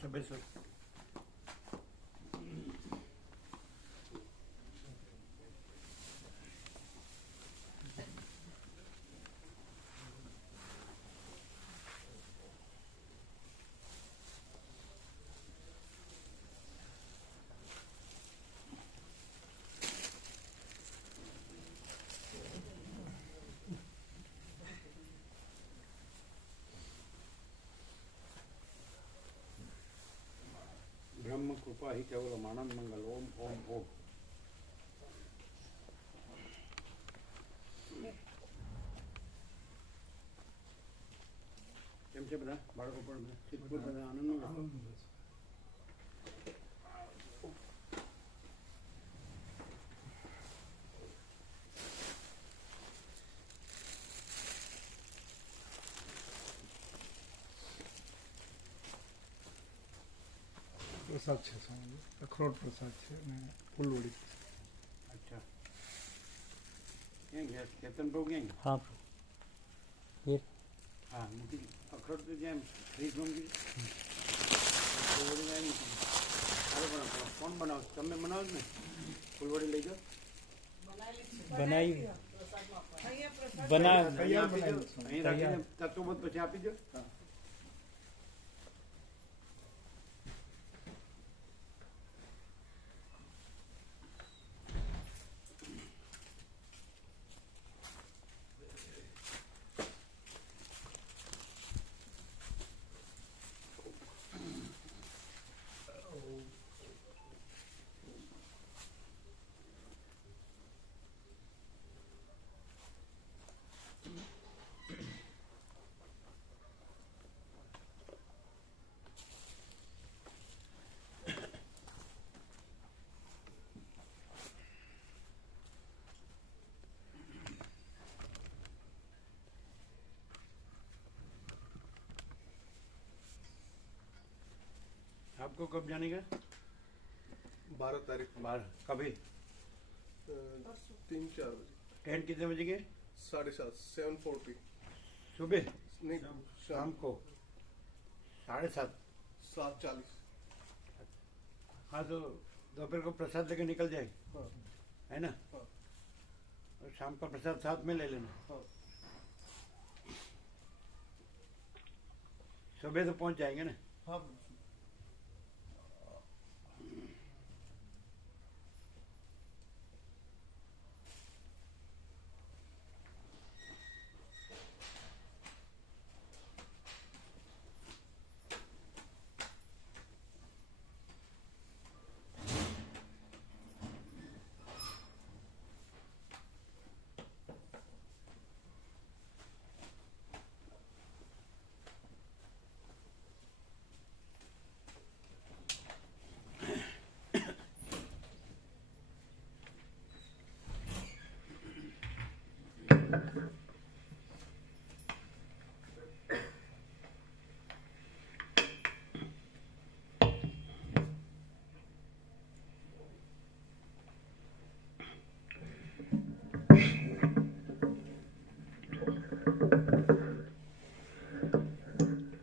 बेसो बेसो। ब्रह्म कृपा ही केवल आनंद मंगल। ओम ओम ओम। કેમ છે બધા બાળકો પણ સિદ્ધપુર બધા આનંદ प्रसाद है स्वामी, अखरोट प्रसाद है ने फूलवड़ी। अच्छा क्या गया केतन प्रभु क्या हाँ ये हाँ मुझे अखरोट तो जैम फ्रीज में मुझे फूलवड़ी में नहीं अरे बना कौन बनाओ तब मैं बनाओ ने फूलवड़ी ले जाओ बनाई बना तैयार बनाई तत्व बहुत पछे आपी दो। आपको कब जाने का? 12 तारीख 12 कभी 3-4 बजे। ट्रेन कितने बजे के? 7:30 7:40 सुबह नहीं शाम को 7:30 7:40। हाँ तो दोपहर को प्रसाद लेके निकल जाए हाँ है ना। हाँ और शाम का प्रसाद साथ में ले लेना। हाँ सुबह तो पहुंच जाएंगे ना। हाँ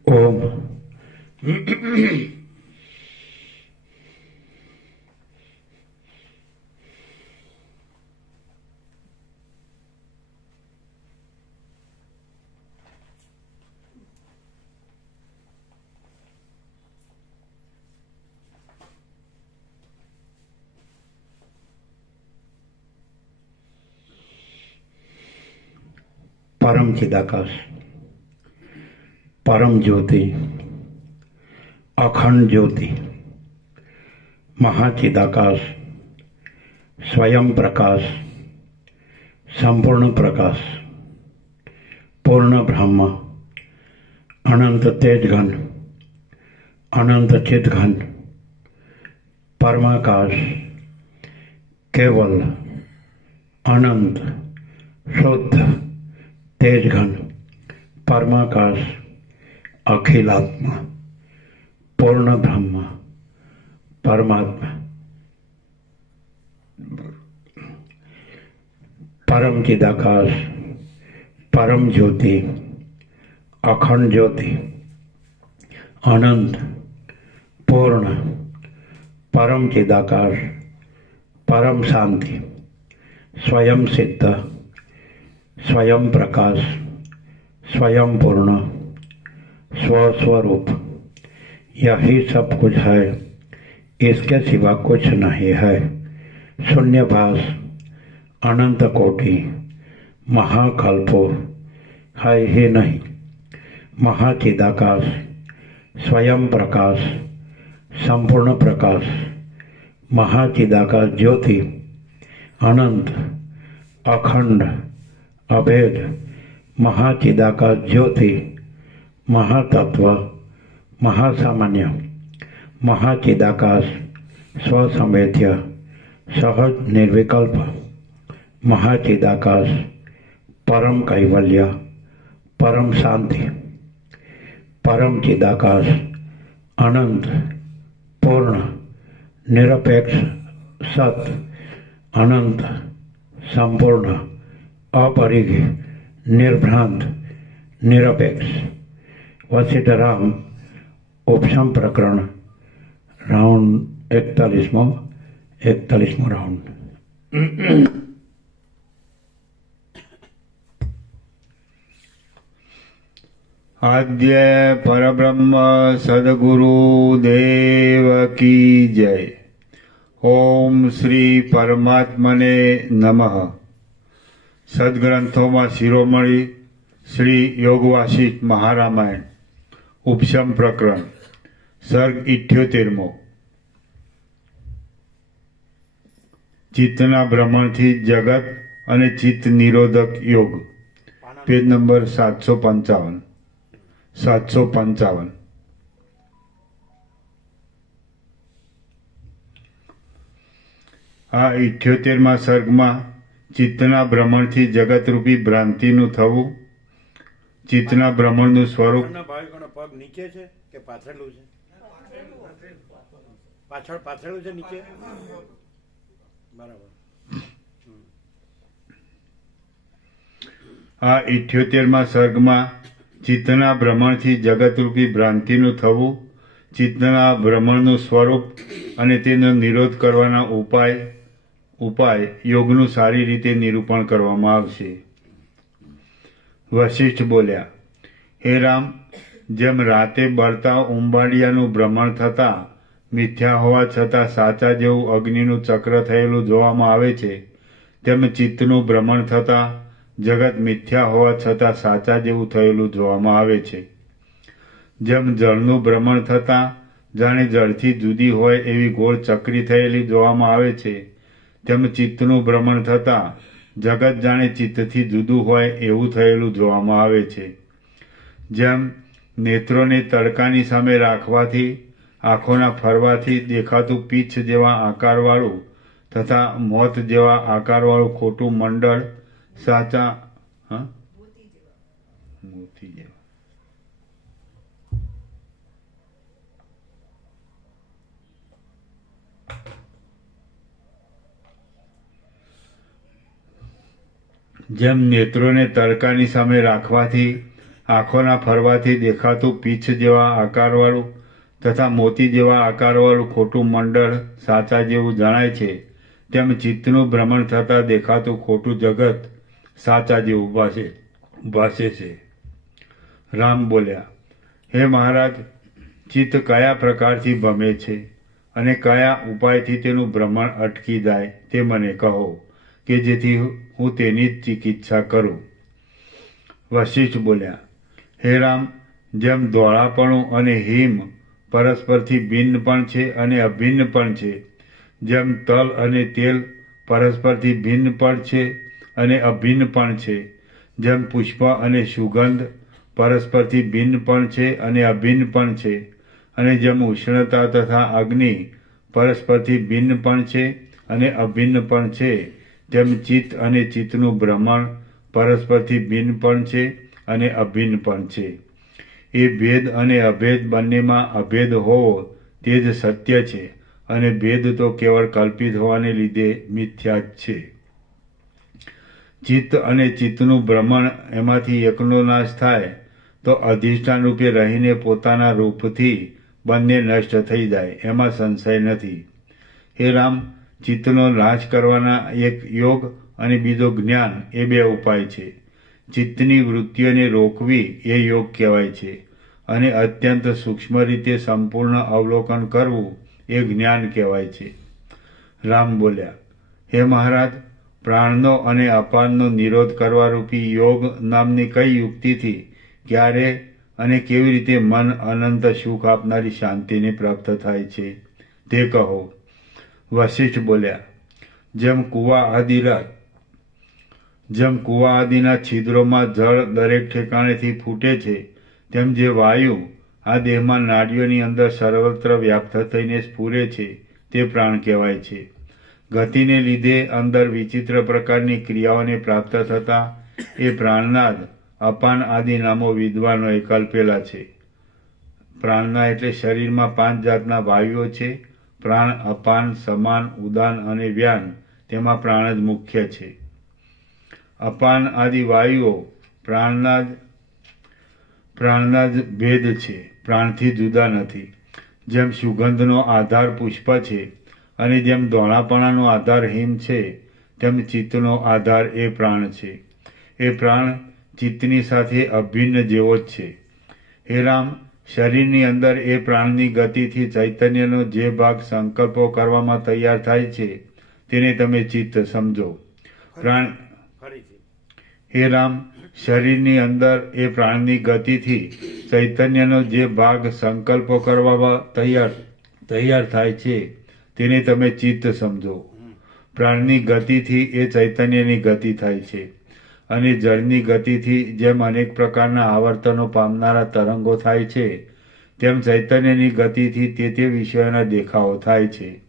ओम परम चिदाकाश, परम ज्योति, अखंड ज्योति, महाचिदाकाश, स्वयं प्रकाश, संपूर्ण प्रकाश, पूर्ण ब्रह्म, अनंत तेज घन, अनंत चित घन, परमाकाश, केवल अनंत शुद्ध तेज घन, परमाकाश, अखिलात्मा, पूर्ण ब्रह्म, परमात्मा, परम चिदाकाश, परम ज्योति, अखंड ज्योति, अनंत પૂર્ણ, પરમ ચિદાકાર, પરમ શાંતિ, स्वयं सिद्ध, स्वयं प्रकाश, स्वयं पूर्ण, स्वस्वरूप, यही सब कुछ है, इसके सिवा कुछ नहीं है। शून्यभास, अनंत कोटि, महाकल्पो है ही नहीं। महाचिदाकाश, स्वयं प्रकाश, संपूर्ण प्रकाश, महाचिदाकाश ज्योति, अनंत, अखंड, अभेद, महाचिदाकाश ज्योति, महातत्व, महासामान्य, महाचिदाकाश, स्वसंवेद्य, सहज निर्विकल्प, महाचिदाकाश, परम कैवल्य, परम शांति, परम चिदाकाश, अनंत, पूर्ण, निरपेक्ष, सत, अनंत, संपूर्ण, अपरिघ, निर्भ्रांत, निरपेक्ष। वशिष्ठराम उपशम प्रकरण राउंड 41मो राउंड। आद्य परब्रह्म सद्गुरु देव की जय। ओम श्री परमात्मने नमः। सद्ग्रंथों शिरोमणि श्री योगवासिष्ठ महारामायण उपशम प्रकरण सर्ग 78मो। चित्तना भ्रमण थी जगत अने चित्त निरोधक योग। Page number 755। आ 78માં સર્ગમાં ચિત્તના ભ્રમણથી જગતરૂપી ભ્રાંતિનું થવું, ચિત્તના ભ્રમણનું સ્વરૂપ ભાવિકોનો પગ નીચે છે કે પાથરેલું છે? પાથરેલું છે નીચે, બરાબર। આ 78માં સર્ગમાં ચિત્તના ભ્રમણથી જગતરૂપી ભ્રાંતિનું થવું, ચિત્તના ભ્રમણનું સ્વરૂપ અને તેનો નિરોધ કરવાના ઉપાય યોગનું સારી રીતે નિરૂપણ કરવામાં આવશે। વશિષ્ઠ બોલ્યા, હે રામ, જેમ રાતે બળતા ઉંબાડિયાનું ભ્રમણ થતાં મિથ્યા હોવા છતાં સાચા જેવું અગ્નિનું ચક્ર થયેલું જોવામાં આવે છે, તેમ ચિત્તનું ભ્રમણ થતાં જગત મિથ્યા હોવા છતાં સાચા જેવું થયેલું જોવામાં આવે છે। જેમ જળનું ભ્રમણ થતાં જાણે જળથી જુદી હોય એવી ગોળ ચક્રી થયેલી જોવામાં આવે છે, તેમ ચિત્તનું ભ્રમણ થતાં જગત જાણે ચિત્તથી જુદું હોય એવું થયેલું જોવામાં આવે છે। જેમ નેત્રોને તડકાની સામે રાખવાથી આંખોના ફરવાથી દેખાતું પીછ જેવા આકારવાળું તથા મોત જેવા આકારવાળું ખોટું મંડળ સાચા મોતી જેવા જેમ નેત્રોને તડકાની સામે રાખવાથી આંખોના ફરવાથી દેખાતું પીછ જેવા આકારવાળું તથા મોતી જેવા આકારવાળું ખોટું મંડળ સાચા જેવું જણાય છે, તેમ ચિત્તનું ભ્રમણ થતાં દેખાતું ખોટું જગત સાચા જેવું ભાસે છે। રામ બોલ્યા, હે મહારાજ, ચિત્ત કયા પ્રકારથી ભમે છે અને કયા ઉપાયથી તેનું ભ્રમણ અટકી જાય તે મને કહો, કે જેથી હું તેની જ ચિકિત્સા કરું। વશિષ્ઠ બોલ્યા, હે રામ, જેમ ધોળાપણું અને હિમ પરસ્પરથી ભિન્ન પણ છે અને અભિન્ન પણ છે, જેમ તલ અને તેલ પરસ્પરથી ભિન્ન પણ છે અને અભિન્ન પણ છે, જેમ પુષ્પ અને સુગંધ પરસ્પરથી ભિન્ન પણ છે અને અભિન્ન પણ છે, અને જેમ ઉષ્ણતા તથા અગ્નિ પરસ્પરથી ભિન્ન પણ છે અને અભિન્ન પણ છે, તેમ ચિત્ત અને ચિત્તનું ભ્રમણ પરસ્પરથી ભિન્ન પણ છે અને અભિન્ન પણ છે। એ ભેદ અને અભેદ બંનેમાં અભેદ હોવો તે જ સત્ય છે, અને ભેદ તો કેવળ કલ્પિત હોવાને લીધે મિથ્યા જ છે। ચિત્ત અને ચિત્તનું ભ્રમણ એમાંથી એકનો નાશ થાય તો અધિષ્ઠાન રૂપે રહીને પોતાના રૂપથી બંને નષ્ટ થઈ જાય એમાં સંશય નથી. હે રામ, ચિત્તનો નાશ કરવાના એક યોગ અને બીજો જ્ઞાન એ બે ઉપાય છે. ચિત્તની વૃત્તિઓને રોકવી એ યોગ કહેવાય છે અને અત્યંત સૂક્ષ્મ રીતે સંપૂર્ણ અવલોકન કરવું એ જ્ઞાન કહેવાય છે. રામ બોલ્યા, હે મહારાજ, પ્રાણનો અને અપાનનો નિરોધ કરવા રૂપી યોગ નામની કઈ યુક્તિથી ક્યારે અને કેવી રીતે મન અનંત સુખ આપનારી શાંતિને પ્રાપ્ત થાય છે તે કહો. વશિષ્ઠ બોલ્યા, જેમ કુવા આદિના છિદ્રોમાં જળ દરેક ઠેકાણેથી ફૂટે છે, તેમ જે વાયુ આ દેહમાં નાડીઓની અંદર સર્વત્ર વ્યાપ્ત થઈને સ્ફુરે છે તે પ્રાણ કહેવાય છે. ગતિને લીધે અંદર વિચિત્ર પ્રકારની ક્રિયાઓને પ્રાપ્ત થતા એ પ્રાણના જ અપાન આદિ નામો વિદ્વાનોએ કલ્પેલા છે. પ્રાણના એટલે શરીરમાં 5 જાતના વાયુઓ છે. પ્રાણ, અપાન, સમાન, ઉદાન અને વ્યાન. તેમાં પ્રાણ જ મુખ્ય છે. અપાન આદિ વાયુઓ પ્રાણના જ ભેદ છે, પ્રાણથી જુદા નથી. જેમ સુગંધનો આધાર પુષ્પ છે અને જેમ ધોળાપણાનો આધાર હિમ છે, તેમ ચિત્તનો આધાર એ પ્રાણ છે. એ પ્રાણ ચિત્તની સાથે અભિન્ન જેવો જ છે. હે રામ, શરીરની અંદર એ પ્રાણની ગતિથી ચૈતન્યનો જે ભાગ સંકલ્પો કરવામાં તૈયાર થાય છે તેને તમે ચિત્ત સમજો. હે રામ, શરીરની અંદર એ પ્રાણની ગતિથી ચૈતન્યનો જે ભાગ સંકલ્પો કરવામાં તૈયાર થાય છે તેને તમે ચિત્ત સમજો. પ્રાણની ગતિથી એ ચૈતન્યની ગતિ થાય છે અને જળની ગતિથી જેમ અનેક પ્રકારના આવર્તનો પામનારા તરંગો થાય છે, તેમ ચૈતન્યની ગતિથી તે વિષયોના દેખાવો થાય છે.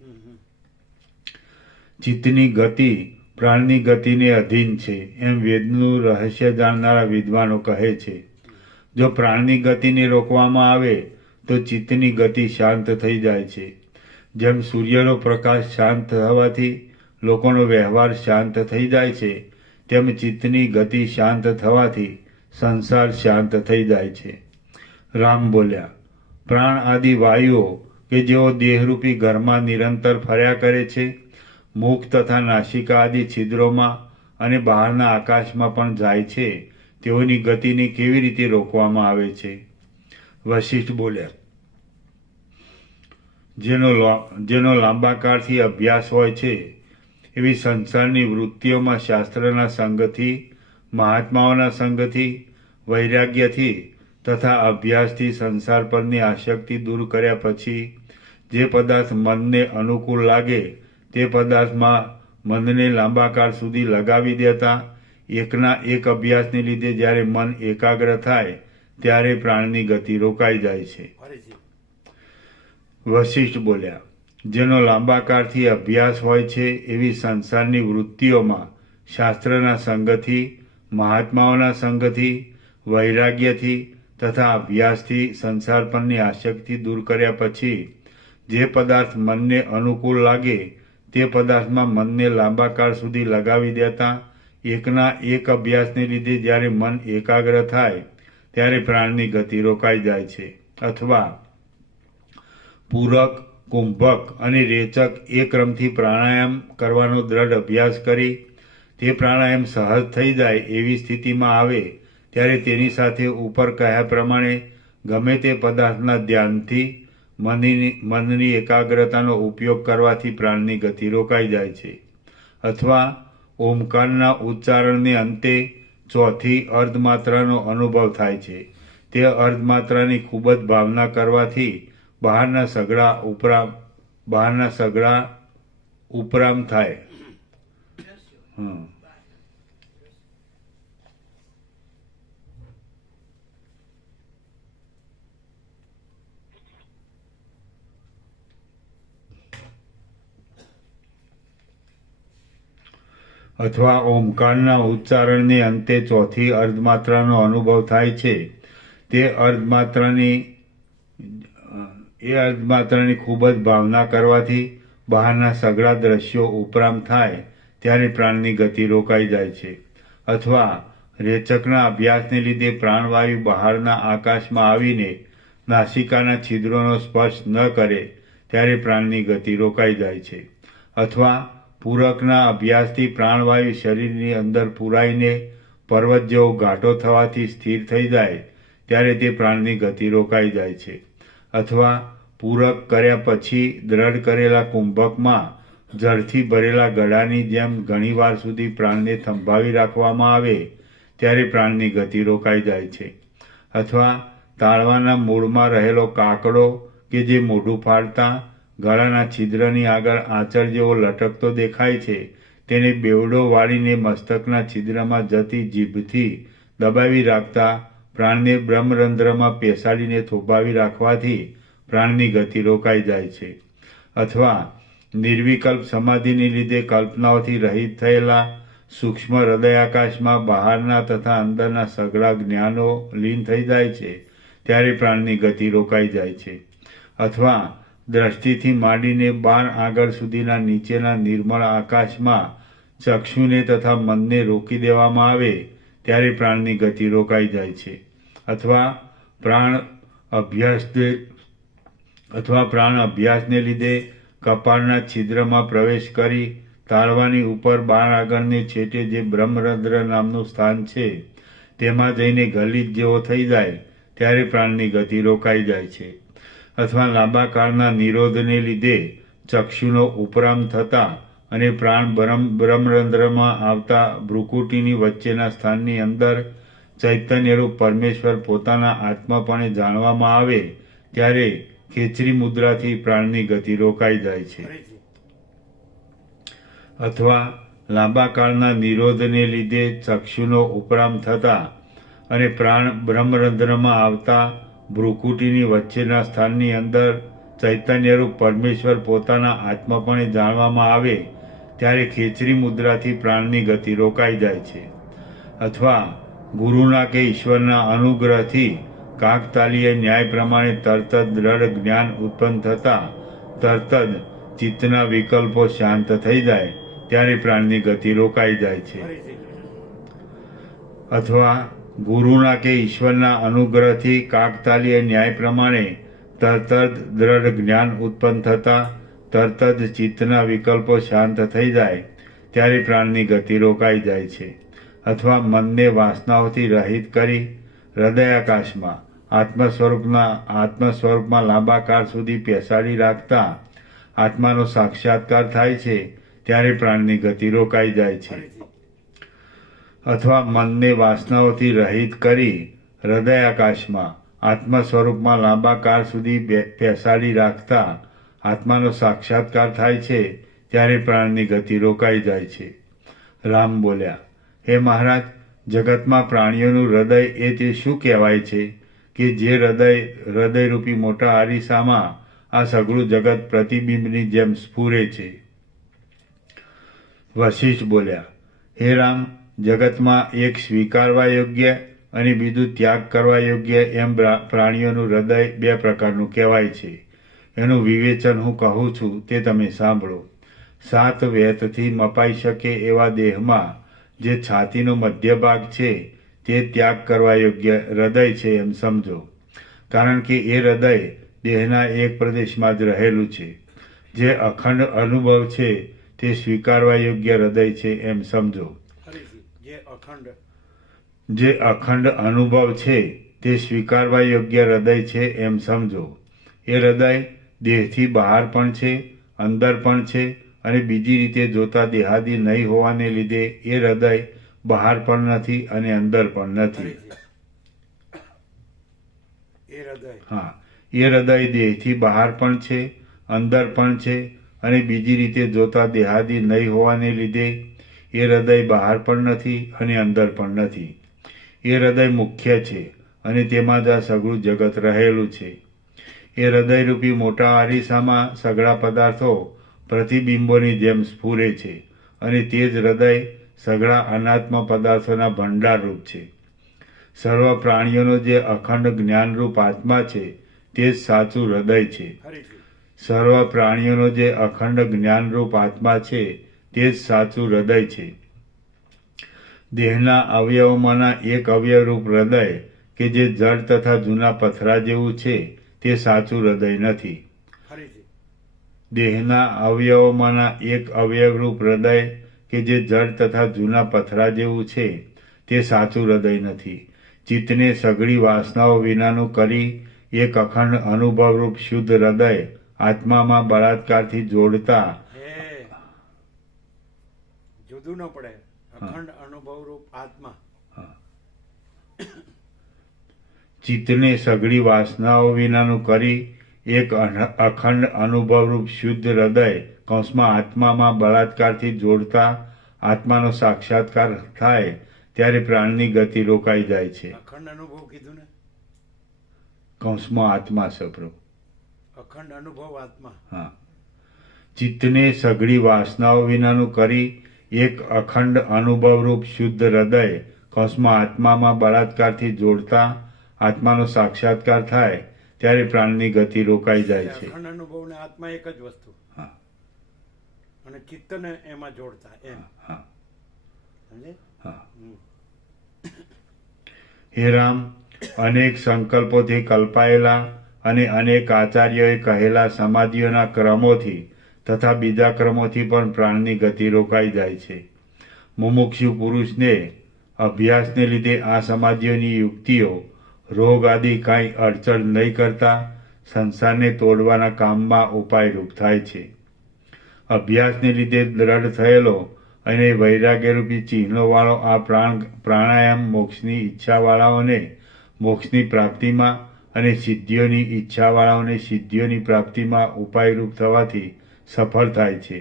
ચિત્તની ગતિ પ્રાણની ગતિને અધીન છે એમ વેદનું રહસ્ય જાણનારા વિદ્વાનો કહે છે. જો પ્રાણની ગતિને રોકવામાં આવે તો ચિત્તની ગતિ શાંત થઈ જાય છે. જેમ સૂર્યનો પ્રકાશ શાંત થવાથી લોકોનો વ્યવહાર શાંત થઈ જાય છે, તેમ ચિત્તની ગતિ શાંત થવાથી સંસાર શાંત થઈ જાય છે. રામ બોલ્યા, પ્રાણ આદિ વાયુઓ કે જેઓ દેહરૂપી ઘરમાં નિરંતર ફર્યા કરે છે, મુખ તથા નાસિકા આદિ છિદ્રોમાં અને બહારના આકાશમાં પણ જાય છે, તેઓની ગતિને કેવી રીતે રોકવામાં આવે છે? વશિષ્ઠ બોલ્યા, જેનો લાંબા કાળથી અભ્યાસ હોય છે એવી સંસારની વૃત્તિઓમાં શાસ્ત્રના સંગથી, મહાત્માઓના સંગથી, વૈરાગ્યથી તથા અભ્યાસથી સંસાર પરની આસક્તિ દૂર કર્યા પછી જે પદાર્થ મનને અનુકૂળ લાગે તે પદાર્થમાં મનને લાંબા કાળ સુધી લગાવી દેતા એકના એક અભ્યાસને લીધે જ્યારે મન એકાગ્ર થાય ત્યારે પ્રાણની ગતિ રોકાઈ જાય છે. વશિષ્ઠ બોલ્યા, જેનો લાંબા કાળથી અભ્યાસ હોય છે એવી સંસારની વૃત્તિઓમાં શાસ્ત્રના સંગથી, મહાત્માઓના સંગથી, વૈરાગ્યથી તથા અભ્યાસથી સંસાર પરની આસક્તિ દૂર કર્યા પછી જે પદાર્થ મનને અનુકૂળ લાગે તે પદાર્થમાં મનને લાંબા કાળ સુધી લગાવી દેતા એકના એક અભ્યાસને લીધે જ્યારે મન એકાગ્ર થાય ત્યારે પ્રાણની ગતિ રોકાઈ જાય છે. અથવા પૂરક, કુંભક અને રેચક એ ક્રમથી પ્રાણાયામ કરવાનો દ્રઢ અભ્યાસ કરી તે પ્રાણાયામ સહજ થઈ જાય એવી સ્થિતિમાં આવે ત્યારે તેની સાથે ઉપર કહ્યા પ્રમાણે ગમે તે પદાર્થના ધ્યાનથી મનની એકાગ્રતાનો ઉપયોગ કરવાથી પ્રાણની ગતિ રોકાઈ જાય છે. અથવા ઓમકારના ઉચ્ચારણને અંતે ચોથી અર્ધમાત્રાનો અનુભવ થાય છે. તે અર્ધમાત્રાની ખૂબ જ ભાવના કરવાથી બહારના સગડા ઉપરામ થાય. અથવા ઓમકારના ઉચ્ચારણને અંતે ચોથી અર્ધમાત્રાનો અનુભવ થાય છે. તે અર્ધમાત્રાની ખૂબ જ ભાવના કરવાથી બહારના સઘળા દ્રશ્યો ઉપરામ થાય ત્યારે પ્રાણની ગતિ રોકાઈ જાય છે. અથવા રેચકના અભ્યાસને લીધે પ્રાણવાયુ બહારના આકાશમાં આવીને નાસિકાના છિદ્રોનો સ્પર્શ ન કરે ત્યારે પ્રાણની ગતિ રોકાઈ જાય છે. અથવા પૂરકના અભ્યાસથી પ્રાણવાયુ શરીરની અંદર પૂરાઈને પર્વત જેવો ઘાટો થવાથી સ્થિર થઈ જાય ત્યારે તે પ્રાણની ગતિ રોકાઈ જાય છે. અથવા પૂરક કર્યા પછી દ્રઢ કરેલા કુંભકમાં જળથી ભરેલા ગળાની જેમ ઘણીવાર સુધી પ્રાણને થંભાવી રાખવામાં આવે ત્યારે પ્રાણની ગતિ રોકાઈ જાય છે. અથવા તાળવાના મૂળમાં રહેલો કાકડો કે જે મોઢું ફાડતા ગળાના છિદ્રની આગળ આંચળ જેવો લટકતો દેખાય છે તેને બેવડો વાળીને મસ્તકના છિદ્રમાં જતી જીભથી દબાવી રાખતા પ્રાણને બ્રહ્મરંધ્રમાં પેસાડીને થોભાવી રાખવાથી પ્રાણની ગતિ રોકાઈ જાય છે. અથવા નિર્વિકલ્પ સમાધિને લીધે કલ્પનાઓથી રહિત થયેલા સૂક્ષ્મ હૃદયાકાશમાં બહારના તથા અંદરના સઘળા જ્ઞાનો લીન થઈ જાય છે ત્યારે પ્રાણની ગતિ રોકાઈ જાય છે. અથવા દ્રષ્ટિથી માંડીને 12 આગળ સુધીના નીચેના નિર્મળ આકાશમાં ચક્ષુને તથા મનને રોકી દેવામાં આવે ત્યારે પ્રાણની ગતિ રોકાઈ જાય છે. અથવા પ્રાણ અભ્યાસને લીધે કપાળના છિદ્રમાં પ્રવેશ કરી તાળવાની ઉપર 12 આગળને છેટે જે બ્રહ્મરંધ્ર નામનું સ્થાન છે તેમાં જઈને ગલિત જેવો થઈ જાય ત્યારે પ્રાણની ગતિ રોકાઈ જાય છે. અથવા લાંબા કાળના નિરોધને લીધે ચક્ષુનો ઉપરામ થતા અને પ્રાણ બ્રહ્મરંધ્રમાં આવતા ભ્રુકુટીની વચ્ચેના સ્થાનની અંદર ચૈતન્યરૂપ પરમેશ્વર પોતાના આત્માપણે જાણવામાં આવે ત્યારે ખેચરી મુદ્રાથી પ્રાણની ગતિ રોકાઈ જાય છે. અથવા લાંબા કાળના નિરોધને લીધે ચક્ષુનો ઉપરામ થતા અને પ્રાણ બ્રહ્મરંધ્રમાં આવતા ભ્રુકુટીની વચ્ચેના સ્થાનની અંદર ચૈતન્યરૂપ પરમેશ્વર પોતાના આત્માપણે જાણવામાં આવે ત્યારે ખેચરી મુદ્રાથી પ્રાણની ગતિ રોકાઈ જાય છે. અથવા ગુરુના કે ઈશ્વરના અનુગ્રહથી કાકતાલીય ન્યાય પ્રમાણે તરત જ દ્રઢ જ્ઞાન ઉત્પન્ન થતા તરત જ ચિત્તના વિકલ્પો શાંત થઈ જાય ત્યારે પ્રાણની ગતિ રોકાઈ જાય છે. અથવા ગુરુના કે ઈશ્વરના અનુગ્રહથી કાકતાલીય ન્યાય પ્રમાણે તરત જ દ્રઢ જ્ઞાન ઉત્પન્ન થતા તરત જ ચિત્તના વિકલ્પો શાંત થઈ જાય ત્યારે પ્રાણની ગતિ રોકાઈ જાય છે. અથવા મનને વાસનાઓથી રહિત કરી હૃદયાકાશમાં આત્મ લાંબા કાળ સુધી પેસાડી રાખતા આત્માનો સાક્ષાત્કાર થાય છે ત્યારે પ્રાણની ગતિ રોકાઈ જાય છે. અથવા મનને વાસનાઓથી રહિત કરી હૃદયાકાશમાં આત્મ સ્વરૂપમાં લાંબા કાળ સુધી પેસાડી રાખતા આત્માનો સાક્ષાત્કાર થાય છે ત્યારે પ્રાણની ગતિ રોકાઈ જાય છે. રામ બોલ્યા, હે મહારાજ, જગતમાં પ્રાણીઓનું હૃદય એ તે શું કહેવાય છે કે જે હૃદયરૂપી મોટા અરીસામાં આ સઘળું જગત પ્રતિબિંબની જેમ સ્ફુરે છે. વશિષ્ઠ બોલ્યા, હે રામ, જગતમાં એક સ્વીકારવા યોગ્ય અને બીજું ત્યાગ કરવા યોગ્ય એમ પ્રાણીઓનું હૃદય 2 પ્રકારનું કહેવાય છે. એનું વિવેચન હું કહું છું તે તમે સાંભળો. 7 વેતથી મપાઈ શકે એવા દેહમાં જે છાતીનો મધ્ય ભાગ છે તે ત્યાગ કરવા યોગ્ય હૃદય છે એમ સમજો. કારણ કે એ હૃદય દેહના એક પ્રદેશમાં જ રહેલું છે. જે અખંડ અનુભવ છે તે સ્વીકારવા યોગ્ય હૃદય છે એમ સમજો. જે અખંડ અનુભવ છે તે સ્વીકારવા યોગ્ય હૃદય છે એમ સમજો. એ હૃદય દેહથી બહાર પણ છે, અંદર પણ છે અને બીજી રીતે જોતા દેહાદી નહીં હોવાને લીધે એ હૃદય બહાર પણ નથી અને અંદર પણ નથી. એ હૃદય દેહથી બહાર પણ છે, અંદર પણ છે અને બીજી રીતે જોતા દેહાદી નહીં હોવાને લીધે એ હૃદય બહાર પણ નથી અને અંદર પણ નથી. એ હૃદય મુખ્ય છે અને તેમાં જ આ સઘળું જગત રહેલું છે. એ હૃદયરૂપી મોટા અરીસામાં સઘળા પદાર્થો પ્રતિબિંબોની જેમ સ્ફુરે છે અને તે જ હૃદય સઘળા અનાત્મ પદાર્થોના ભંડારરૂપ છે. સર્વ પ્રાણીઓનો જે અખંડ જ્ઞાનરૂપ આત્મા છે તે જ સાચું હૃદય છે. સર્વ પ્રાણીઓનો જે અખંડ જ્ઞાનરૂપ આત્મા છે તે જ સાચું હૃદય છે. દેહના અવયવોમાંના એક અવયવરૂપ હૃદય કે જે જળ તથા જૂના પથરા જેવું છે તે સાચું હૃદય નથી. ફરીથી દેહના અવયવોમાંના એક અવયવરૂપ હૃદય કે જે જડ તથા જૂના પથરા જેવું છે તે સાચું હૃદય નથી. ચિત્તને સઘળી વાસનાઓ વિનાનું કરી એક અખંડ અનુભવરૂપ શુદ્ધ હૃદય આત્મામાં બળાત્કારથી જોડતા એ જુદું ન પડે. અખંડ અનુભવ રૂપ આત્મા. ચિત્તને સઘળી વાસનાઓ વિનાનું કરી એક અખંડ અનુભવરૂપ શુદ્ધ હૃદય કૌંસમાં આત્મામાં બળાત્કારથી જોડતા આત્માનો સાક્ષાત્કાર થાય ત્યારે પ્રાણની ગતિ રોકાઈ જાય છે. અખંડ અનુભવ કીધું ને, કૌંસમાં આત્મા સપ્રો. અખંડ અનુભવ આત્મા. હા. ચિત્તને સઘળી વાસનાઓ વિનાનું કરી એક અખંડ અનુભવરૂપ શુદ્ધ હૃદય કૌંસમાં આત્મામાં બળાત્કારથી જોડતા આત્માનો સાક્ષાત્કાર થાય ત્યારે પ્રાણની ગતિ રોકાઈ જાય છે. અખંડ અનુભવ ને આત્મા એક જ વસ્તુ. હા. અને ચિત્તને એમાં જોડતા એમ. હા. સમજે? હા. હમ. હે રામ, અનેક સંકલ્પોથી કલ્પાયેલા અને અનેક આચાર્યોએ કહેલા સમાધિઓના ક્રમોથી તથા બીજા ક્રમોથી પણ પ્રાણની ગતિ રોકાઈ જાય છે. મુમુક્ષુ પુરુષને અભ્યાસને લીધે આ સમાધિઓની યુક્તિઓ રોગ આદિ કાંઈ અડચણ નહીં કરતા સંસારને તોડવાના કામમાં ઉપાયરૂપ થાય છે. અભ્યાસને લીધે દ્રઢ થયેલો અને વૈરાગ્યરૂપી ચિહ્નોવાળો આ પ્રાણાયામ મોક્ષની ઈચ્છાવાળાઓને મોક્ષની પ્રાપ્તિમાં અને સિદ્ધિઓની ઈચ્છાવાળાઓને સિદ્ધિઓની પ્રાપ્તિમાં ઉપાયરૂપ થવાથી સફળ થાય છે.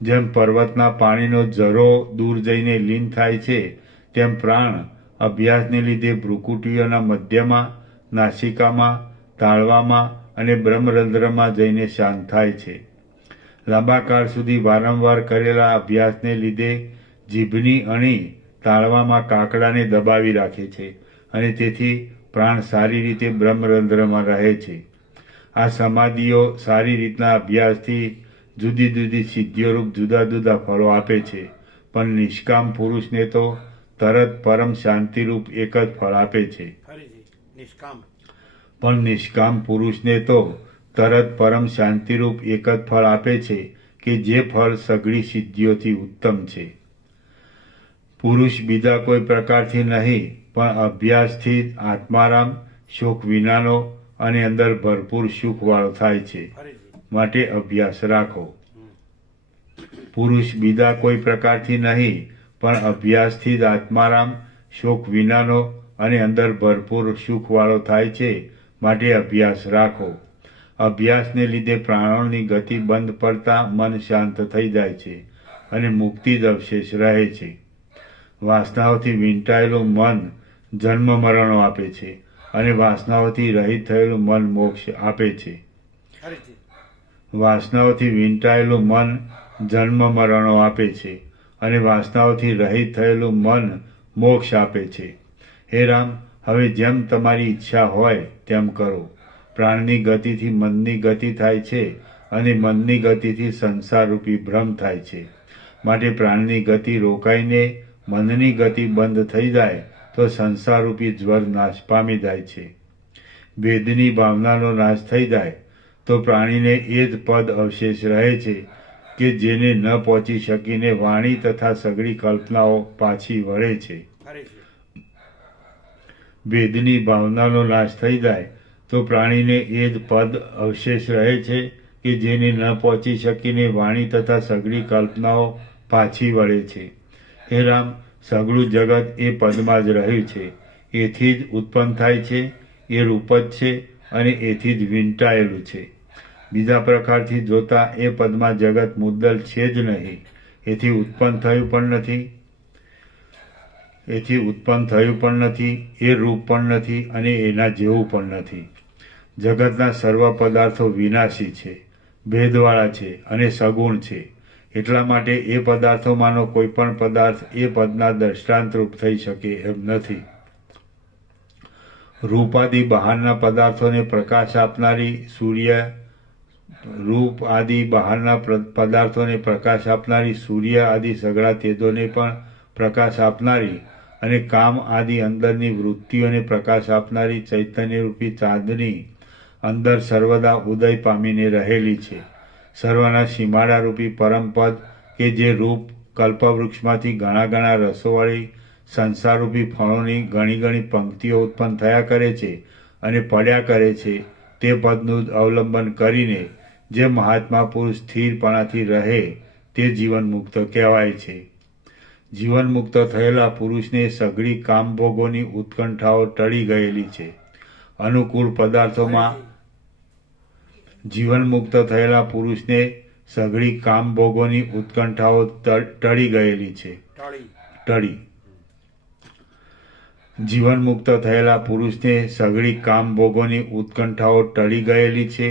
જેમ પર્વતના પાણીનો ઝરો દૂર જઈને લીન થાય છે તેમ પ્રાણ અભ્યાસને લીધે ભ્રુકુટીઓના મધ્યમાં, નાસિકામાં, તાળવામાં અને બ્રહ્મરંધ્રમાં જઈને શાંત થાય છે. લાંબા કાળ સુધી વારંવાર કરેલા અભ્યાસને લીધે જીભની અણી તાળવામાં કાકડાને દબાવી રાખે છે અને તેથી પ્રાણ સારી રીતે બ્રહ્મરંધ્રમાં રહે છે. આ સમાધિઓ સારી રીતના અભ્યાસથી જુદી જુદી સિદ્ધિઓરૂપ જુદા જુદા ફળો આપે છે, પણ નિષ્કામ પુરુષને તો તરત પરમ શાંતિરૂપ એક જ ફળ આપે છે. ફરીથી નિષ્કામ. પણ નિષ્કામ પુરુષને તો તરત પરમ શાંતિરૂપ એક જ ફળ આપે છે કે જે ફળ સઘળી સિદ્ધિઓથી ઉત્તમ છે. પુરુષ બીજા કોઈ પ્રકારથી નહીં પણ અભ્યાસથી જ આત્મારામ, શોક વિનાનો અને અંદર ભરપૂર સુખવાળો થાય છે. ફરીથી માટે અભ્યાસ રાખો. પુરુષ બીજા કોઈ પ્રકારથી નહીં પણ અભ્યાસથી જ આત્મારામ, શોક વિનાનો અને અંદર ભરપૂર સુખવાળો થાય છે. માટે અભ્યાસ રાખો. અભ્યાસને લીધે પ્રાણોની ગતિ બંધ પડતા મન શાંત થઈ જાય છે અને મુક્તિ જ અવશેષ રહે છે. વાસનાઓથી વીંટાયેલું મન જન્મ મરણો આપે છે અને વાસનાઓથી રહિત થયેલું મન મોક્ષ આપે છે. ફરીથી વાસનાઓથી વીંટાયેલું મન જન્મ મરણો આપે છે અને વાસનાઓથી રહિત થયેલું મન મોક્ષ આપે છે. હે રામ, હવે જેમ તમારી ઈચ્છા હોય તેમ કરો. પ્રાણની ગતિથી મનની ગતિ થાય છે અને મનની ગતિથી સંસારરૂપી ભ્રમ થાય છે. માટે પ્રાણની ગતિ રોકાઈને મનની ગતિ બંધ થઈ જાય તો સંસારરૂપી જ્વર નાશ પામી જાય છે. ભેદની ભાવનાનો નાશ થઈ જાય તો પ્રાણીને એ જ પદ અવશેષ રહે છે કે જેને ન પહોંચી શકીને વાણી તથા સઘળી કલ્પનાઓ પાછી વળે છે. ફરીથી ભેદની ભાવનાનો નાશ થઈ જાય તો પ્રાણીને એ જ પદ અવશેષ રહે છે કે જેને ન પહોંચી શકીને વાણી તથા સઘળી કલ્પનાઓ પાછી વળે છે. હે રામ, સઘળું જગત એ પદમાં જ રહ્યું છે. એથી જ ઉત્પન્ન થાય છે, એ રૂપ જ છે અને એથી જ વીંટાયેલું છે. બીજા પ્રકારથી જોતા એ પદમાં જગત મુદ્દલ છે જ નહીં. એથી ઉત્પન્ન થયું પણ નથી, એ રૂપ પણ નથી અને એના જેવું પણ નથી. જગતના સર્વ પદાર્થો વિનાશી છે, ભેદવાળા છે અને સગુણ છે. એટલા માટે એ પદાર્થોમાંનો કોઈ પણ પદાર્થ એ પદના દ્રષ્ટાંતરૂપ થઈ શકે એમ નથી. રૂપાદિ બહારના પદાર્થોને પ્રકાશ આપનારી સૂર્ય, રૂપ આદિ બહારના પદાર્થોને પ્રકાશ આપનારી સૂર્ય આદિ સઘળા તેજોને પણ પ્રકાશ આપનારી અને કામ આદિ અંદરની વૃત્તિઓને પ્રકાશ આપનારી ચૈતન્યરૂપી ચાંદની અંદર સર્વદા ઉદય પામીને રહેલી છે. સર્વના સીમાડારૂપી પરમપદ કે જે રૂપ કલ્પવૃક્ષમાંથી ઘણા ઘણા રસોવાળી સંસારરૂપી ફળોની ઘણી ઘણી પંક્તિઓ ઉત્પન્ન થયા કરે છે અને પડ્યા કરે છે, તે પદનું અવલંબન કરીને જે મહાત્મા પુરુષ સ્થિરપણાથી રહે તે જીવનમુક્ત કહેવાય છે. જીવનમુક્ત થયેલા પુરુષને સઘળી કામભોગોની ઉત્કંઠાઓ ટળી ગયેલી છે. અનુકૂળ પદાર્થોમાં જીવનમુક્ત થયેલા પુરુષને સઘળી કામભોગોની ઉત્કંઠાઓ ટળી ગયેલી છે. ટળી જીવનમુક્ત થયેલા પુરુષને સઘળી કામભોગોની ઉત્કંઠાઓ ટળી ગયેલી છે.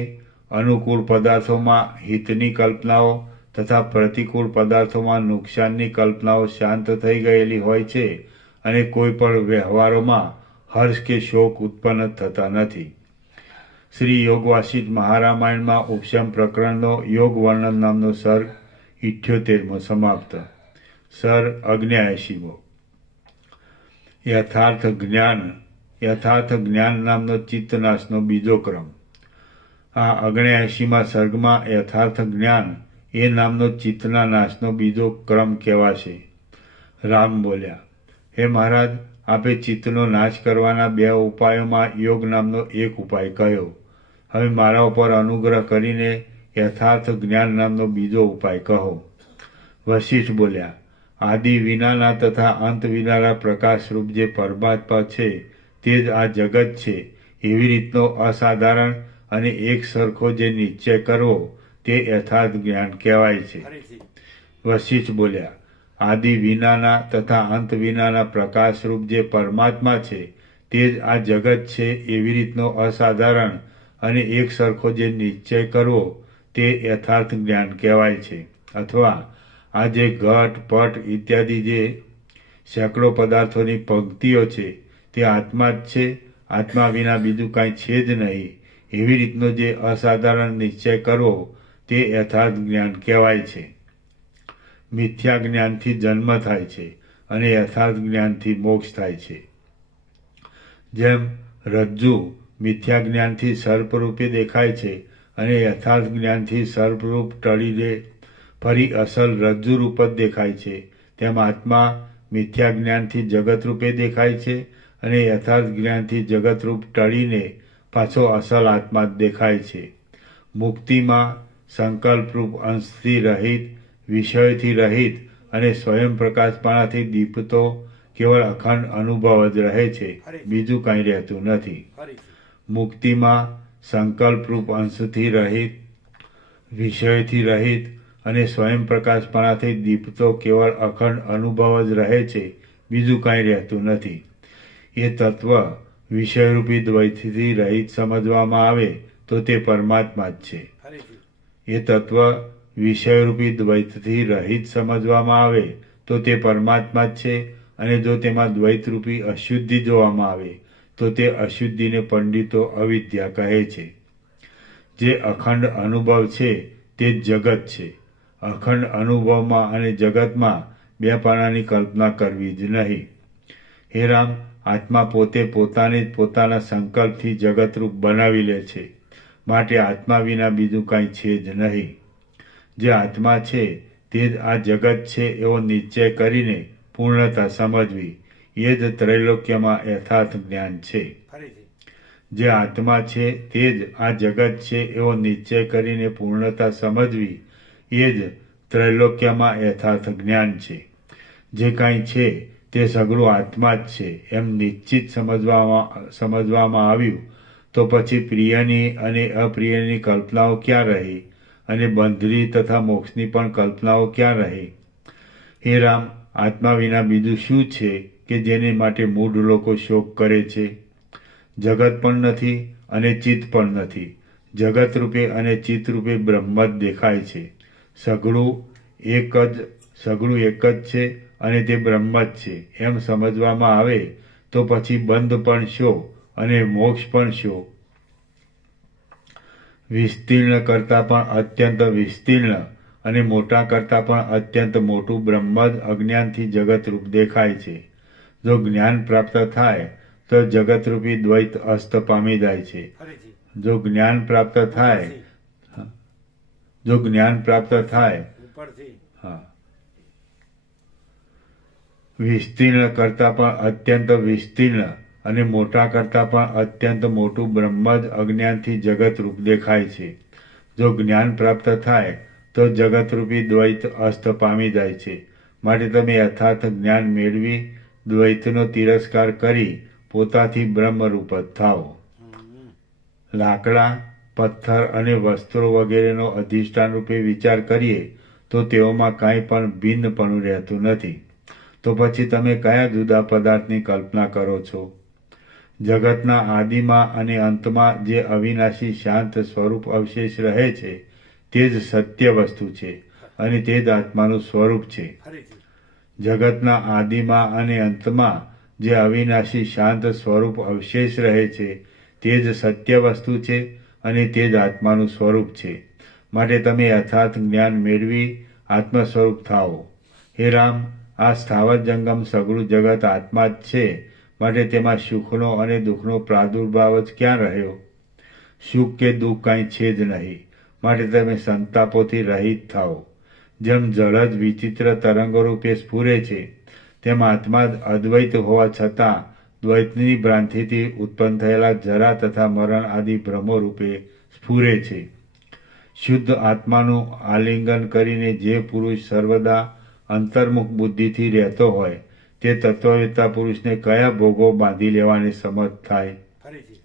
અનુકૂળ પદાર્થોમાં હિતની કલ્પનાઓ તથા પ્રતિકૂળ પદાર્થોમાં નુકસાનની કલ્પનાઓ શાંત થઈ ગયેલી હોય છે અને કોઈ પણ વ્યવહારોમાં હર્ષ કે શોક ઉત્પન્ન થતા નથી. શ્રી યોગ વાસિષ્ઠ મહારામાયણમાં ઉપશમ પ્રકરણનો યોગ વર્ણન નામનો સર્ગ 78મો સમાપ્ત. સર્ગ 79મો. યથાર્થ જ્ઞાન નામનો ચિત્તનાશનો બીજો ક્રમ. આ 79મા સર્ગમાં યથાર્થ જ્ઞાન એ નામનો ચિત્તના નાશનો બીજો ક્રમ કહેવાશે. રામ બોલ્યા, હે મહારાજ, આપે ચિત્તનો નાશ કરવાના 2 ઉપાયોમાં યોગ નામનો એક ઉપાય કહ્યો. હવે મારા ઉપર અનુગ્રહ કરીને યથાર્થ જ્ઞાન નામનો બીજો ઉપાય કહો. વશિષ્ઠ બોલ્યા, આદિ વિનાના તથા અંત વિનાના પ્રકાશરૂપ જે પરમાત્મા છે તે જ આ જગત છે એવી રીતનો અસાધારણ અને એક સરખો જે નિશ્ચય કરવો તે યથાર્થ જ્ઞાન કહેવાય છે. વશિષ્ઠ બોલ્યા, આદિ વિનાના તથા અંત વિનાના પ્રકાશરૂપ જે પરમાત્મા છે તે જ આ જગત છે એવી રીતનો અસાધારણ અને એક સરખો જે નિશ્ચય કરવો તે યથાર્થ જ્ઞાન કહેવાય છે. અથવા આ જે ઘટ પટ ઇત્યાદિ જે સેંકડો પદાર્થોની પંક્તિઓ છે તે આત્મા જ છે, આત્મા વિના બીજું કાંઈ છે જ નહીં એવી રીતનો જે અસાધારણ નિશ્ચય કરવો તે યથાર્થ જ્ઞાન કહેવાય છે. મિથ્યા જ્ઞાનથી જન્મ થાય છે અને યથાર્થ જ્ઞાનથી મોક્ષ થાય છે. જેમ રજ્જુ મિથ્યા જ્ઞાનથી સર્પરૂપે દેખાય છે અને યથાર્થ જ્ઞાનથી સર્પરૂપ ટળીને ફરી અસલ રજ્જુ રૂપ જ દેખાય છે, તેમ આત્મા મિથ્યા જ્ઞાનથી જગતરૂપે દેખાય છે અને યથાર્થ જ્ઞાનથી જગતરૂપ ટળીને પાછો અસલ આત્મા જ દેખાય છે. મુક્તિમાં સંકલ્પરૂપ અંશથી રહિત, વિષયોથી રહિત અને સ્વયં પ્રકાશપણાથી દીપતો કેવળ અખંડ અનુભવ જ રહે છે, બીજું કાંઈ રહેતું નથી. મુક્તિમાં સંકલ્પરૂપ અંશથી રહિત, વિષયોથી રહિત અને સ્વયં પ્રકાશપણાથી દીપતો કેવળ અખંડ અનુભવ જ રહે છે, બીજું કાંઈ રહેતું નથી. એ તત્વ વિષયરૂપી દ્વૈતથી રહિત સમજવામાં આવે તો તે પરમાત્મા જ છે. એ તત્વ વિષયરૂપી દ્વૈતથી રહિત સમજવામાં આવે તો તે પરમાત્મા જ છે અને જો તેમાં દ્વૈતરૂપી અશુદ્ધિ જોવામાં આવે તો તે અશુદ્ધિને પંડિતો અવિદ્યા કહે છે. જે અખંડ અનુભવ છે તે જ જગત છે. અખંડ અનુભવમાં અને જગતમાં 2 પાનાની કલ્પના કરવી જ નહીં. હે રામ, આત્મા પોતે પોતાને જ પોતાના સંકલ્પથી જગતરૂપ બનાવી લે છે, માટે આત્મા વિના બીજું કાંઈ છે જ નહીં. જે આત્મા છે તે જ આ જગત છે એવો નિશ્ચય કરીને પૂર્ણતા સમજવી એ જ ત્રૈલોક્યમાં યથાર્થ જ્ઞાન છે. જે આત્મા છે તે જ આ જગત છે એવો નિશ્ચય કરીને પૂર્ણતા સમજવી એ જ ત્રૈલોક્યમાં યથાર્થ જ્ઞાન છે. જે કાંઈ છે તે સઘળું આત્મા જ છે એમ નિશ્ચિત સમજવામાં આવ્યું તો પછી પ્રિયની અને અપ્રિયની કલ્પનાઓ ક્યાં રહી અને બંધની તથા મોક્ષની પણ કલ્પનાઓ ક્યાં રહી. હે રામ, આત્મા વિના બીજું શું છે કે જેને માટે મૂઢ લોકો શોક કરે છે? જગત પણ નથી અને ચિત્ત પણ નથી. જગત રૂપે અને ચિત્ત રૂપે બ્રહ્મ જ દેખાય છે. સઘળું એક જ છે અને તે બ્રહ્મ જ છે એમ સમજવામાં આવે તો પછી બંધ પણ શો અને મોક્ષ પણ શો? વિસ્તીર્ણ કરતાં પણ અત્યંત વિસ્તીર્ણ અને મોટા કરતાં પણ અત્યંત મોટું બ્રહ્મ જ અજ્ઞાનથી જગતરૂપ દેખાય છે. જો જ્ઞાન પ્રાપ્ત થાય તો જગતરૂપી દ્વૈત અસ્ત પામી જાય છે જો જ્ઞાન પ્રાપ્ત થાય જો જ્ઞાન પ્રાપ્ત થાય ઉપરથી હા વિસ્તીર્ણ કરતા પણ અત્યંત વિસ્તીર્ણ અને મોટા કરતા પણ અત્યંત મોટું બ્રહ્મ જ અજ્ઞાનથી જગતરૂપ દેખાય છે. જો જ્ઞાન પ્રાપ્ત થાય તો જગતરૂપી દ્વૈત અસ્ત પામી જાય છે. માટે તમે યથાર્થ જ્ઞાન મેળવી દ્વૈતનો તિરસ્કાર કરી પોતાથી બ્રહ્મરૂપ જ થાઓ. લાકડા, પથ્થર અને વસ્ત્રો વગેરેનો અધિષ્ઠાન રૂપે વિચાર કરીએ તો તેઓમાં કાંઈ પણ ભિન્નપણું રહેતું નથી. તો પછી તમે કયા જુદા પદાર્થની કલ્પના કરો છો? જગતના આદિમાં અને અંતમાં જે અવિનાશી શાંત સ્વરૂપ અવશેષ રહે છે તે જ સત્ય વસ્તુ છે અને તે જ આત્માનું સ્વરૂપ છે. ફરીથી જગતના આદિમાં અને અંતમાં જે અવિનાશી શાંત સ્વરૂપ અવશેષ રહે છે તે જ સત્ય વસ્તુ છે અને તે જ આત્માનું સ્વરૂપ છે. માટે તમે યથાર્થ જ્ઞાન મેળવી આત્મ સ્વરૂપ થાઓ. હે રામ, આ સ્થાવર જંગમ સઘળું જગત આત્મા જ છે. માટે તેમાં સુખનો અને દુઃખનો પ્રાદુર્ભાવ જ ક્યાં રહ્યો? સુખ કે દુઃખ કાંઈ છે જ નહીં. માટે તમે સંતાપોથી રહિત થાઓ. જેમ જળ જ વિચિત્ર તરંગો રૂપે સ્ફુરે છે તેમ આત્મા જ અદ્વૈત હોવા છતાં દ્વૈતની ભ્રાંતિથી ઉત્પન્ન થયેલા જરા તથા મરણ આદિ ભ્રમો રૂપે સ્ફુરે છે. શુદ્ધ આત્માનું આલિંગન કરીને જે પુરુષ સર્વદા અંતર્મુખ બુદ્ધિથી રહેતો હોય તે તત્વવેત્તા પુરુષને કયા ભોગો બાંધી લેવાને સમર્થ થાય? ફરીથી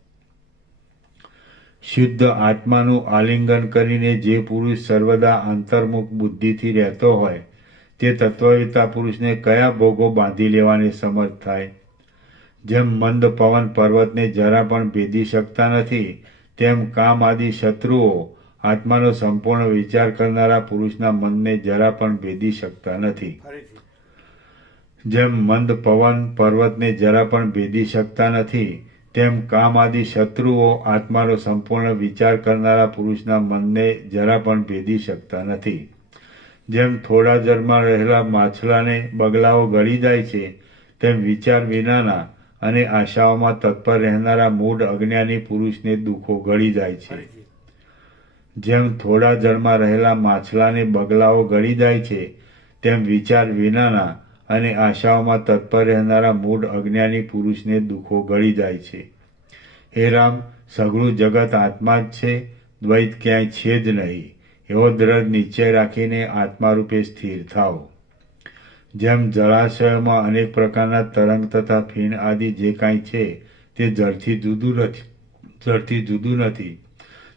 શુદ્ધ આત્માનું આલિંગન કરીને જે પુરુષ સર્વદા અંતર્મુખ બુદ્ધિથી રહેતો હોય તે તત્વવેત્તા પુરુષને કયા ભોગો બાંધી લેવાને સમર્થ થાય? જેમ મંદ પવન પર્વતને જરા પણ ભેદી શકતા નથી તેમ કામ આદિ શત્રુઓ આત્માનો સંપૂર્ણ વિચાર કરનારા પુરુષના મનને જરા પણ ભેદી શકતા નથી. ફરીથી જેમ મંદ પવન પર્વતને જરા પણ ભેદી શકતા નથી તેમ કામ આદિ શત્રુઓ આત્માનો સંપૂર્ણ વિચાર કરનારા પુરુષના મનને જરા પણ ભેદી શકતા નથી. જેમ થોડા જળમાં રહેલા માછલાને બગલાઓ ગળી જાય છે તેમ વિચાર વિનાના અને આશાઓમાં તત્પર રહેનારા મૂઢ અજ્ઞાની પુરુષને દુઃખો ગળી જાય છે. ફરીથી જેમ થોડા જળમાં રહેલા માછલાને બગલાઓ ગળી જાય છે તેમ વિચાર વિનાના અને આશાઓમાં તત્પર રહેનારા મૂઢ અજ્ઞાની પુરુષને દુઃખો ગળી જાય છે. હે રામ, સઘળું જગત આત્મા જ છે, દ્વૈત ક્યાંય છે જ નહીં. એવો દ્રઢ નિશ્ચય રાખીને આત્મા રૂપે સ્થિર થાઓ. જેમ જળાશયોમાં અનેક પ્રકારના તરંગ તથા ફીણ આદિ જે કાંઈ છે તે જળથી જુદું નથી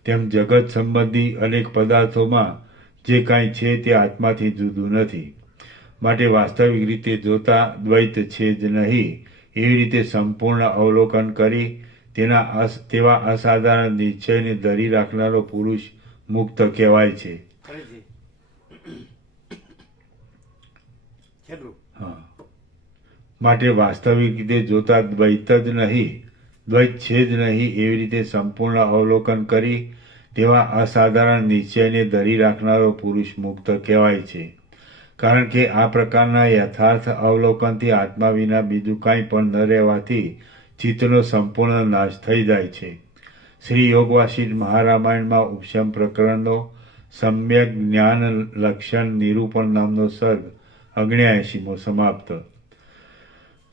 તેમ જગત સંબંધી અનેક પદાર્થોમાં જે કાંઈ છે તે આત્માથી જુદું નથી. માટે વાસ્તવિક રીતે જોતા દ્વૈત છે જ નહીં. એવી રીતે સંપૂર્ણ અવલોકન કરી તેવા અસાધારણ નિશ્ચયને ધરી રાખનારો પુરુષ મુક્ત કહેવાય છે. ફરીથી છેલ્લું હા, માટે વાસ્તવિક રીતે જોતા દ્વૈત જ નહીં, દ્વૈત છે જ નહીં એવી રીતે સંપૂર્ણ અવલોકન કરી તેવા અસાધારણ નિશ્ચયને ધરી રાખનારો પુરુષ મુક્ત કહેવાય છે. કારણ કે આ પ્રકારના યથાર્થ અવલોકનથી આત્મા વિના બીજું કાંઈ પણ ન રહેવાથી ચિત્તનો સંપૂર્ણ નાશ થઈ જાય છે. શ્રી યોગવાસિષ્ઠ મહારામાયણમાં ઉપશમ પ્રકરણનો સમ્યક જ્ઞાન લક્ષણ નિરૂપણ નામનો સર્ગ 79મો સમાપ્ત.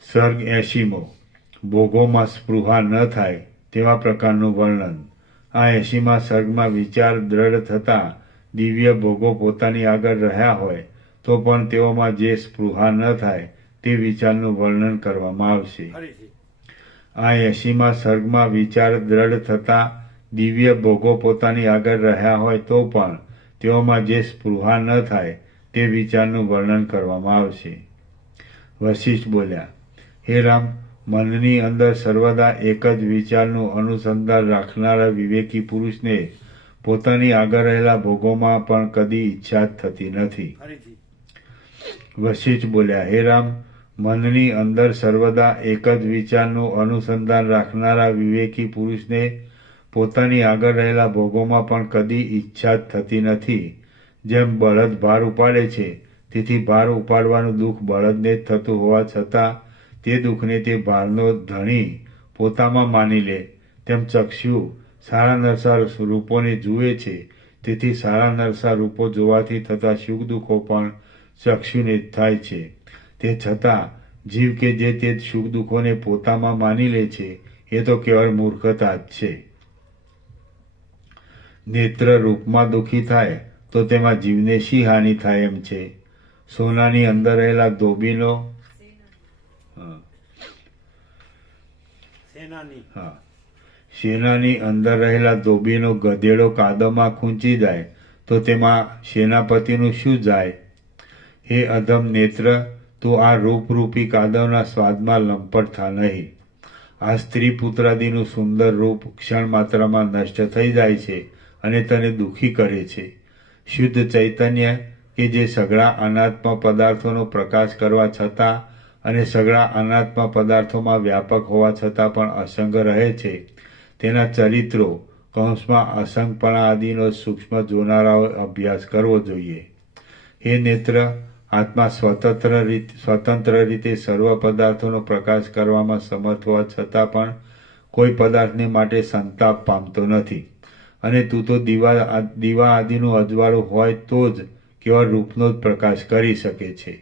સર્ગ 80મો ભોગોમાં સ્પૃહા ન થાય તેવા પ્રકારનું વર્ણન. આ 80મા સર્ગમાં વિચાર દ્રઢ થતા દિવ્ય ભોગો પોતાની આગળ રહ્યા હોય તો પણ તેઓમાં જે સ્પૃહા ન થાય તે વિચારનું વર્ણન કરવામાં આવશે. ફરીથી આ 80મા સર્ગમાં વિચાર દ્રઢ થતા દિવ્ય ભોગો પોતાની આગળ રહ્યા હોય તો પણ તેઓમાં જે સ્પૃહા ન થાય તે વિચારનું વર્ણન કરવામાં આવશે. વશિષ્ઠ બોલ્યા, હે રામ, મનની અંદર સર્વદા એક જ વિચારનું અનુસંધાન રાખનારા વિવેકી પુરુષને પોતાની આગળ રહેલા ભોગોમાં પણ કદી ઈચ્છા જ થતી નથી. ફરીથી વશિષ્ઠ બોલ્યા, હે રામ, મનની અંદર સર્વદા એક જ વિચારનું અનુસંધાન રાખનારા વિવેકી પુરુષને પોતાની આગળ રહેલા ભોગોમાં પણ કદી ઈચ્છા જ થતી નથી. જેમ બળદ ભાર ઉપાડે છે તેથી ભાર ઉપાડવાનું દુઃખ બળદને જ થતું હોવા છતાં તે દુઃખને તે ભારનો ધણી પોતામાં માની લે, તેમ ચક્ષુ સારા નરસા રૂપોને જુએ છે, તેથી સારા નરસા રૂપો જોવાથી થતા સુખ દુઃખો પણ ચક્ષુને જ થાય છે. તે છતાં જીવ કે જે તે સુખ દુઃખોને પોતામાં માની લે છે, એ તો કેવળ મૂર્ખતા જ છે. નેત્ર રૂપમાં દુઃખી થાય તો તેમાં જીવને શી હાનિ થાય એમ છે? સોનાની અંદર રહેલા ધોબીનો શેનાની અંદર રહેલા ધોબીનો ગધેડો કાદવમાં ખૂંચી જાય તો તેમાં સેનાપતિનું શું જાય? હે અધમ નેત્ર, તું આ રૂપરૂપી કાદવના સ્વાદમાં લંપટ થા નહીં. આ સ્ત્રી પુત્રાદિનું સુંદર રૂપ ક્ષણ માત્રમાં નષ્ટ થઈ જાય છે અને તને દુઃખી કરે છે. શુદ્ધ ચૈતન્ય કે જે સઘળા અનાત્મ પદાર્થોનો પ્રકાશ કરવા છતાં અને સઘળા અનાત્મ પદાર્થોમાં વ્યાપક હોવા છતાં પણ અસંગ રહે છે, તેના ચરિત્રો કૌંસમાં અસંગપણા આદિનો સૂક્ષ્મ જોનારાઓએ અભ્યાસ કરવો જોઈએ. હે નેત્ર, આત્મા સ્વતંત્ર રીતે સર્વ પદાર્થોનો પ્રકાશ કરવામાં સમર્થ હોવા છતાં પણ કોઈ પદાર્થને માટે સંતાપ પામતો નથી, અને તું તો દીવા આદિનું અજવાળું હોય તો જ કેવળ રૂપનો જ પ્રકાશ કરી શકે છે.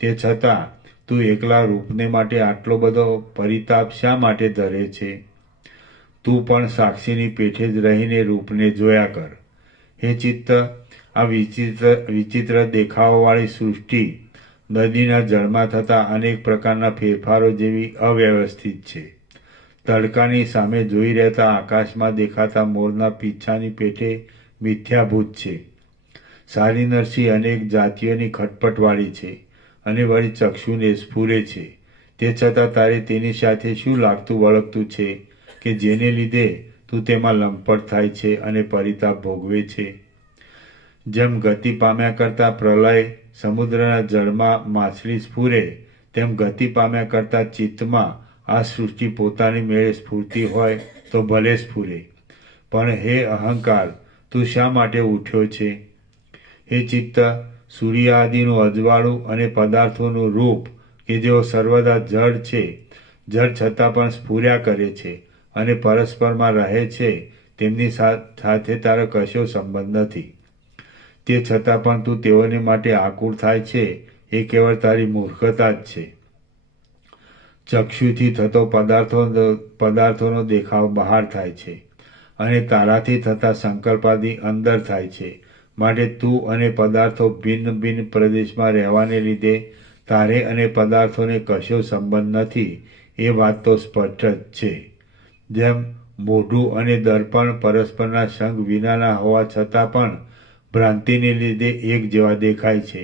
તે છતાં તું એકલા રૂપને માટે આટલો બધો પરિતાપ શા માટે ધરે છે? તું પણ સાક્ષીની પેઠે જ રહીને રૂપને જોયા કર. હે ચિત્ત, આ વિચિત્ર દેખાવવાળી સૃષ્ટિ નદીના જળમાં થતા અનેક પ્રકારના ફેરફારો જેવી અવ્યવસ્થિત છે. તડકાની સામે જોઈ રહેતા આકાશમાં દેખાતા મોરના પીછાની પેઠે મિથ્યાભૂત છે. સારી નરસી અનેક જાતિઓની ખટપટવાળી છે અને વળી ચક્ષુને સ્ફુરે છે. તે છતાં તારે તેની સાથે શું લાગતું વળગતું છે કે જેને લીધે તું તેમાં લંપટ થાય છે અને પરિતાપ ભોગવે છે? જેમ ગતિ પામ્યા કરતા પ્રલય સમુદ્રના જળમાં માછલી સ્ફુરે, તેમ ગતિ પામ્યા કરતા ચિત્તમાં આ સૃષ્ટિ પોતાની મેળે સ્ફૂરતી હોય તો ભલે સ્ફુરે. પણ હે અહંકાર, તું શા માટે ઉઠ્યો છે? હે ચિત્ત, સૂર્ય આદિનું અજવાળું અને પદાર્થોનું રૂપ કે જેઓ સર્વદા જળ છે, જળ છતાં પણ સ્ફુર્યા કરે છે અને પરસ્પરમાં રહે છે, તેમની સાથે તારો કશો સંબંધ નથી. તે છતાં પણ તું તેઓને માટે આકુળ થાય છે, એ કેવળ તારી મૂર્ખતા જ છે. ચક્ષુથી થતો પદાર્થોનો દેખાવ બહાર થાય છે અને તારાથી થતા સંકલ્પાદી અંદર થાય છે. માટે તું અને પદાર્થો ભિન્ન ભિન્ન પ્રદેશમાં રહેવાને લીધે તારે અને પદાર્થોને કશો સંબંધ નથી, એ વાત તો સ્પષ્ટ જ છે. જેમ મોઢું અને દર્પણ પરસ્પરના સંગ વિનાના હોવા છતાં પણ ભ્રાંતિને લીધે એક જેવા દેખાય છે,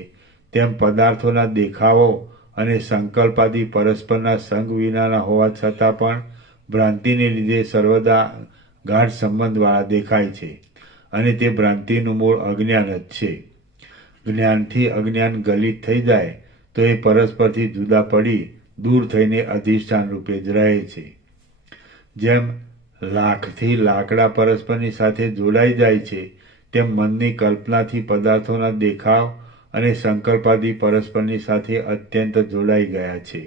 તેમ પદાર્થોના દેખાવો અને સંકલ્પાદી પરસ્પરના સંગ વિનાના હોવા છતાં પણ ભ્રાંતિને લીધે સર્વદા ગાઢ સંબંધવાળા દેખાય છે, અને તે ભ્રાંતિનું મૂળ અજ્ઞાન જ છે. જ્ઞાનથી અજ્ઞાન ગલિત થઈ જાય તો એ પરસ્પરથી જુદા પડી દૂર થઈને અધિષ્ઠાન રૂપે જ રહે છે. જેમ લાખથી લાકડા પરસ્પરની સાથે જોડાઈ જાય છે, તેમ મનની કલ્પનાથી પદાર્થોના દેખાવ અને સંકલ્પાદી પરસ્પરની સાથે અત્યંત જોડાઈ ગયા છે.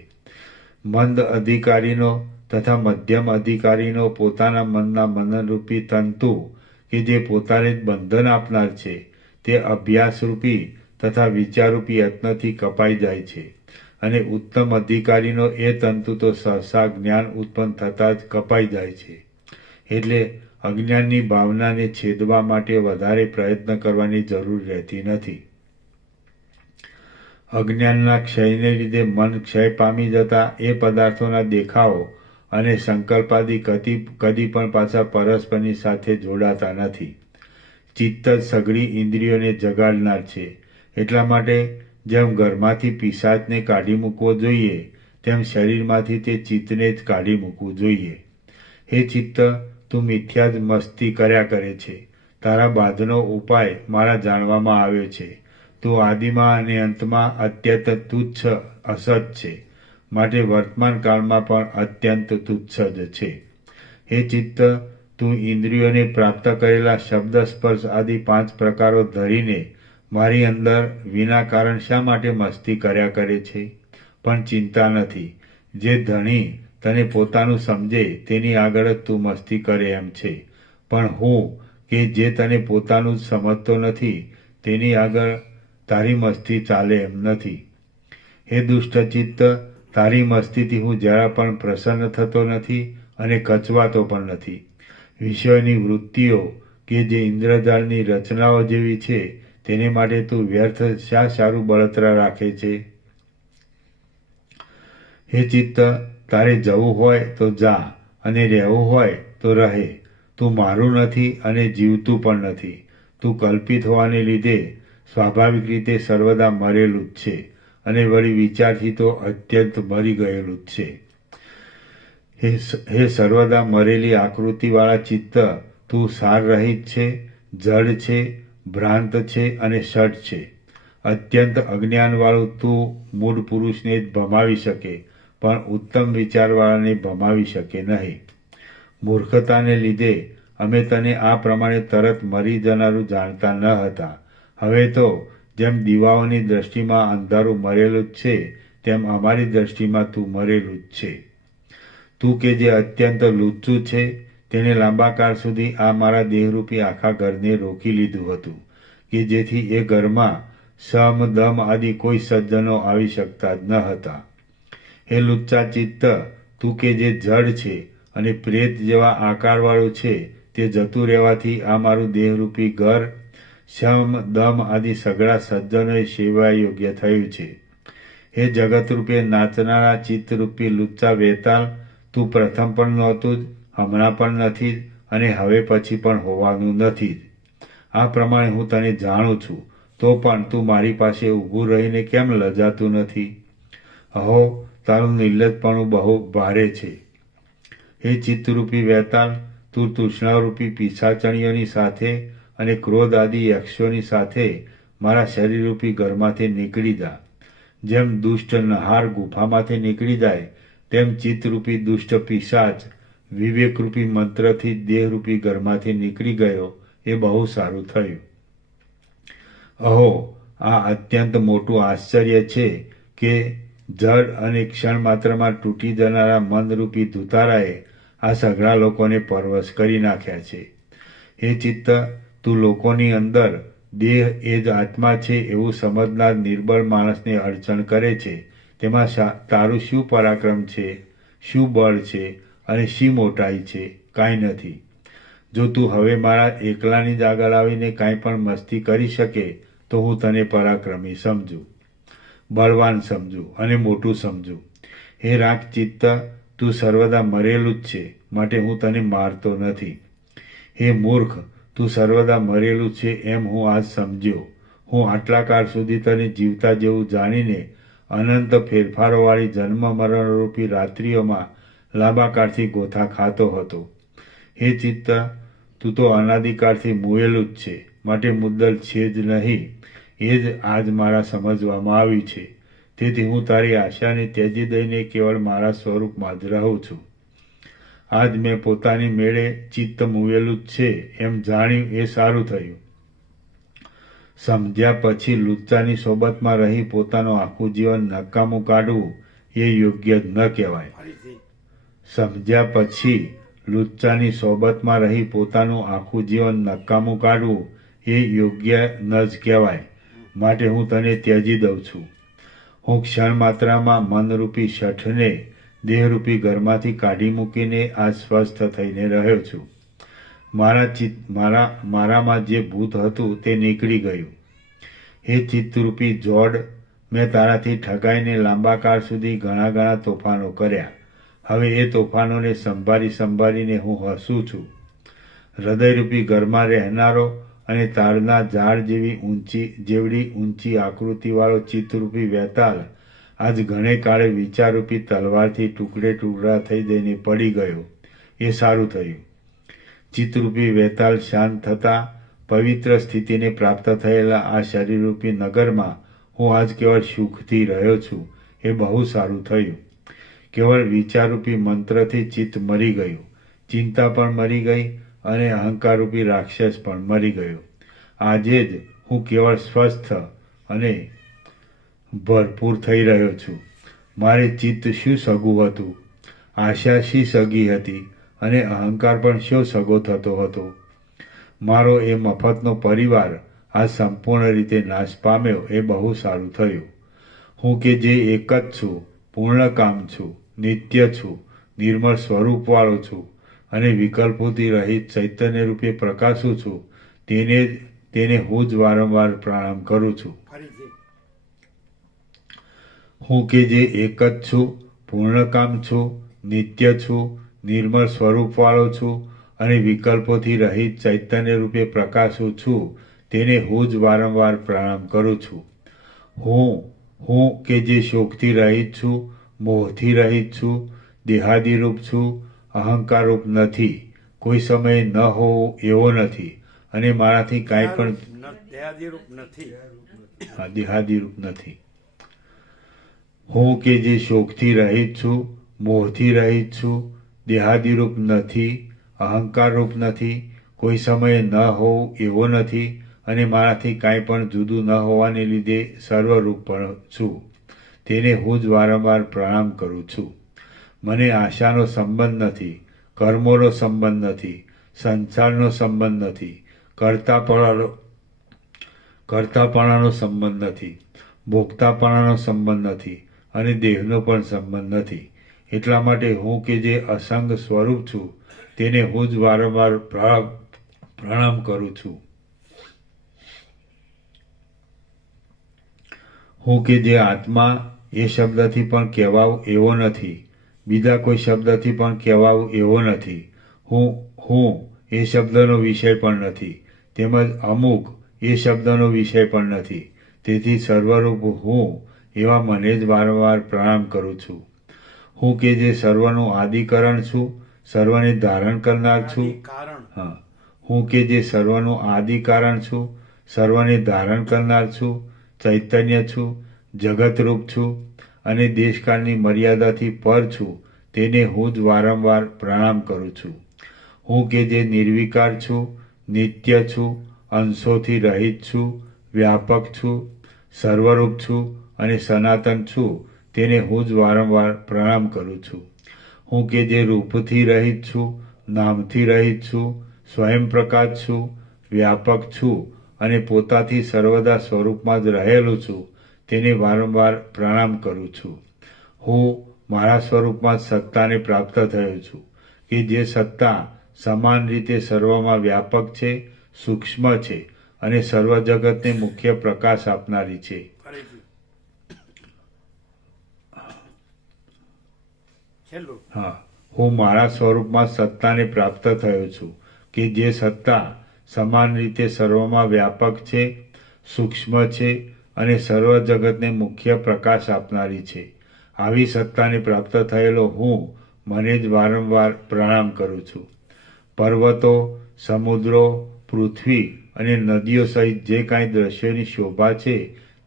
મંદ અધિકારીનો તથા મધ્યમ અધિકારીનો પોતાના મનના મનનરૂપી તંતુ કે જે પોતાને જ બંધન આપનાર છે, તે અભ્યાસરૂપી તથા વિચારરૂપી યત્નથી કપાઈ જાય છે, અને ઉત્તમ અધિકારીનો એ તંતુ તો સહસા જ્ઞાન ઉત્પન્ન થતાં જ કપાઈ જાય છે. એટલે અજ્ઞાનની ભાવનાને છેદવા માટે વધારે પ્રયત્ન કરવાની જરૂર રહેતી નથી. અજ્ઞાનના ક્ષયને લીધે મન ક્ષય પામી જતા એ પદાર્થોના દેખાવો અને સંકલ્પાદી કદી પણ પાછા પરસ્પરની સાથે જોડાતા નથી. ચિત્ત જ સઘળી ઇન્દ્રિયોને જગાડનાર છે. એટલા માટે જેમ ઘરમાંથી પિશાચને કાઢી મૂકવો જોઈએ, તેમ શરીરમાંથી તે ચિત્તને જ કાઢી મૂકવું જોઈએ. હે ચિત્ત, તું મિથ્યા જ મસ્તી કર્યા કરે છે. તારા બાધનો ઉપાય મારા જાણવામાં આવ્યો છે. તું આદિમાં અને અંતમાં અત્યંત તુચ્છ અસત છે, માટે વર્તમાન કાળમાં પણ અત્યંત તુચ્છ જ છે. હે ચિત્ત, તું ઇન્દ્રિયોને પ્રાપ્ત કરેલા શબ્દ સ્પર્શ આદિ 5 પ્રકારો ધરીને મારી અંદર વિના કારણ શા માટે મસ્તી કર્યા કરે છે? પણ ચિંતા નથી. જે ધણી તને પોતાનું સમજે તેની આગળ જ તું મસ્તી કરે એમ છે, પણ હું કે જે તને પોતાનું જ સમજતો નથી તેની આગળ તારી મસ્તી ચાલે એમ નથી. હે દુષ્ટચિત્ત, તારી મસ્તીથી હું જરા પણ પ્રસન્ન થતો નથી અને કચવાતો પણ નથી. વિષયોની વૃત્તિઓ કે જે ઇન્દ્રજાળની રચનાઓ જેવી છે તેને માટે તું વ્યર્થ શા સારું બળતરા રાખે છે? હે ચિત્ત, તારે જવું હોય તો જા અને રહેવું હોય તો રહે. તું મારું નથી અને જીવતું પણ નથી. તું કલ્પિત હોવાને લીધે સ્વાભાવિક રીતે સર્વદા મરેલું જ છે અને વળી વિચારથી તો અત્યંત મરી ગયેલું જ છે. હે સર્વદા મરેલી આકૃતિવાળા ચિત્ત, તું સાર રહિત છે, જડ છે, ભ્રાંત છે અને ષટ છે. અત્યંત અજ્ઞાનવાળું તું મૂળ પુરુષને જ ભમાવી શકે પણ ઉત્તમ વિચારવાળાને ભમાવી શકે નહીં. મૂર્ખતાને લીધે અમે તને આ પ્રમાણે તરત મરી જનારું જાણતા ન હતા. હવે તો જેમ દીવાઓની દ્રષ્ટિમાં અંધારું મરેલું જ છે તેમ અમારી દ્રષ્ટિમાં તું મરેલું જ છે. તું કે જે અત્યંત લુચ્ચું છે તેણે લાંબા કાળ સુધી આ મારા દેહરૂપી આખા ઘરને રોકી લીધું હતું કે જેથી એ ઘરમાં સમ દમ આદિ કોઈ સજ્જનો આવી શકતા જ ન હતા. હે લુચ્ચા ચિત્ત, તું કે જે જડ છે અને પ્રેત જેવા આકારવાળું છે તે જતું રહેવાથી આ મારું દેહરૂપી ઘર શમ દમ આદિ સઘળા સજ્જનોએ સેવા યોગ્ય થયું છે. હે જગતરૂપે નાચનારા ચિત્તરૂપી લુચ્ચા વેતાલ, તું પ્રથમ પણ નહોતું જ, હમણાં પણ નથી જ અને હવે પછી પણ હોવાનું નથી જ. આ પ્રમાણે હું તને જાણું છું, તો પણ તું મારી પાસે ઊભું રહીને કેમ લજાતું નથી? અહો, તારું નિર્લજપણું બહુ ભારે છે. હે ચિત્તરૂપી વેતાલ, તું તૃષ્ણારૂપી પિશાચણીઓની સાથે અને ક્રોધ આદિ યક્ષોની સાથે મારા શરીરરૂપી ઘરમાંથી નીકળી જા. જેમ દુષ્ટ નહાર ગુફામાંથી નીકળી જાય તેમ ચિત્તરૂપી દુષ્ટ પિશાચ વિવેકરૂપી મંત્રથી દેહરૂપી ઘરમાંથી નીકળી ગયો. એ બહુ સારું થયું. અહો, આ અત્યંત મોટું આશ્ચર્ય છે કે જડ અને ક્ષણ માત્રમાં તૂટી જનારા મનરૂપી ધુતારાએ આ સઘળા લોકોને પરવશ કરી નાખ્યા છે. હે ચિત્ત, તું લોકોની અંદર દેહ એ જ આત્મા છે એવું સમજનાર નિર્બળ માણસને અડચણ કરે છે. તેમાં તારું શું પરાક્રમ છે, શું બળ છે અને શી મોટાઈ છે? કાંઈ નથી. જો તું હવે મારા એકલાની જ આગળ આવીને કાંઈ પણ મસ્તી કરી શકે તો હું તને પરાક્રમી સમજું, બળવાન સમજું અને મોટું સમજું. હે રાખ ચિત્ત, તું સર્વદા મરેલું જ છે માટે હું તને મારતો નથી. હે મૂર્ખ, તું સર્વદા મરેલું છે એમ હું આજ સમજ્યો. હું આટલા કાળ સુધી તને જીવતા જેવું જાણીને અનંત ફેરફારોવાળી જન્મ મરણરૂપી રાત્રિઓમાં લાંબા કાળથી ગોથા ખાતો હતો. હે ચિત્ત, તું તો અનાદિકાળથી મુયેલું જ છે માટે મુદ્દલ છે જ નહીં. એ જ આજ મારા સમજવામાં આવ્યું છે. તેથી હું તારી આશાને ત્યજી દઈને કેવળ મારા સ્વરૂપમાં જ રહું છું. આજ મેં પોતાની મેળે ચિત્ત મુયેલું જ છે એમ જાણ્યું એ સારું થયું. સમજ્યા પછી લુચ્ચાની સોબતમાં રહી પોતાનું આખું જીવન નકામું કાઢવું એ યોગ્ય જ ન કહેવાય. સમજ્યા પછી લુચ્ચાની સોબતમાં રહી પોતાનું આખું જીવન નકામું કાઢવું એ યોગ્ય ન જ કહેવાય. માટે હું તને ત્યજી દઉં છું. હું ક્ષણ માત્રામાં મનરૂપી શઠને દેહરૂપી ઘરમાંથી કાઢી મૂકીને આ સ્વસ્થ થઈને રહ્યો છું. મારામાં જે ભૂત હતું તે નીકળી ગયું. હે ચિત્તરૂપી જોડ, મેં તારાથી ઠગાઈને લાંબા કાળ સુધી ઘણા ઘણા તોફાનો કર્યા. હવે એ તોફાનોને સંભાળીને હું હસું છું. હૃદયરૂપી ઘરમાં રહેનારો અને તાડના ઝાડ જેવડી ઊંચી આકૃતિવાળો ચિત્તરૂપી વેતાલ આજ ઘણે કાળે વિચારરૂપી તલવારથી ટુકડે ટુકડા થઈ જઈને પડી ગયો. એ સારું થયું. ચિત્તરૂપી વેતાલ શાંત થતાં પવિત્ર સ્થિતિને પ્રાપ્ત થયેલા આ શરીરરૂપી નગરમાં હું આજ કેવળ સુખથી રહ્યો છું. એ બહુ સારું થયું. કેવળ વિચારરૂપી મંત્રથી ચિત્ત મરી ગયું, ચિંતા પણ મરી ગઈ અને અહંકારરૂપી રાક્ષસ પણ મરી ગયો. આજે જ હું કેવળ સ્વસ્થ અને ભરપૂર થઈ રહ્યો છું. મારે ચિત્ત શું સગું હતું, આશા શી સગી હતી અને અહંકાર પણ શો સગો થતો હતો. મારો એ મફતનો પરિવાર આ સંપૂર્ણ રીતે નાશ પામ્યો એ બહુ સારું થયું. હું કે જે એક જ છું, પૂર્ણકામ છું, નિત્ય છું, નિર્મળ સ્વરૂપવાળો છું અને વિકલ્પોથી રહિત ચૈતન્ય રૂપે પ્રકાશું છું, તેને હું જ વારંવાર પ્રણામ કરું છું. ફરીથી હું કે જે એક જ છું, પૂર્ણકામ છું, નિત્ય છું, નિર્મળ સ્વરૂપવાળો છું અને વિકલ્પોથી રહિત ચૈતન્ય રૂપે પ્રકાશું છું, તેને હું જ વારંવાર પ્રણામ કરું છું. હું કે જે શોકથી રહિત છું, મોહથી રહિત છું, દેહાદિરૂપ છું, અહંકારરૂપ નથી, કોઈ સમયે ન હોવું એવો નથી અને મારાથી કાંઈ પણ દેહાદિરૂપ નથી. દેહાદિરૂપ નથી. હું કે જે શોકથી રહિત છું, મોહથી રહિત છું, દેહાદિરૂપ નથી, અહંકારરૂપ નથી, કોઈ સમયે ન હોવું એવો નથી અને મારાથી કાંઈ પણ જુદું ન હોવાને લીધે સર્વરૂપ પણ છું, તેને હું જ વારંવાર પ્રણામ કરું છું. મને આશાનો સંબંધ નથી, કર્મોનો સંબંધ નથી, સંસારનો સંબંધ નથી, કર્તાપણાનો સંબંધ નથી, ભોગતાપણાનો સંબંધ નથી અને દેહનો પણ સંબંધ નથી. એટલા માટે હું કે જે અસંગ સ્વરૂપ છું, તેને હું જ વારંવાર પ્રણામ કરું છું. હું કે જે આત્મા એ શબ્દથી પણ કહેવાવું એવો નથી, બીજા કોઈ શબ્દથી પણ કહેવાવું એવો નથી. હું એ શબ્દનો વિષય પણ નથી, તેમજ અમુક એ શબ્દનો વિષય પણ નથી. તેથી સર્વરૂપ હું એવા મને જ વારંવાર પ્રણામ કરું છું. હું કે જે સર્વનું આદિકરણ છું, સર્વને ધારણ કરનાર છું. હું કે જે સર્વનું આદિ કારણ છું, સર્વને ધારણ કરનાર છું, ચૈતન્ય છું, જગતરૂપ છું અને દેશકાળની મર્યાદાથી પર છું, તેને હું જ વારંવાર પ્રણામ કરું છું. હું કે જે નિર્વિકાર છું, નિત્ય છું, અંશોથી રહિત છું, વ્યાપક છું, સર્વરૂપ છું અને સનાતન છું, તેને હું જ વારંવાર પ્રણામ કરું છું. હું કે જે રૂપથી રહિત છું, નામથી રહિત છું, સ્વયં પ્રકાશ છું, વ્યાપક છું અને પોતાથી સર્વદા સ્વરૂપમાં જ રહેલું છું, તેને વારંવાર પ્રણામ કરું છું. હું મારા સ્વરૂપમાં સત્તાને પ્રાપ્ત થયો છું, કે જે સત્તા સમાન રીતે સર્વમાં વ્યાપક છે, સૂક્ષ્મ છે અને સર્વ જગતને મુખ્ય પ્રકાશ આપનારી છે. હું મારા સ્વરૂપમાં સત્તાને પ્રાપ્ત થયો છું, કે જે સત્તા સમાન રીતે સર્વમાં વ્યાપક છે, સૂક્ષ્મ છે અને સર્વ જગતને મુખ્ય પ્રકાશ આપનારી છે. આવી સત્તાને પ્રાપ્ત થયેલો હું મને જ વારંવાર પ્રણામ કરું છું. પર્વતો, સમુદ્રો, પૃથ્વી અને નદીઓ સહિત જે કાંઈ દ્રશ્યોની શોભા છે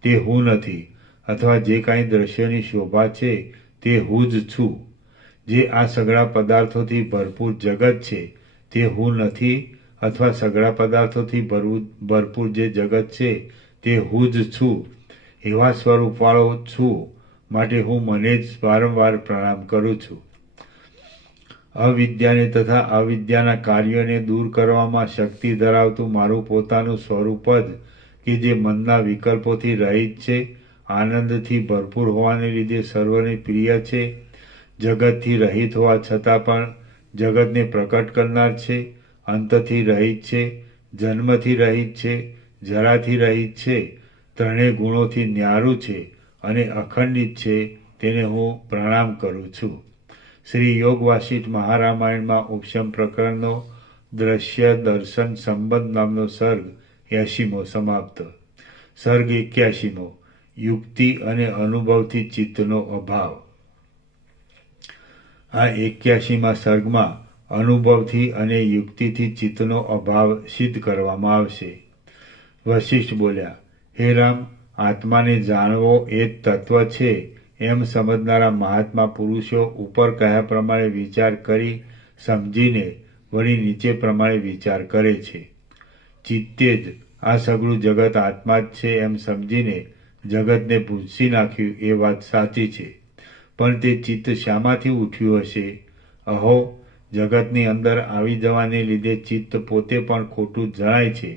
તે હું નથી, અથવા જે કાંઈ દ્રશ્યોની શોભા છે તે હું જ છું. જે આ સઘળા પદાર્થોથી ભરપૂર જગત છે તે હું નથી, અથવા સઘળા પદાર્થોથી ભરપૂર જે જગત છે તે હું જ છું. એવા સ્વરૂપવાળો છું, માટે હું મને જ વારંવાર પ્રણામ કરું છું. અવિદ્યાને તથા અવિદ્યાના કાર્યોને દૂર કરવામાં શક્તિ ધરાવતું મારું પોતાનું સ્વરૂપ જ, કે જે મનના વિકલ્પોથી રહિત છે, આનંદથી ભરપૂર હોવાને લીધે સર્વને પ્રિય છે, જગતથી રહિત હોવા છતાં પણ જગતને પ્રકટ કરનાર છે, અંતથી રહિત છે, જન્મથી રહિત છે, જરાથી રહિત છે, ત્રણેય ગુણોથી ન્યારું છે અને અખંડિત છે, તેને હું પ્રણામ કરું છું. શ્રી યોગ વાસિષ્ઠ મહારામાયણમાં ઉપશમ પ્રકરણનો દ્રશ્ય દર્શન સંબંધ નામનો સર્ગ 80મો સમાપ્ત. સર્ગ 81મો યુક્તિ અને અનુભવથી ચિત્તનો અભાવ. આ 81મા સર્ગમાં અનુભવથી અને યુક્તિથી ચિત્તનો અભાવ સિદ્ધ કરવામાં આવશે. વશિષ્ઠ બોલ્યા, હે રામ, આત્માને જાણવો એ જ તત્વ છે એમ સમજનારા મહાત્મા પુરુષો ઉપર કહ્યા પ્રમાણે વિચાર કરી સમજીને વળી નીચે પ્રમાણે વિચાર કરે છે. ચિત્તે જ આ સઘળું જગત આત્મા જ છે એમ સમજીને જગતને ભૂંસી નાખ્યું એ વાત સાચી છે. પણ તે ચિત્ત શામાંથી ઉઠ્યું હશે? અહો, જગતની અંદર આવી જવાને લીધે ચિત્ત પોતે પણ ખોટું જણાય છે.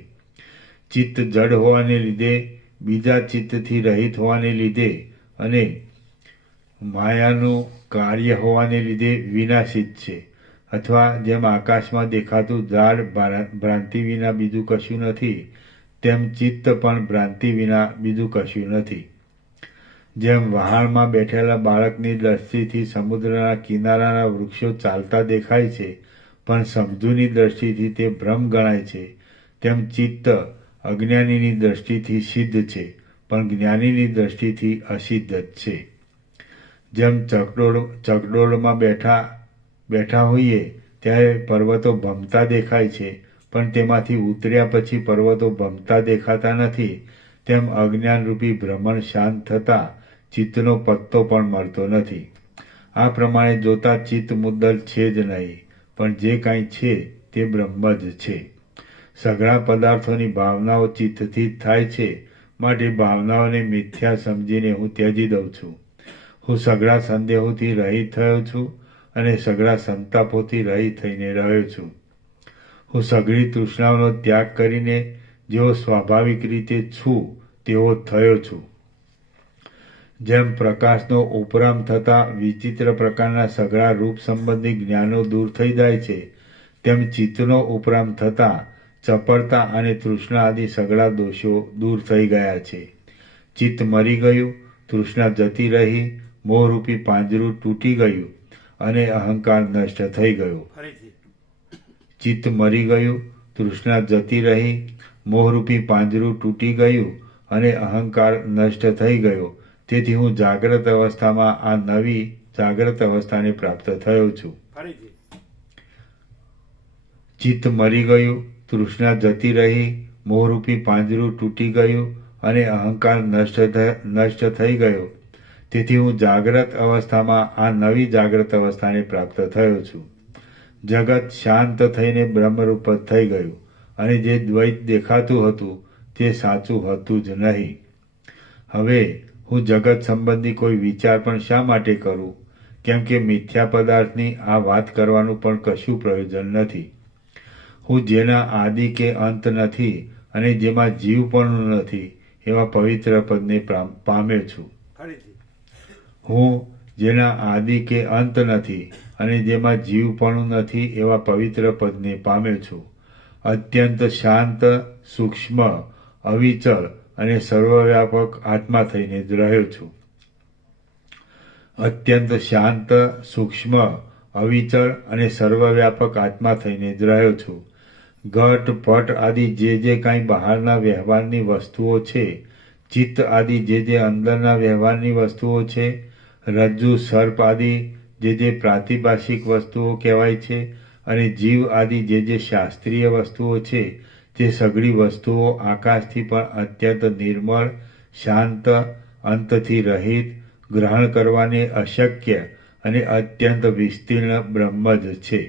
ચિત્ત જડ હોવાને લીધે, બીજા ચિત્તથી રહિત હોવાને લીધે અને માયાનું કાર્ય હોવાને લીધે વિનાશિત છે. અથવા જેમ આકાશમાં દેખાતું ઝાડ ભ્રાંતિ વિના બીજું કશું નથી, તેમ ચિત્ત પણ ભ્રાંતિ વિના બીજું કશું નથી. જેમ વહાણમાં બેઠેલા બાળકની દ્રષ્ટિથી સમુદ્રના કિનારાના વૃક્ષો ચાલતા દેખાય છે, પણ સમજુની દ્રષ્ટિથી તે ભ્રમ ગણાય છે, તેમ ચિત્ત અજ્ઞાનીની દ્રષ્ટિથી સિદ્ધ છે, પણ જ્ઞાનીની દ્રષ્ટિથી અસિદ્ધ જ છે. જેમ ચકડોળમાં બેઠા હોઈએ ત્યારે પર્વતો ભમતા દેખાય છે, પણ તેમાંથી ઉતર્યા પછી પર્વતો ભમતા દેખાતા નથી, તેમ અજ્ઞાનરૂપી ભ્રમણ શાંત થતાં ચિત્તનો પત્તો પણ મળતો નથી. આ પ્રમાણે જોતા ચિત્ત મુદ્દલ છે જ નહીં, પણ જે કાંઈ છે તે બ્રહ્મ જ છે. સઘળા પદાર્થોની ભાવનાઓ ચિત્તથી જ થાય છે, માટે ભાવનાઓને મિથ્યા સમજીને હું ત્યજી દઉં છું. હું સઘળા સંદેહોથી રહિત થયો છું અને સઘળા સંતાપોથી રહિત થઈને રહ્યો છું. હું સઘળી તૃષ્ણાઓનો ત્યાગ કરીને જેવો સ્વાભાવિક રીતે છું તેવો થયો છું. જેમ પ્રકાશનો ઉપરામ થતાં વિચિત્ર પ્રકારના સઘળા રૂપ સંબંધી જ્ઞાનો દૂર થઈ જાય છે, તેમ ચિત્તનો ઉપરામ થતાં ચપળતા અને તૃષ્ણા આદિ સઘળા દોષો દૂર થઈ ગયા છે. ચિત્ત મરી ગયું, તૃષ્ણા જતી રહી, મોહરૂપી પાંજરું તૂટી ગયું અને અહંકાર નષ્ટ થઈ ગયો. ચિત્ત મરી ગયું, તૃષ્ણા જતી રહી, મોહરૂપી પાંજરું તૂટી ગયું અને અહંકાર નષ્ટ થઈ ગયો. તેથી હું જાગ્રત અવસ્થામાં આ નવી જાગ્રત અવસ્થાને પ્રાપ્ત થયો છું. ચિત્ત મરી ગયું, તૃષ્ણા જતી રહી, મોહરૂપી પાંજરું તૂટી ગયું અને અહંકાર નષ્ટ થઈ ગયો. તેથી હું જાગ્રત અવસ્થામાં આ નવી જાગ્રત અવસ્થાને પ્રાપ્ત થયો છું. જગત શાંત થઈને બ્રહ્મરૂપ જ થઈ ગયું અને જે દ્વૈત દેખાતું હતું તે સાચું હતું જ નહીં. હવે હું જગત સંબંધી કોઈ વિચાર પણ શા માટે કરું? કેમ કે મિથ્યા પદાર્થની આ વાત કરવાનું પણ કશું પ્રયોજન નથી. હું જેના આદિ કે અંત નથી અને જેમાં જીવ પણ નથી એવા પવિત્ર પદને પામ્યો છું. હું જેના આદિ કે અંત નથી અને જેમાં જીવ પણ નથી એવા પવિત્ર પદને પામ્યો છું. અત્યંત શાંત, સૂક્ષ્મ, અવિચળ અને સર્વવ્યાપક આત્મા થઈને જ રહ્યો છું. અત્યંત શાંત, સૂક્ષ્મ, અવિચળ અને સર્વવ્યાપક આત્મા થઈને જ રહ્યો છું. ઘટ પટ આદિ જે કાંઈ બહારના વ્યવહારની વસ્તુઓ છે, ચિત્ત આદિ જે અંદરના વ્યવહારની વસ્તુઓ છે, રજ્જુ સર્પ આદિ જે પ્રાતિભાષિક વસ્તુઓ કહેવાય છે અને જીવ આદિ જે શાસ્ત્રીય વસ્તુઓ છે, તે સઘળી વસ્તુઓ આકાશથી પણ અત્યંત નિર્મળ, શાંત, અંતથી રહિત, ગ્રહણ કરવાને અશક્ય અને અત્યંત વિસ્તીર્ણ બ્રહ્મ જ છે.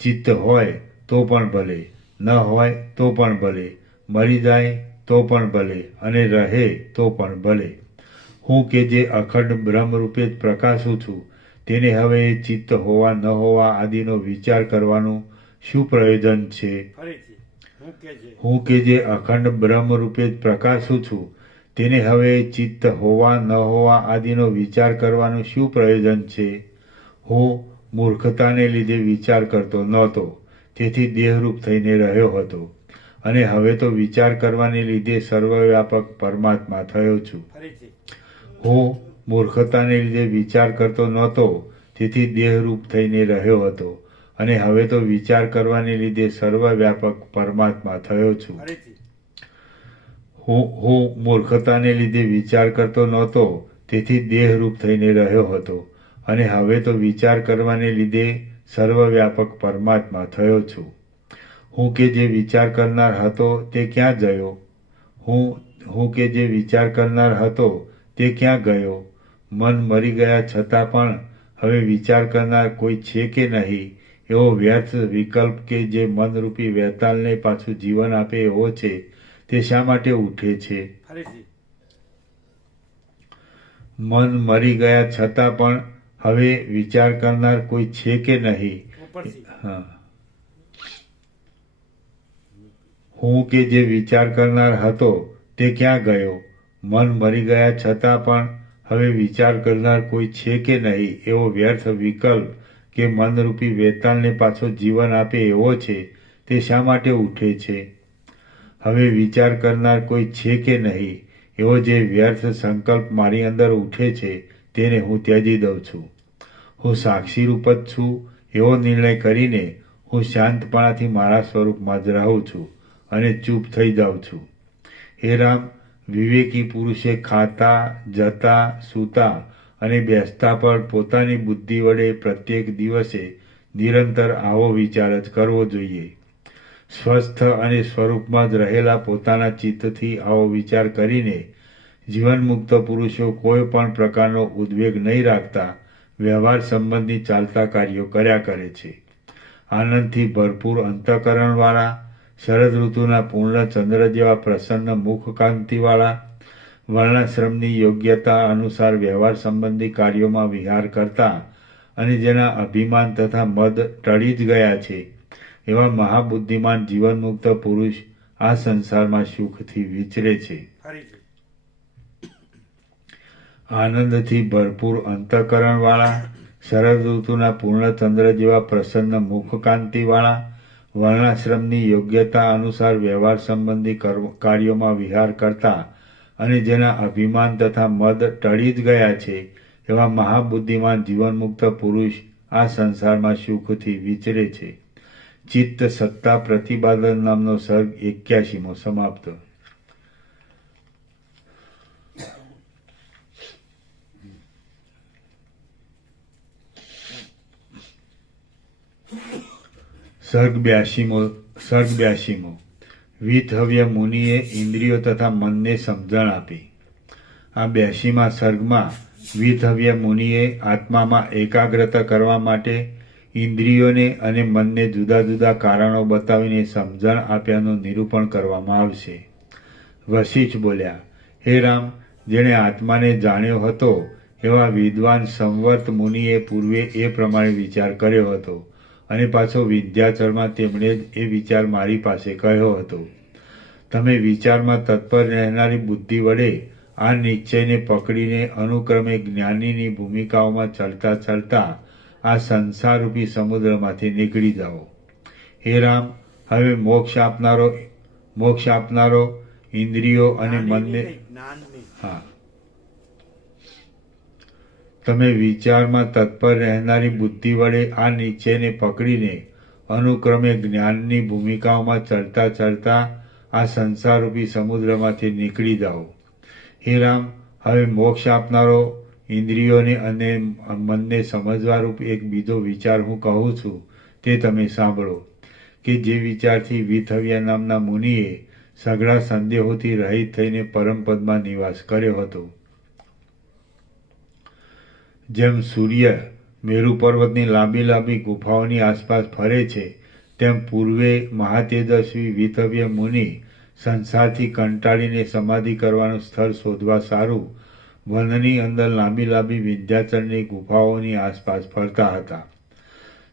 ચિત્ત હોય તો પણ ભલે, ન હોય તો પણ ભલે, મરી જાય તો પણ ભલે અને રહે તો પણ ભલે. હું કે જે અખંડ બ્રહ્મ રૂપે જ પ્રકાશું છું, તેને હવે ચિત્ત હોવા ન હોવા આદિનો વિચાર કરવાનું શું પ્રયોજન છે? હું કે જે અખંડ બ્રહ્મ રૂપે જ પ્રકાશું છું, તેને હવે ચિત્ત હોવા ન હોવા આદિનો વિચાર કરવાનું શું પ્રયોજન છે? હું મૂર્ખતાને લીધે વિચાર કરતો નહોતો, તેથી દેહરૂપ થઈને રહ્યો હતો અને હવે તો વિચાર કરવાને લીધે સર્વવ્યાપક પરમાત્મા થયો છું. હું મૂર્ખતાને લીધે વિચાર કરતો નહોતો, તેથી દેહરૂપ થઈને રહ્યો હતો અને હવે તો વિચાર કરવાને લીધે સર્વવ્યાપક પરમાત્મા થયો છું. હું મૂર્ખતાને લીધે વિચાર કરતો નહોતો, તેથી દેહરૂપ થઈને રહ્યો હતો અને હવે તો વિચાર કરવાને લીધે સર્વવ્યાપક પરમાત્મા થયો છું. હું કે જે વિચાર કરનાર હતો તે ક્યાં ગયો? હું કે જે વિચાર કરનાર હતો તે ક્યાં ગયો? મન મરી ગયા છતાં પણ હવે વિચાર કરનાર કોઈ છે કે નહીં એવો વ્યર્થ વિકલ્પ કે જે મનરૂપી વેતાલને પાછું જીવન આપે એવો છે, તે શા માટે ઉઠે છે? મન મરી ગયા છતાં પણ હવે વિચાર કરનાર કોઈ છે કે નહીં ઉપરથી હા, હું કે જે વિચાર કરનાર હતો તે ક્યાં ગયો? મન મરી ગયા છતાં પણ હવે વિચાર કરનાર કોઈ છે કે નહીં એવો વ્યર્થ વિકલ્પ કે મનરૂપી વેતાળને પાછો જીવન આપે એવો છે તે શા માટે ઉઠે છે? હવે વિચાર કરનાર કોઈ છે કે નહીં એવો જે વ્યર્થ સંકલ્પ મારી અંદર ઉઠે છે તેને હું ત્યજી દઉં છું. હું સાક્ષીરૂપ જ છું એવો નિર્ણય કરીને હું શાંતપણાથી મારા સ્વરૂપમાં જ રહું છું અને ચૂપ થઈ જાઉં છું. હે રામ, વિવેકી પુરુષે ખાતા, જતા, સૂતા અને બેસતા પણ પોતાની બુદ્ધિ વડે પ્રત્યેક દિવસે નિરંતર આવો વિચાર જ કરવો જોઈએ. સ્વસ્થ અને સ્વરૂપમાં જ રહેલા પોતાના ચિત્તથી આવો વિચાર કરીને જીવનમુક્ત પુરુષો કોઈ પણ પ્રકારનો ઉદ્વેગ નહીં રાખતા વ્યવહાર સંબંધી ચાલતા કાર્યો કર્યા કરે છે. આનંદથી ભરપૂર અંતઃકરણવાળા, શરદ ઋતુના પૂર્ણ ચંદ્ર જેવા પ્રસન્ન મુખકાંતિવાળા, વર્ણાશ્રમની યોગ્યતા અનુસાર વ્યવહાર સંબંધી કાર્યોમાં વિહાર કરતા અને જેના અભિમાન તથા મદ ટળી જ ગયા છે એવા મહાબુદ્ધિમાન જીવનમુક્ત પુરુષ આ સંસારમાં સુખથી વિચરે છે. ફરીથી આનંદથી ભરપૂર અંતઃકરણવાળા, શરદ ઋતુના પૂર્ણ ચંદ્ર જેવા પ્રસન્ન મુખકાંતિવાળા, વર્ણાશ્રમની યોગ્યતા અનુસાર વ્યવહાર સંબંધી કાર્યોમાં વિહાર કરતા અને જેના અભિમાન તથા મદ ટળી જ ગયા છે એવા મહાબુદ્ધિમાન જીવનમુક્ત પુરુષ આ સંસારમાં સુખથી વિચરે છે. ચિત્ત સત્તા પ્રતિપાદન નામનો સર્ગ 81મો સમાપ્ત. સર્ગ 82મો વિતહવ્ય મુનિએ ઇન્દ્રિયો તથા મનને સમજણ આપી. આ 82મા સર્ગમાં વિતહવ્ય મુનિએ આત્મામાં એકાગ્રતા કરવા માટે ઇન્દ્રિયોને અને મનને જુદા જુદા કારણો બતાવીને સમજણ આપ્યાનું નિરૂપણ કરવામાં આવશે. વશિષ્ઠ બોલ્યા, હે રામ, જેણે આત્માને જાણ્યો હતો એવા વિદ્વાન સંવર્ત મુનિએ પૂર્વે એ પ્રમાણે વિચાર કર્યો હતો અને પાછો વિંધ્યાચળમાં તેમણે જ એ વિચાર મારી પાસે કહ્યો હતો. તમે વિચારમાં તત્પર રહેનારી બુદ્ધિ વડે આ નિશ્ચયને પકડીને અનુક્રમે જ્ઞાનીની ભૂમિકાઓમાં ચાલતા ચાલતા આ સંસારરૂપી સમુદ્રમાંથી નીકળી જાઓ. હે રામ, હવે મોક્ષ આપનારો ઇન્દ્રિયો અને મનને હા તમે વિચારમાં તત્પર રહેનારી બુદ્ધિ વડે આ નિશ્ચયને પકડીને અનુક્રમે જ્ઞાનની ભૂમિકાઓમાં ચડતા ચડતા આ સંસારરૂપી સમુદ્રમાંથી નીકળી જાઓ. હે રામ, હવે મોક્ષ આપનારો ઇન્દ્રિયોને અને મનને સમજવારૂપ એક બીજો વિચાર હું કહું છું તે તમે સાંભળો કે જે વિચારથી વિતહવ્ય નામના મુનિએ સઘળા સંદેહોથી રહિત થઈને પરમપદમાં નિવાસ કર્યો હતો. જેમ સૂર્ય મેરુ પર્વતની લાંબી લાંબી ગુફાઓની આસપાસ ફરે છે તેમ પૂર્વે મહાતેજસ્વી વિતહવ્ય મુનિ સંસારથી કંટાળીને સમાધિ કરવાનું સ્થળ શોધવા સારું વનની અંદર લાંબી લાંબી વિંધ્યાચળની ગુફાઓની આસપાસ ફરતા હતા.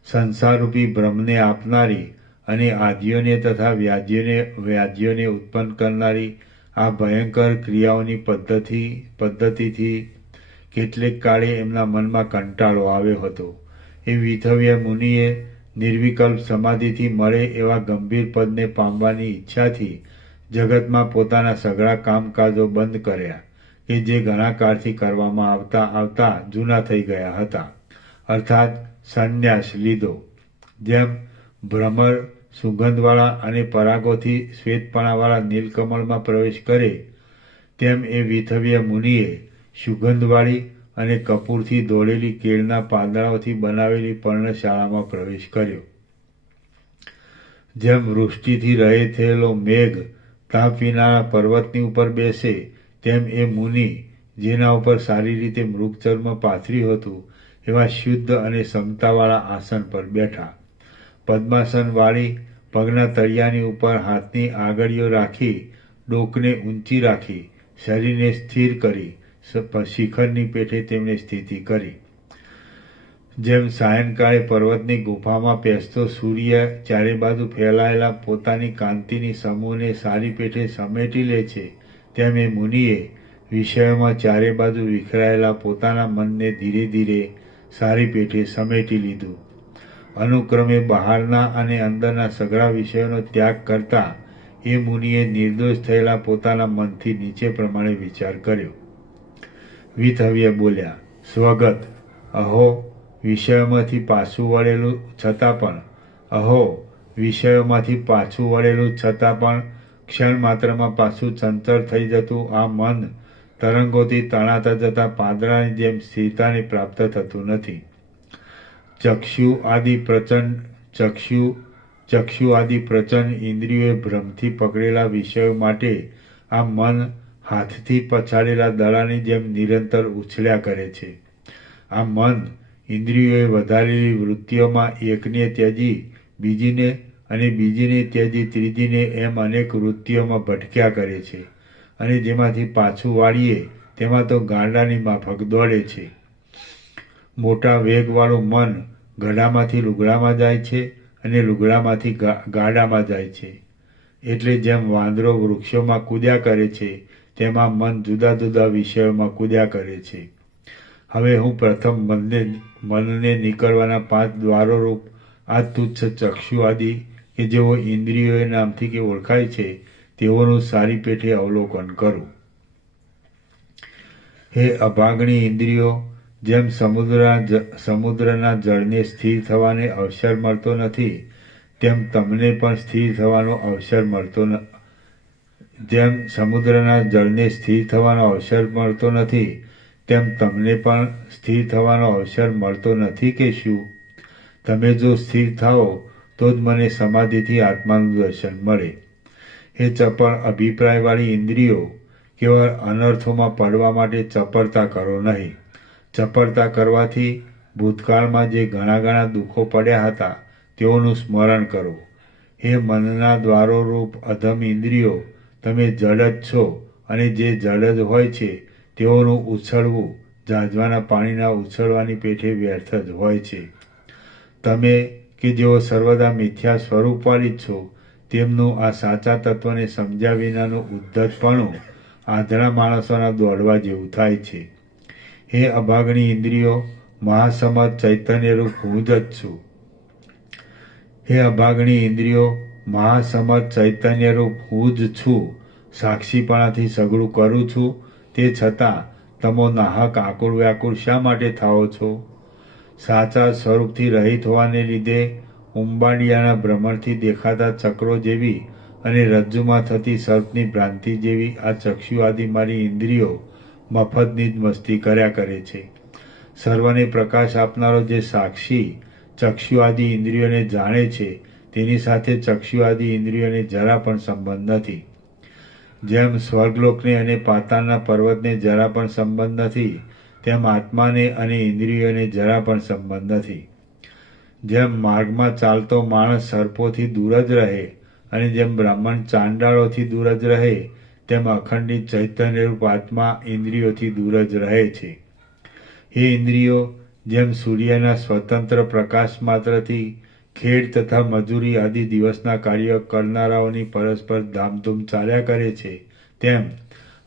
સંસારરૂપી બ્રહ્મને આપનારી અને આદિઓને તથા વ્યાધિઓને ઉત્પન્ન કરનારી આ ભયંકર ક્રિયાઓની પદ્ધતિથી કેટલેક કાળે એમના મનમાં કંટાળો આવ્યો હતો. એ વિતહવ્ય મુનિએ નિર્વિકલ્પ સમાધિથી મળે એવા ગંભીર પદને પામવાની ઈચ્છાથી જગતમાં પોતાના સઘળા કામકાજો બંધ કર્યા કે જે ઘણા કાળથી કરવામાં આવતા જૂના થઈ ગયા હતા, અર્થાત સંન્યાસ લીધો. જેમ ભ્રમર સુગંધવાળા અને પરાગોથી શ્વેતપણાવાળા નીલકમળમાં પ્રવેશ કરે તેમ એ વિતહવ્ય મુનિએ સુગંધવાળી અને કપૂરથી દોડેલી કેળના પાંદડાઓથી બનાવેલી પર્ણશાળામાં પ્રવેશ કર્યો. જેમ વૃષ્ટિથી રહે થયેલો મેઘ તાપ વિનાના પર્વતની ઉપર બેસે તેમ એ મુનિ જેના ઉપર સારી રીતે મૃગચર્મ પાથર્યું હતું એવા શુદ્ધ અને સમતાવાળા આસન પર બેઠા. પદ્માસન વાળી પગના તળિયાની ઉપર હાથની આંગળીઓ રાખી ડોકને ઊંચી રાખી શરીરને સ્થિર કરી શિખરની પેઠે તેમણે સ્થિતિ કરી. જેમ સાયંકાળે પર્વતની ગુફામાં પેસતો સૂર્ય ચારે બાજુ ફેલાયેલા પોતાની કાંતિની સમૂહને સારી પેઠે સમેટી લે છે, તેમ એ મુનિએ વિષયોમાં ચારે બાજુ વિખરાયેલા પોતાના મનને ધીરે ધીરે સારી પેઠે સમેટી લીધું. અનુક્રમે બહારના અને અંદરના સઘળા વિષયોનો ત્યાગ કરતા એ મુનિએ નિર્દોષ થયેલા પોતાના મનથી નીચે પ્રમાણે વિચાર કર્યો. વિથવ્ય બોલ્યા, સ્વગત, અહો વિષયોમાંથી પાછું વળેલું છતાં પણ, અહો વિષયોમાંથી પાછું વળેલું છતાં પણ ક્ષણ માત્રમાં પાછું ચંચળ થઈ જતું આ મન તરંગોથી તણાતા જતા પાંદડાની જેમ સ્થિરતાને પ્રાપ્ત થતું નથી. ચક્ષુ આદિ પ્રચંડ ઇન્દ્રિયોએ ભ્રમથી પકડેલા વિષયો માટે આ મન હાથથી પછાડેલા દડાની જેમ નિરંતર ઉછળ્યા કરે છે. આ મન ઇન્દ્રિયોએ વધારેલી વૃત્તિઓમાં એકને ત્યજી બીજીને અને બીજીને ત્યજી ત્રીજીને એમ અનેક વૃત્તિઓમાં ભટક્યા કરે છે અને જેમાંથી પાછું વાળીએ તેમાં તો ગાંડાની માફક દોડે છે. મોટા વેગવાળું મન ગધામાંથી લુગડામાં જાય છે અને લુગડામાંથી ગાડામાં જાય છે. એટલે જેમ વાંદરો વૃક્ષોમાં કૂદ્યા કરે છે તેમાં મન જુદા જુદા વિષયોમાં કૂદ્યા કરે છે. હવે હું પ્રથમ મનને નીકળવાના 5 દ્વારો રૂપ આ તુચ્છ ચક્ષુ આદિ કે જેઓ ઇન્દ્રિયો નામથી કે ઓળખાય છે તેઓનું સારી પેઠે અવલોકન કરું. હે અભાગણી ઇન્દ્રિયો, જેમ સમુદ્રના જળને સ્થિર થવાને અવસર મળતો નથી તેમ તમને પણ સ્થિર થવાનો અવસર મળતો જેમ સમુદ્રના જળને સ્થિર થવાનો અવસર મળતો નથી તેમ તમને પણ સ્થિર થવાનો અવસર મળતો નથી કે શું? તમે જો સ્થિર થાઓ તો જ મને સમાધિથી આત્માનું દર્શન મળે. હે ચપળ અભિપ્રાયવાળી ઇન્દ્રિયો, કેવળ અનર્થોમાં પડવા માટે ચપળતા કરો નહીં. ચપળતા કરવાથી ભૂતકાળમાં જે ઘણા દુઃખો પડ્યા હતા તેઓનું સ્મરણ કરો. હે મનના દ્વારો રૂપ અધમ ઇન્દ્રિયો, તમે જડ જ છો અને જે જડ જ હોય છે તેઓનું ઉછળવું ઝાંઝવાના પાણીના ઉછળવાની પેઠે વ્યર્થ જ હોય છે. તમે કે જેઓ સર્વદા મિથ્યા સ્વરૂપવાળી છો તેમનું આ સાચા તત્વને સમજ્યા વિનાનું ઉદ્ધતપણું આંધળા માણસોના દોડવા જેવું થાય છે. હે અભાગણી ઇન્દ્રિયો, મહાસમદ ચૈતન્યરૂપ હું જ છું. હે અભાગણી ઇન્દ્રિયો, મહાસમદ ચૈતન્યરૂપ હું જ છું. સાક્ષીપણાથી સઘળું કરું છું, તે છતાં તમો નાહક આકુળ વ્યાકુળ શા માટે થાઓ છો? સાચા સ્વરૂપથી રહિત હોવાને લીધે ઉંબાડિયાના ભ્રમણથી દેખાતા ચક્રો જેવી અને રજ્જુમાં થતી સર્પની ભ્રાંતિ જેવી આ ચક્ષુ આદિ મારી ઇન્દ્રિયો મફતની જ મસ્તી કર્યા કરે છે. સર્વને પ્રકાશ આપનારો જે સાક્ષી ચક્ષુ આદિ ઇન્દ્રિયોને જાણે છે તેની સાથે ચક્ષુ આદિ ઇન્દ્રિયોને જરા પણ સંબંધ નથી. જેમ સ્વર્ગલોકને અને પાતાળના પર્વતને જરા પણ સંબંધ નથી તેમ આત્માને અને ઇન્દ્રિયોને જરા પણ સંબંધ નથી. જેમ માર્ગમાં ચાલતો માણસ સર્પોથી દૂર જ રહે અને જેમ બ્રાહ્મણ ચાંડાળોથી દૂર જ રહે તેમ અખંડિત ચૈતન્યરૂપ આત્મા ઇન્દ્રિયોથી દૂર જ રહે છે. હે ઇન્દ્રિયો, જેમ સૂર્યના સ્વતંત્ર પ્રકાશ માત્રથી ખેડ તથા મજૂરી આદિ દિવસના કાર્યો કરનારાઓની પરસ્પર ધામધૂમ ચાલ્યા કરે છે તેમ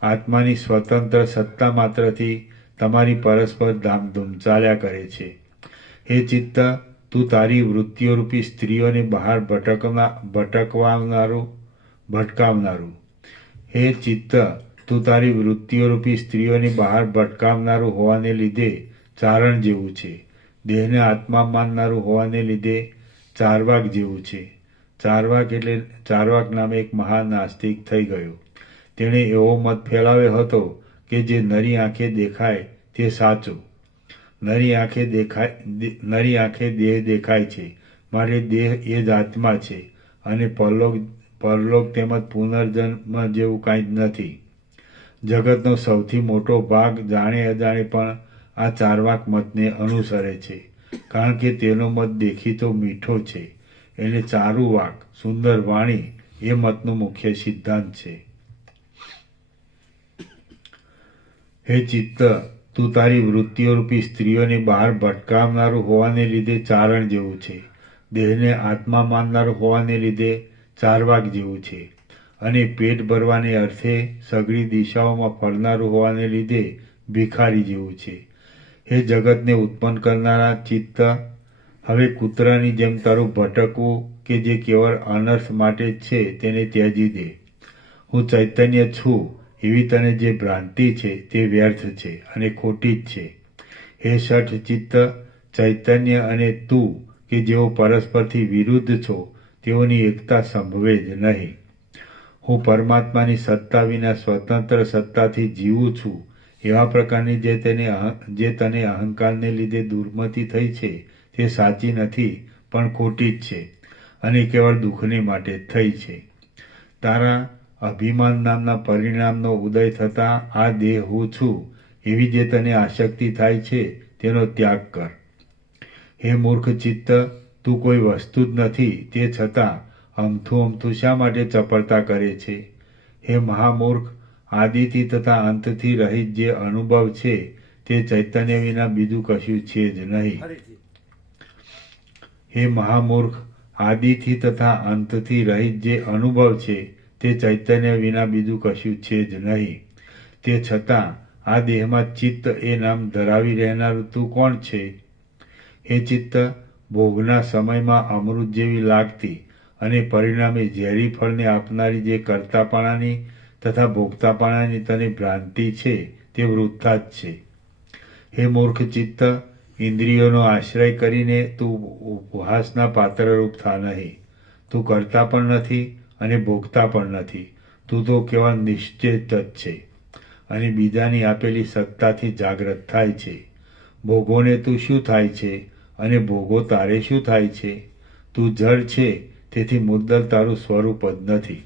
આત્માની સ્વતંત્ર સત્તા માત્રથી તમારી પરસ્પર ધામધૂમ ચાલ્યા કરે છે. હે ચિત્ત, તું તારી વૃત્તિઓરૂપી સ્ત્રીઓને બહાર ભટકાવનારું. હે ચિત્ત, તું તારી વૃત્તિઓરૂપી સ્ત્રીઓની બહાર ભટકાવનારું હોવાને લીધે ચારણ જેવું છે. દેહને આત્મા માનનારું હોવાને લીધે ચારવાક જેવું છે. ચારવાક નામે એક મહાન નાસ્તિક થઈ ગયો. તેણે એવો મત ફેલાવ્યો હતો કે જે નરી આંખે દેખાય તે સાચું. નરી આંખે દેહ દેખાય છે માટે દેહ એ જ આત્મા છે અને પરલોક તેમજ પુનર્જન્મ જેવું કાંઈ જ નથી. જગતનો સૌથી મોટો ભાગ જાણે અજાણે પણ આ ચારવાક મતને અનુસરે છે, કારણ કે તેનો મત દેખીતો મીઠો છે. એને ચારું વાક, સુંદર વાણી એ મતનો મુખ્ય સિદ્ધાંત છે. હે ચિત્ત, તું તારી વૃત્તિઓરૂપી સ્ત્રીઓની બહાર ભટકાવનારું હોવાને લીધે ચારણ જેવું છે, દેહને આત્મા માનનારું હોવાને લીધે ચારવાક જેવું છે, અને પેટ ભરવાને અર્થે સઘળી દિશાઓમાં ફરનારું હોવાને લીધે ભિખારી જેવું છે. હે જગતને ઉત્પન્ન કરનારા ચિત્ત, હવે કૂતરાની જેમ તારું ભટકવું કે જે કેવળ અનર્થ માટે જ છે તેને ત્યજી દે. હું ચૈતન્ય છું એવી તને જે ભ્રાંતિ છે તે વ્યર્થ છે અને ખોટી જ છે. હે શઠ ચિત્ત, ચૈતન્ય અને તું કે જેઓ પરસ્પરથી વિરુદ્ધ છો તેઓની એકતા સંભવે જ નહીં. હું પરમાત્માની સત્તા વિના સ્વતંત્ર સત્તાથી જીવું છું એવા પ્રકારની જે તને અહંકારને લીધે દુર્મતિ થઈ છે તે સાચી નથી પણ ખોટી જ છે અને કેવળ દુઃખને માટે જ થઈ છે. તારા અભિમાન નામના પરિણામનો ઉદય થતાં આ દેહ હું છું એવી જે તને આસક્તિ થાય છે તેનો ત્યાગ કર. હે મૂર્ખ ચિત્ત, તું કોઈ વસ્તુ જ નથી તે છતાં અમથું શા માટે ચપળતા કરે છે? હે મહામૂર્ખ, આદિથી તથા અંતથી રહિત જે અનુભવ છે તે ચૈતન્ય વિના બીજું કશું છે જ નહીં. ફરીથી હે મહામૂર્ખ, આદિથી તથા અંતથી રહિત જે અનુભવ છે તે ચૈતન્ય વિના બીજું કશું છે જ નહીં. તે છતાં આ દેહમાં ચિત્ત એ નામ ધરાવી રહેનારું તું કોણ છે? હે ચિત્ત, ભોગના સમયમાં અમૃત જેવી લાગતી અને પરિણામે ઝેરી ફળને આપનારી જે કર્તાપણાની તથા ભોગતાપણાની તને ભ્રાંતિ છે તે વૃથા જ છે. હે મૂર્ખ ચિત્ત, ઇન્દ્રિયોનો આશ્રય કરીને તું ઉપહાસના પાત્રરૂપ થા નહીં. તું કરતા પણ નથી અને ભોગતા પણ નથી. તું તો કેવળ નિશ્ચેત જ છે અને બીજાની આપેલી સત્તાથી જાગ્રત થાય છે. ભોગોને તું શું થાય છે અને ભોગો તારે શું થાય છે? તું જળ છે તેથી મુદ્દલ તારું સ્વરૂપ જ નથી.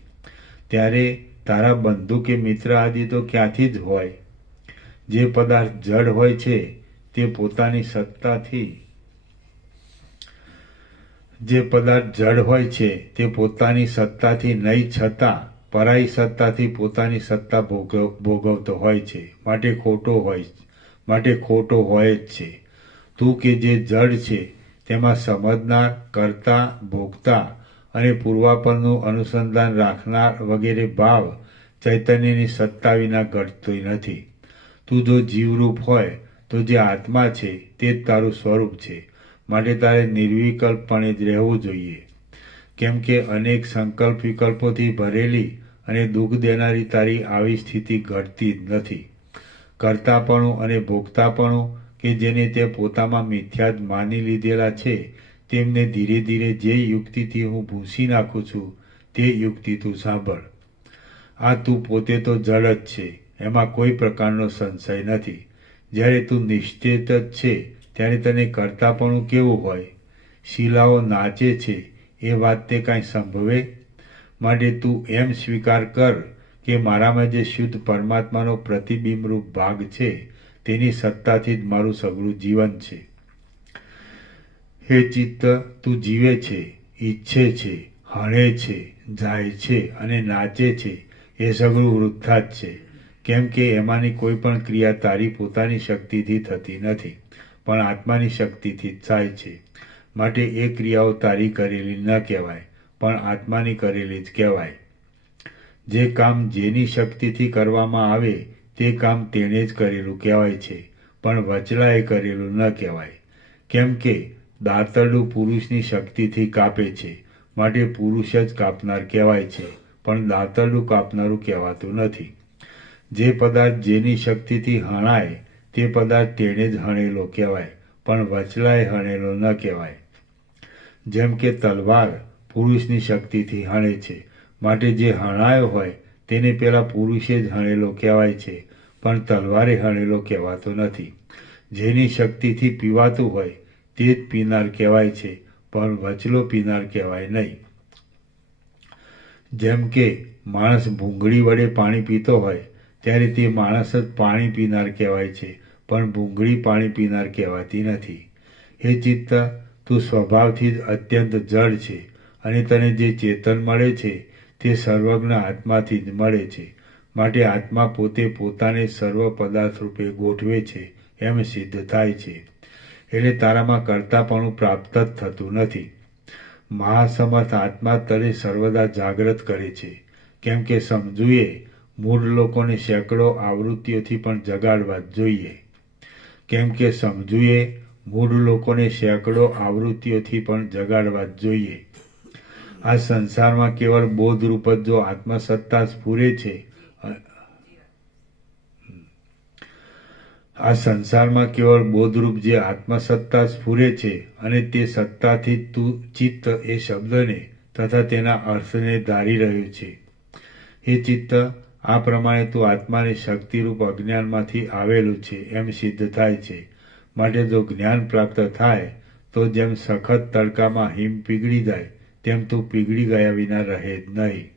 ત્યારે તારા બંધુ કે મિત્ર આદિ તો ક્યાંથી જ હોય? જે પદાર્થ જડ હોય છે તે પોતાની સત્તાથી નહીં છતાં પરાઈ સત્તાથી પોતાની સત્તા ભોગવતો હોય છે, માટે ખોટો હોય જ છે. તું કે જે જડ છે તેમાં સમજનાર, કરતા, ભોગતા અને પૂર્વાપરનું અનુસંધાન રાખનાર વગેરે ભાવ ચૈતન્યની સત્તા વિના ઘટતોય નથી. તું જો જીવરૂપ હોય તો જે આત્મા છે તે જ તારું સ્વરૂપ છે, માટે તારે નિર્વિકલ્પપણે જ રહેવું જોઈએ. કેમ કે અનેક સંકલ્પ વિકલ્પોથી ભરેલી અને દુઃખ દેનારી તારી આવી સ્થિતિ ઘટતી જ નથી. કરતાપણું અને ભોગતાપણું કે જેને તે પોતામાં મિથ્યા જ માની લીધેલા છે તેમને ધીરે ધીરે જે યુક્તિથી હું ભૂંસી નાખું છું તે યુક્તિ તું સાંભળ. આ તું પોતે તો જડ જ છે, એમાં કોઈ પ્રકારનો સંશય નથી. જ્યારે તું નિશ્ચેત જ છે ત્યારે તને કરતાપણું કેવું હોય? શિલાઓ નાચે છે એ વાત તે કાંઈ સંભવે? માટે તું એમ સ્વીકાર કર કે મારામાં જે શુદ્ધ પરમાત્માનો પ્રતિબિંબરૂપ ભાગ છે તેની સત્તાથી જ મારું સઘળું જીવન છે. હે ચિત્ત, તું જીવે છે, ઈચ્છે છે, હણે છે, જાય છે અને નાચે છે એ સઘળું વૃથા જ છે. કેમ કે એમાંની કોઈ પણ ક્રિયા તારી પોતાની શક્તિથી થતી નથી, પણ આત્માની શક્તિથી જ થાય છે. માટે એ ક્રિયાઓ તારી કરેલી ન કહેવાય, પણ આત્માની કરેલી જ કહેવાય. જે કામ જેની શક્તિથી કરવામાં આવે તે કામ તેણે જ કરેલું કહેવાય છે, પણ વચલાએ કરેલું ન કહેવાય. કેમ કે દાતરડું પુરુષની શક્તિથી કાપે છે, માટે પુરુષ જ કાપનાર કહેવાય છે, પણ દાતરડું કાપનારું કહેવાતું નથી. જે પદાર્થ જેની શક્તિથી હણાય તે પદાર્થ તેણે જ હણેલો કહેવાય, પણ વચલાએ હણેલો ન કહેવાય. જેમ કે તલવાર પુરુષની શક્તિથી હણે છે, માટે જે હણાયો હોય તેને પેલા પુરુષે જ હણેલો કહેવાય છે, પણ તલવારે હણેલો કહેવાતો નથી. જેની શક્તિથી પીવાતું હોય તે જ પીનાર કહેવાય છે, પણ વચલો પીનાર કહેવાય નહીં. જેમ કે માણસ ભૂંગળી વડે પાણી પીતો હોય ત્યારે તે માણસ જ પાણી પીનાર કહેવાય છે, પણ ભૂંગળી પાણી પીનાર કહેવાતી નથી. હે ચિત્ત, તું સ્વભાવથી જ અત્યંત જડ છે અને તને જે ચેતન મળે છે તે સર્વજ્ઞ આત્માથી જ મળે છે. માટે આત્મા પોતે પોતાને સર્વ પદાર્થ રૂપે ગોઠવે છે એમ સિદ્ધ થાય છે. એટલે તારામાં કર્તાપણું પ્રાપ્ત જ થતું નથી. મહાસમર્થ આત્મા તને સર્વદા જાગ્રત કરે છે, કેમ કે સમજુએ મૂળ લોકોને સેંકડો આવૃત્તિઓથી પણ જગાડવા જ જોઈએ. કેમ કે સમજુએ મૂળ લોકોને સેંકડો આવૃત્તિઓથી પણ જગાડવા જ જોઈએ. આ સંસારમાં કેવળ બોધરૂપ જ જો આત્મસત્તા સ્ફુરે છે, આ સંસારમાં કેવળ બોધરૂપ જે આત્મસત્તા સ્ફુરે છે અને તે સત્તાથી તું ચિત્ત એ શબ્દને તથા તેના અર્થને ધારી રહ્યું છે. એ ચિત્ત આ પ્રમાણે તું આત્માની શક્તિરૂપ અજ્ઞાનમાંથી આવેલું છે એમ સિદ્ધ થાય છે. માટે જો જ્ઞાન પ્રાપ્ત થાય તો જેમ સખત તડકામાં હિમ પીગળી જાય તેમ તું પીગળી ગયા વિના રહે જ નહીં.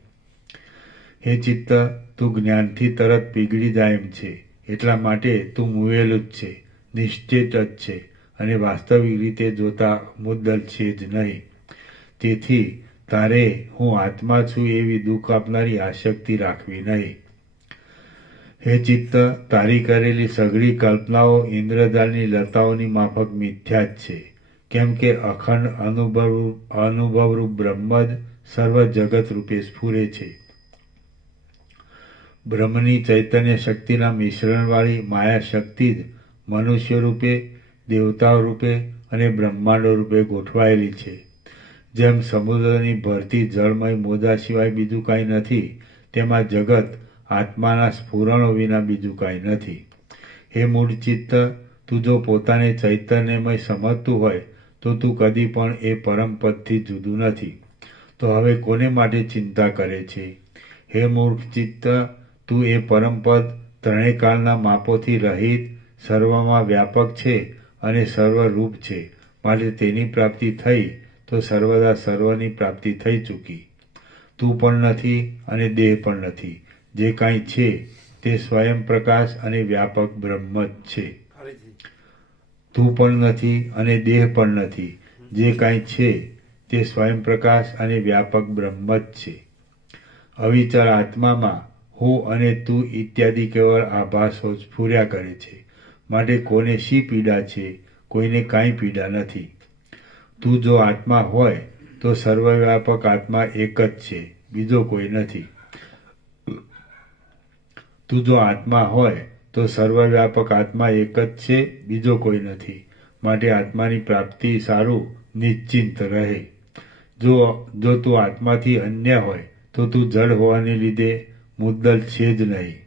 હે ચિત્ત, તું જ્ઞાનથી તરત પીગળી જાય એમ છે. એટલા માટે તું મુવેલું જ છે, નિશ્ચિત જ છે અને વાસ્તવિક રીતે જોતા મુદ્દલ છે જ નહીં. તેથી તારે હું આત્મા છું એવી દુઃખ આપનારી આસક્તિ રાખવી નહીં. હે ચિત્ત, તારી કરેલી સઘળી કલ્પનાઓ ઇન્દ્રજાલની લતાઓની માફક મિથ્યા જ છે. કેમ કે અખંડ અનુભવરૂપ બ્રહ્મ જ સર્વ જગત રૂપે સ્ફુરે છે. બ્રહ્મની ચૈતન્ય શક્તિના મિશ્રણવાળી માયા શક્તિ જ મનુષ્ય રૂપે, દેવતાઓ રૂપે અને બ્રહ્માંડો રૂપે ગોઠવાયેલી છે. જેમ સમુદ્રની ભરતી જળમય મોજા સિવાય બીજું કાંઈ નથી, તેમાં જગત આત્માના સ્ફુરણો વિના બીજું કાંઈ નથી. હે મૂળ ચિત્ત, તું જો પોતાને ચૈતન્યમય સમજતું હોય તો તું કદી પણ એ પરમપદથી જુદું નથી. તો હવે કોને માટે ચિંતા કરે છે? હે મૂર્ખ ચિત્ત, તું એ પરમપદ ત્રણેય કાળના માપોથી રહિત, સર્વમાં વ્યાપક છે અને સર્વરૂપ છે. માટે તેની પ્રાપ્તિ થઈ તો સર્વદા સર્વની પ્રાપ્તિ થઈ ચૂકી. તું પણ નથી અને દેહ પણ નથી. જે કાંઈ છે તે સ્વયં પ્રકાશ અને વ્યાપક બ્રહ્મ જ છે. તું પણ નથી અને દેહ પણ નથી. જે કાંઈ છે તે સ્વયં પ્રકાશ અને વ્યાપક બ્રહ્મ જ છે. અવિચળ આત્મામાં હું અને તું ઇત્યાદિ કેવળ આભાસો જ સ્ફુર્યા કરે છે. માટે કોને શી પીડા છે? કોઈને કાંઈ પીડા નથી. તું જો આત્મા હોય તો સર્વવ્યાપક આત્મા એક જ છે, બીજો કોઈ નથી. તું જો આત્મા હોય તો સર્વવ્યાપક આત્મા એક જ છે, બીજો કોઈ નથી. માટે આત્માની પ્રાપ્તિ સારું નિશ્ચિંત રહે. જો તું આત્માથી અન્ય હોય તો તું જડ હોવાને લીધે મુદ્દલ છે જ નહીં.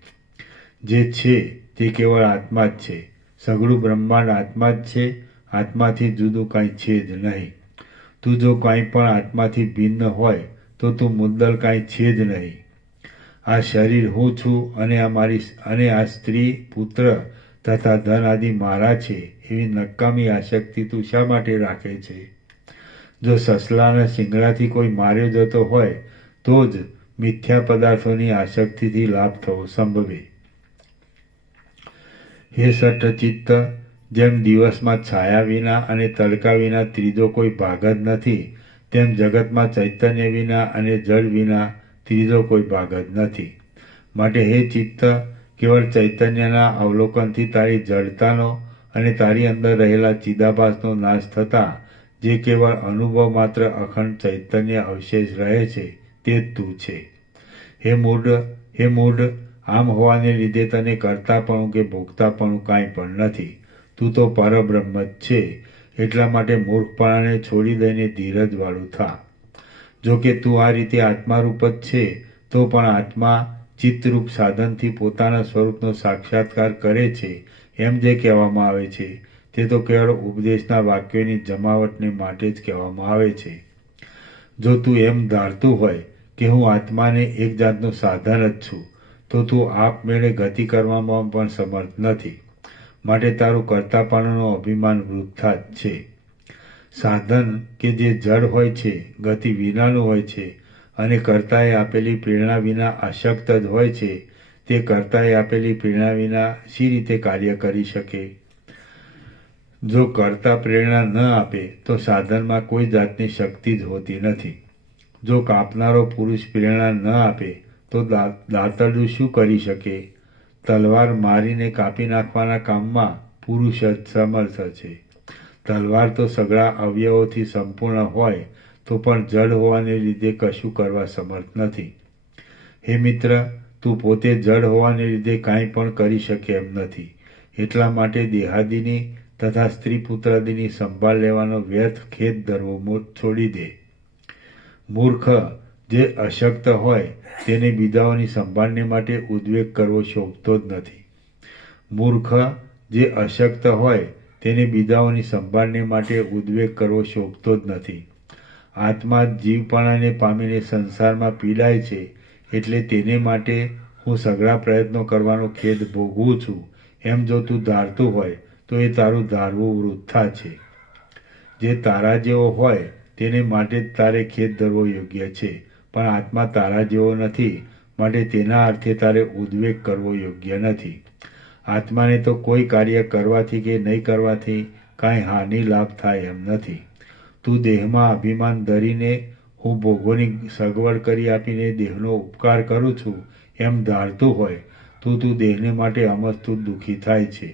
જે છે તે કેવળ આત્મા જ છે. સઘળું બ્રહ્માંડ આત્મા જ છે. આત્માથી જુદું કાંઈ છે જ નહીં. તું જો કાંઈ પણ આત્માથી ભિન્ન હોય તો તું મુદ્દલ કાંઈ છે જ નહીં. આ શરીર હું છું અને આ સ્ત્રી, પુત્ર તથા ધન આદિ મારા છે એવી નકામી આસક્તિ તું શા માટે રાખે છે? જો સસલાના શિંગડાથી કોઈ માર્યો જતો હોય તો જ મિથ્યા પદાર્થોની આસક્તિથી લાભ થવો સંભવે. હે સટચિત્ત, જેમ દિવસમાં છાયા વિના અને તડકા વિના ત્રીજો કોઈ ભાગ જ નથી, તેમ જગતમાં ચૈતન્ય વિના અને જળ વિના ત્રીજો કોઈ ભાગ જ નથી. માટે હે ચિત્ત, કેવળ ચૈતન્યના અવલોકનથી તારી જડતાનો અને તારી અંદર રહેલા ચિદાભાસનો નાશ થતાં જે કેવળ અનુભવ માત્ર અખંડ ચૈતન્ય અવશેષ રહે છે તે જ તું છે. હે મૂઢ, આમ હોવાને લીધે તને કર્તાપણું કે ભોગતાપણું કાંઈ પણ નથી. તું તો પરબ્રહ્મ જ છે. એટલા માટે મૂર્ખપણાને છોડી દઈને ધીરજવાળું થા. જો કે તું આ રીતે આત્મારૂપ જ છે તો પણ આત્મા ચિત્તરૂપ સાધનથી પોતાના સ્વરૂપનો સાક્ષાત્કાર કરે છે એમ જે કહેવામાં આવે છે તે તો કેવળ ઉપદેશના વાક્યોની જમાવટને માટે જ કહેવામાં આવે છે. જો તું એમ ધારતું હોય કે હું આત્માને એક જાતનું સાધન જ છું તો તું આપમેળે ગતિ કરવામાં પણ સમર્થ નથી. માટે તારું કર્તાપણાનું અભિમાન વૃથા જ છે. સાધન કે જે જડ હોય છે, ગતિ વિનાનું હોય છે અને કર્તાએ આપેલી પ્રેરણા વિના અશક્ત જ હોય છે, તે કર્તાએ આપેલી પ્રેરણા વિના શી રીતે કાર્ય કરી શકે? જો કર્તા પ્રેરણા ન આપે તો સાધનમાં કોઈ જાતની શક્તિ જ હોતી નથી. જો કાપનારો પુરુષ પ્રેરણા ન આપે તો દાતરડું શું કરી શકે? તલવાર મારીને કાપી નાખવાના કામમાં પુરુષ જ સમર્થ છે. તલવાર તો સઘળા અવયવોથી સંપૂર્ણ હોય તો પણ જડ હોવાને લીધે કશું કરવા સમર્થ નથી. હે મિત્ર, તું પોતે જડ હોવાને લીધે કાંઈ પણ કરી શકે એમ નથી. એટલા માટે દેહાદિની તથા સ્ત્રી પુત્રાદિની સંભાળ લેવાનો વ્યર્થ ખેદ ધરવો છોડી દે. મૂર્ખ જે અશક્ત હોય તેને બીજાઓની સંભાળને માટે ઉદ્વેગ કરવો શોભતો જ નથી. મૂર્ખ જે અશક્ત હોય તેને બીજાઓની સંભાળને માટે ઉદ્વેગ કરવો શોભતો જ નથી. આત્મા જીવપણાને પામીને સંસારમાં પીડાય છે, એટલે તેને માટે હું સઘળા પ્રયત્નો કરવાનો ખેદ ભોગવું છું એમ જો તું ધારતું હોય તો એ તારું ધારવું વૃથા છે. જે તારા જેવો હોય તેને માટે જ તારે ખેદ ધરવો યોગ્ય છે, પણ આત્મા તારા જેવો નથી, માટે તેના અર્થે તારે ઉદ્વેગ કરવો યોગ્ય નથી. આત્માને તો કોઈ કાર્ય કરવાથી કે નહીં કરવાથી કાંઈ હાનિ લાભ થાય એમ નથી. તું દેહમાં અભિમાન ધરીને હું ભોગોની સગવડ કરી આપીને દેહનો ઉપકાર કરું છું એમ ધારતું હોય તો તું દેહને માટે અમસ્તુ દુઃખી થાય છે.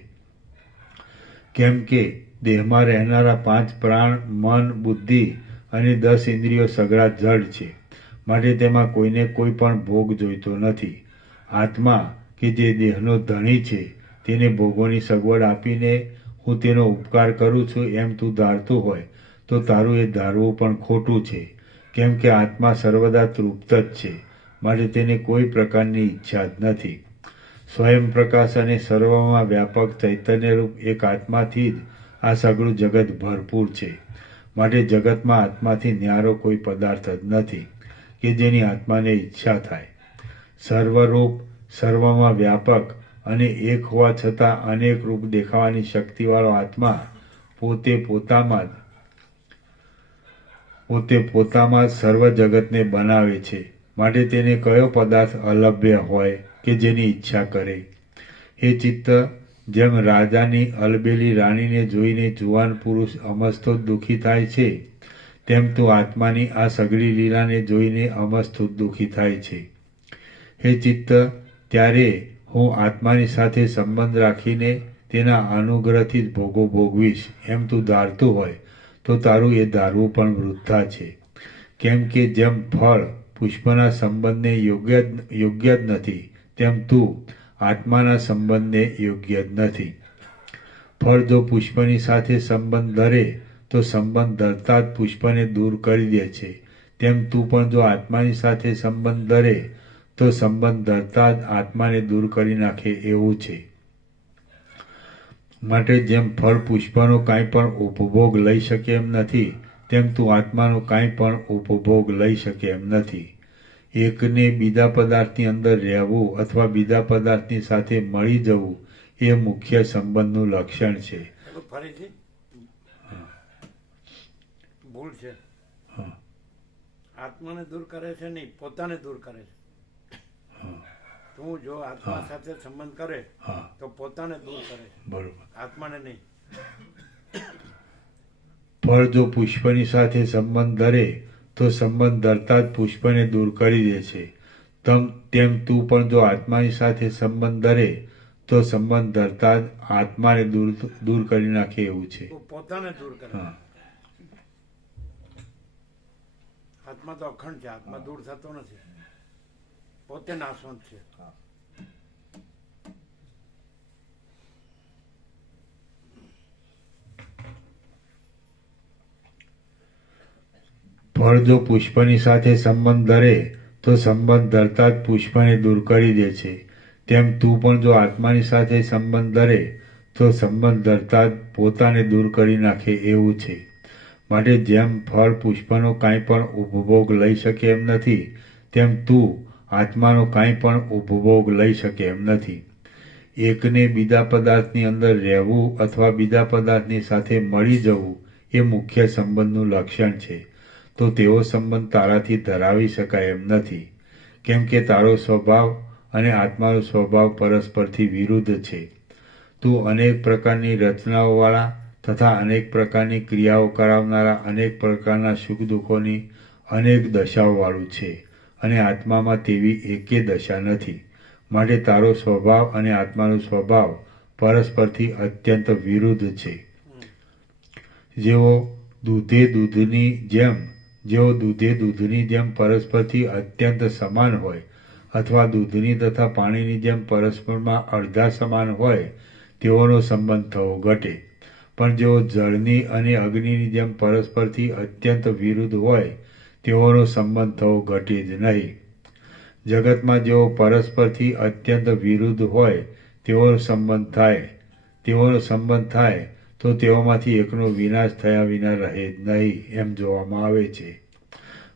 કેમ કે દેહમાં રહેનારા 5 પ્રાણ, મન, બુદ્ધિ અને 10 ઇન્દ્રિયો સઘળા જડ છે, માટે તેમાં કોઈને કોઈ પણ ભોગ જોઈતો નથી. આત્મા કે જે દેહનો ધણી છે તેને ભોગોની સગવડ આપીને હું તેનો ઉપકાર કરું છું એમ તું ધારતું હોય તો તારું એ ધારવું પણ ખોટું છે. કેમ કે આત્મા સર્વદા તૃપ્ત જ છે, માટે તેને કોઈ પ્રકારની ઈચ્છા જ નથી. સ્વયં પ્રકાશ અને સર્વમાં વ્યાપક ચૈતન્યરૂપ એક આત્માથી જ આ સઘળું જગત ભરપૂર છે, માટે જગતમાં આત્માથી ન્યારો કોઈ પદાર્થ જ નથી કે જેની આત્માને ઈચ્છા થાય. સર્વરૂપ, સર્વમાં વ્યાપક અને એક હોવા છતાં અનેક રૂપ દેખાવાની શક્તિવાળો આત્મા પોતે પોતામાં જ સર્વ જગતને બનાવે છે, માટે તેને કયો પદાર્થ અલભ્ય હોય કે જેની ઈચ્છા કરે? હે ચિત્ત, જેમ રાજાની અલબેલી રાણીને જોઈને જુવાન પુરુષ અમસ્તો દુઃખી થાય છે, તેમ તું આત્માની આ સઘળી લીલાને જોઈને અમસ્તો દુઃખી થાય છે. હે ચિત્ત, ત્યારે હું આત્માની સાથે સંબંધ રાખીને તેના અનુગ્રહથી જ ભોગો ભોગવીશ એમ તું ધારતું હોય તો તારું એ ધારવું પણ વૃથા છે. કેમ કે જેમ ફળ પુષ્પના સંબંધને યોગ્ય જ નથી, તેમ તું આત્માના સંબંધને યોગ્ય જ નથી. ફળ જો પુષ્પની સાથે સંબંધ ધરે તો સંબંધ ધરતા જ પુષ્પને દૂર કરી દે છે, તેમ તું પણ જો આત્માની સાથે સંબંધ ધરે તો સંબંધ ધરતા જ આત્માને દૂર કરી નાખે એવું છે. માટે જેમ ફળ પુષ્પનો કાંઈ પણ ઉપભોગ લઈ શકે એમ નથી, તેમ તું આત્માનો કાંઈ પણ ઉપભોગ લઈ શકે એમ નથી. એકને બીજા પદાર્થની અંદર રહેવું અથવા બીજા પદાર્થની સાથે મળી જવું એ મુખ્ય સંબંધનું લક્ષણ છે. ફરીથી ભૂલ છે. આત્માને દૂર કરે છે નહીં, પોતાને દૂર કરે છે. તું જો આત્મા સાથે સંબંધ કરે તો પોતાને દૂર કરે છે, બરોબર, આત્માને નહીં. ફળ જો પુષ્પની સાથે સંબંધ ધરે તો સંબંધ ધરતા જ પુષ્પને દૂર કરી દે છે, તેમ તું પણ જો આત્માની સાથે સંબંધ ધરે તો સંબંધ ધરતા જ આત્માને દૂર કરી નાખે એવું છે. પોતાને દૂર કરે. આત્મા તો અખંડ છે, આત્મા દૂર થતો નથી, પોતે નાશવંત છે. ફળ જો પુષ્પની સાથે સંબંધ ધરે તો સંબંધ ધરતા જ પુષ્પને દૂર કરી દે છે, તેમ તું પણ જો આત્માની સાથે સંબંધ ધરે તો સંબંધ ધરતા જ પોતાને દૂર કરી નાખે એવું છે. માટે જેમ ફળ પુષ્પનો કાંઈ પણ ઉપભોગ લઈ શકે એમ નથી, તેમ તું આત્માનો કાંઈ પણ ઉપભોગ લઈ શકે એમ નથી. એકને બીજા પદાર્થની અંદર રહેવું અથવા બીજા પદાર્થની સાથે મળી જવું એ મુખ્ય સંબંધનું લક્ષણ છે, તો તેવો સંબંધ તારાથી ધરાવી શકાય એમ નથી. કેમ કે તારો સ્વભાવ અને આત્માનો સ્વભાવ પરસ્પરથી વિરુદ્ધ છે. તું અનેક પ્રકારની રચનાઓવાળા તથા અનેક પ્રકારની ક્રિયાઓ કરાવનારા અનેક પ્રકારના સુખ દુઃખોની અનેક દશાઓવાળું છે, અને આત્મામાં તેવી એકે દશા નથી. માટે તારો સ્વભાવ અને આત્માનો સ્વભાવ પરસ્પરથી અત્યંત વિરુદ્ધ છે. જેઓ દૂધે દૂધની જેમ પરસ્પરથી અત્યંત સમાન હોય અથવા દૂધની તથા પાણીની જેમ પરસ્પરમાં અડધા સમાન હોય તેઓનો સંબંધ થવો ઘટે. પણ જેઓ જળની અને અગ્નિની જેમ પરસ્પરથી અત્યંત વિરુદ્ધ હોય તેઓનો સંબંધ થવો ઘટે જ નહીં. જગતમાં જેઓ પરસ્પરથી અત્યંત વિરુદ્ધ હોય તેઓનો સંબંધ થાય તો તેઓમાંથી એકનો વિનાશ થયા વિના રહે જ નહીં એમ જોવામાં આવે છે.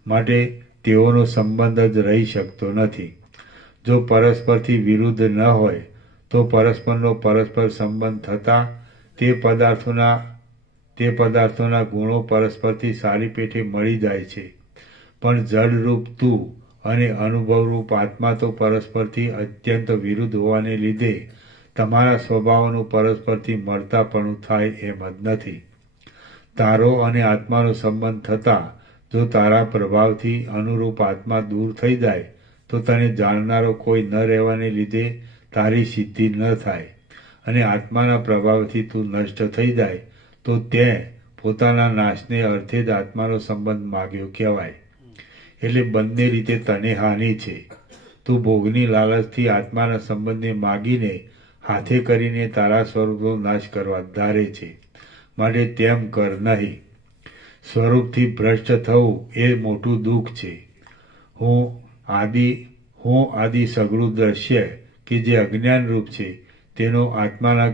માટે તેઓનો સંબંધ જ રહી શકતો નથી. જો પરસ્પરથી વિરુદ્ધ ન હોય તો પરસ્પરનો પરસ્પર સંબંધ થતાં તે પદાર્થોના ગુણો પરસ્પરથી સારી પેઠે મળી જાય છે. પણ જળરૂપ તું અને અનુભવરૂપ આત્મા તો પરસ્પરથી અત્યંત વિરુદ્ધ હોવાને લીધે તમારા સ્વભાવોનું પરસ્પરથી મળતાપણું થાય એમ જ નથી. તારો અને આત્માનો સંબંધ થતાં જો તારા પ્રભાવથી અનુરૂપ આત્મા દૂર થઈ જાય તો તને જાણનારો કોઈ ન રહેવાને લીધે તારી સિદ્ધિ ન થાય અને આત્માના પ્રભાવથી તું નષ્ટ થઈ જાય તો તે પોતાના નાશને અર્થે જ આત્માનો સંબંધ માગ્યો કહેવાય. એટલે બંને રીતે તને હાનિ છે. તું ભોગની લાલચથી આત્માના સંબંધને માગીને હાથે કરીને તારા સ્વરૂપનો નાશ કરવા ધારે છે. માટે તેમ કર નહીં. સ્વરૂપથી ભ્રષ્ટ થવું એ મોટું દુઃખ છે. હું આદિ સઘળું દ્રશ્ય કે જે અજ્ઞાનરૂપ છે તેનો આત્માના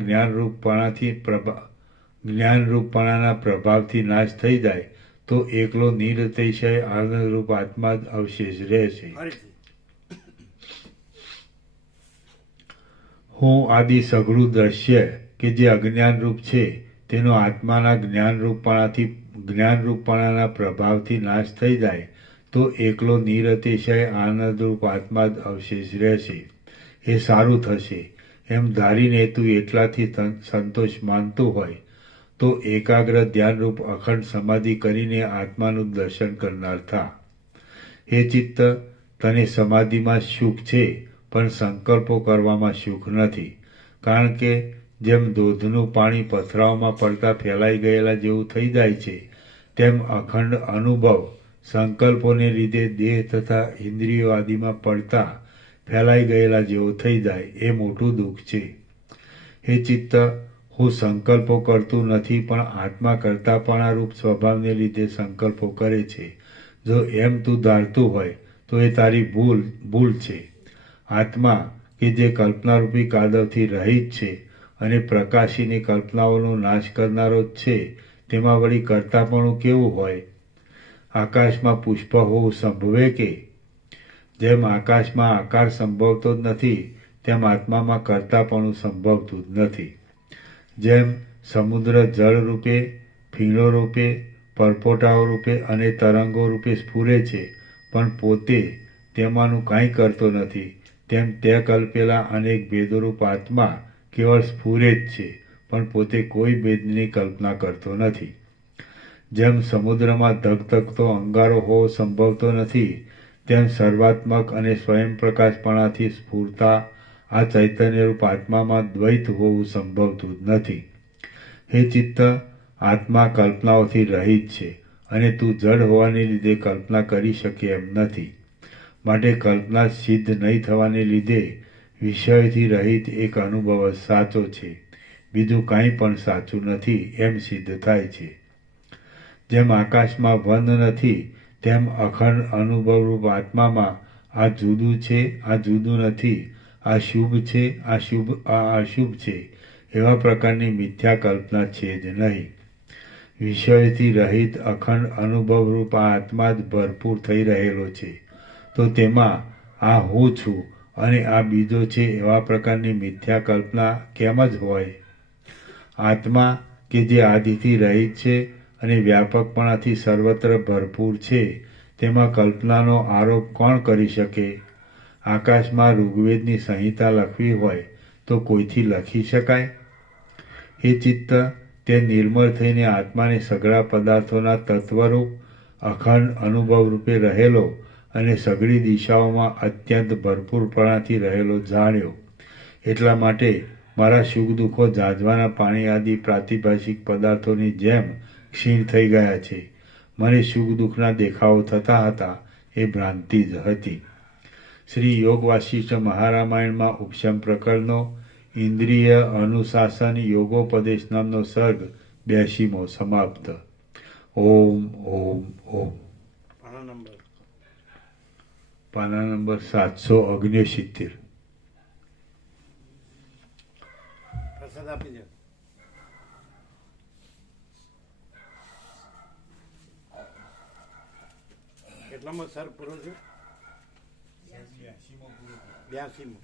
જ્ઞાનરૂપપણાના પ્રભાવથી નાશ થઈ જાય તો એકલો નિરતિશય આનંદરૂપ આત્મા જ અવશેષ રહેશે. હું આદિ સઘળું દ્રશ્ય કે જે અજ્ઞાનરૂપ છે તેનો આત્માના જ્ઞાનરૂપપણાના પ્રભાવથી નાશ થઈ જાય તો એકલો નિરતિશય આનંદરૂપ આત્મા જ અવશેષ રહેશે. એ સારું થશે એમ ધારીને તું એટલાથી સંતોષ માનતું હોય તો એકાગ્ર ધ્યાનરૂપ અખંડ સમાધિ કરીને આત્માનું દર્શન કરનાર થા. હે ચિત્ત, તને સમાધિમાં સુખ છે પણ સંકલ્પો કરવામાં સુખ નથી. કારણ કે જેમ ધોધનું પાણી પથરાઓમાં પડતા ફેલાઈ ગયેલા જેવું થઈ જાય છે તેમ અખંડ અનુભવ સંકલ્પોને લીધે દેહ તથા ઇન્દ્રિયો આદિમાં પડતા ફેલાઈ ગયેલા જેવો થઈ જાય એ મોટું દુઃખ છે. હે ચિત્ત, હું સંકલ્પો કરતું નથી પણ આત્મા કરતાપણારૂપ સ્વભાવને લીધે સંકલ્પો કરે છે. જો એમ તું ધારતું હોય તો એ તારી ભૂલ છે. આત્મા કે જે કલ્પનારૂપી કાદવથી રહિત છે અને પ્રકાશીની કલ્પનાઓનો નાશ કરનારો જ છે તેમાં વળી કરતાપણું કેવું હોય? આકાશમાં પુષ્પ હોવું સંભવે કે? જેમ આકાશમાં આકાર સંભવતો જ નથી તેમ આત્મામાં કરતાપણું સંભવતું જ નથી. જેમ સમુદ્ર જળ રૂપે, ફીણો રૂપે, પરપોટાઓ રૂપે અને તરંગો રૂપે સ્ફુરે છે પણ પોતે તેમાંનું કાંઈ કરતો નથી, તેમ તે કલ્પેલા અનેક ભેદરૂપ આત્મા કેવળ સ્ફુરે જ છે પણ પોતે કોઈ ભેદની કલ્પના કરતો નથી. જેમ સમુદ્રમાં ધગધગતો અંગારો હોવો સંભવતો નથી તેમ સર્વાત્મક અને સ્વયં પ્રકાશપણાથી સ્ફુરતા આ ચૈતન્યરૂપ આત્મામાં દ્વૈત હોવું સંભવતું જ નથી. હે ચિત્ત, આત્મા કલ્પનાઓથી રહિત છે અને તું જડ હોવાને લીધે કલ્પના કરી શકે એમ નથી. માટે કલ્પના સિદ્ધ નહીં થવાને લીધે વિષયોથી રહિત એક અનુભવ જ સાચો છે, બીજું કાંઈ પણ સાચું નથી એમ સિદ્ધ થાય છે. જેમ આકાશમાં વન નથી તેમ અખંડ અનુભવરૂપ આત્મામાં આ જુદું છે, આ જુદું નથી, આ શુભ છે, આ અશુભ છે એવા પ્રકારની મિથ્યા કલ્પના છે જ નહીં. વિષયથી રહિત અખંડ અનુભવરૂપ આ આત્મા જ ભરપૂર થઈ રહેલો છે તો તેમાં આ હું છું અને આ બીજો છે એવા પ્રકારની મિથ્યા કલ્પના કેમ જ હોય? આત્મા કે જે આદિથી રહિત છે અને વ્યાપકપણાથી સર્વત્ર ભરપૂર છે તેમાં કલ્પનાનો આરોપ કોણ કરી શકે? આકાશમાં ઋગ્વેદની સંહિતા લખવી હોય તો કોઈથી લખી શકાય? હે ચિત્ત, તે નિર્મળ થઈને આત્માને સઘળા પદાર્થોના તત્વરૂપ અખંડ અનુભવ રૂપે રહેલો અને સઘળી દિશાઓમાં અત્યંત ભરપૂરપણાથી રહેલો જાણ્યો. એટલા માટે મારા સુખ દુઃખો જાજવાના પાણી આદિ પ્રાતિભાષિક પદાર્થોની જેમ ક્ષીણ થઈ ગયા છે. મને સુખ દુઃખના દેખાવો થતા હતા એ ભ્રાંતિ જ હતી. શ્રી યોગ વાસિષ્ઠ મહારામાયણમાં ઉપશમ પ્રકરણનો ઇન્દ્રિય અનુશાસન યોગોપદેશ નામનો સર્ગ 82મો સમાપ્ત. ઓમ ઓમ ઓમ. પાના નંબર 769. પ્રસાદ આપી દો. કેટલામાં સર પૂરો છે? 82મો.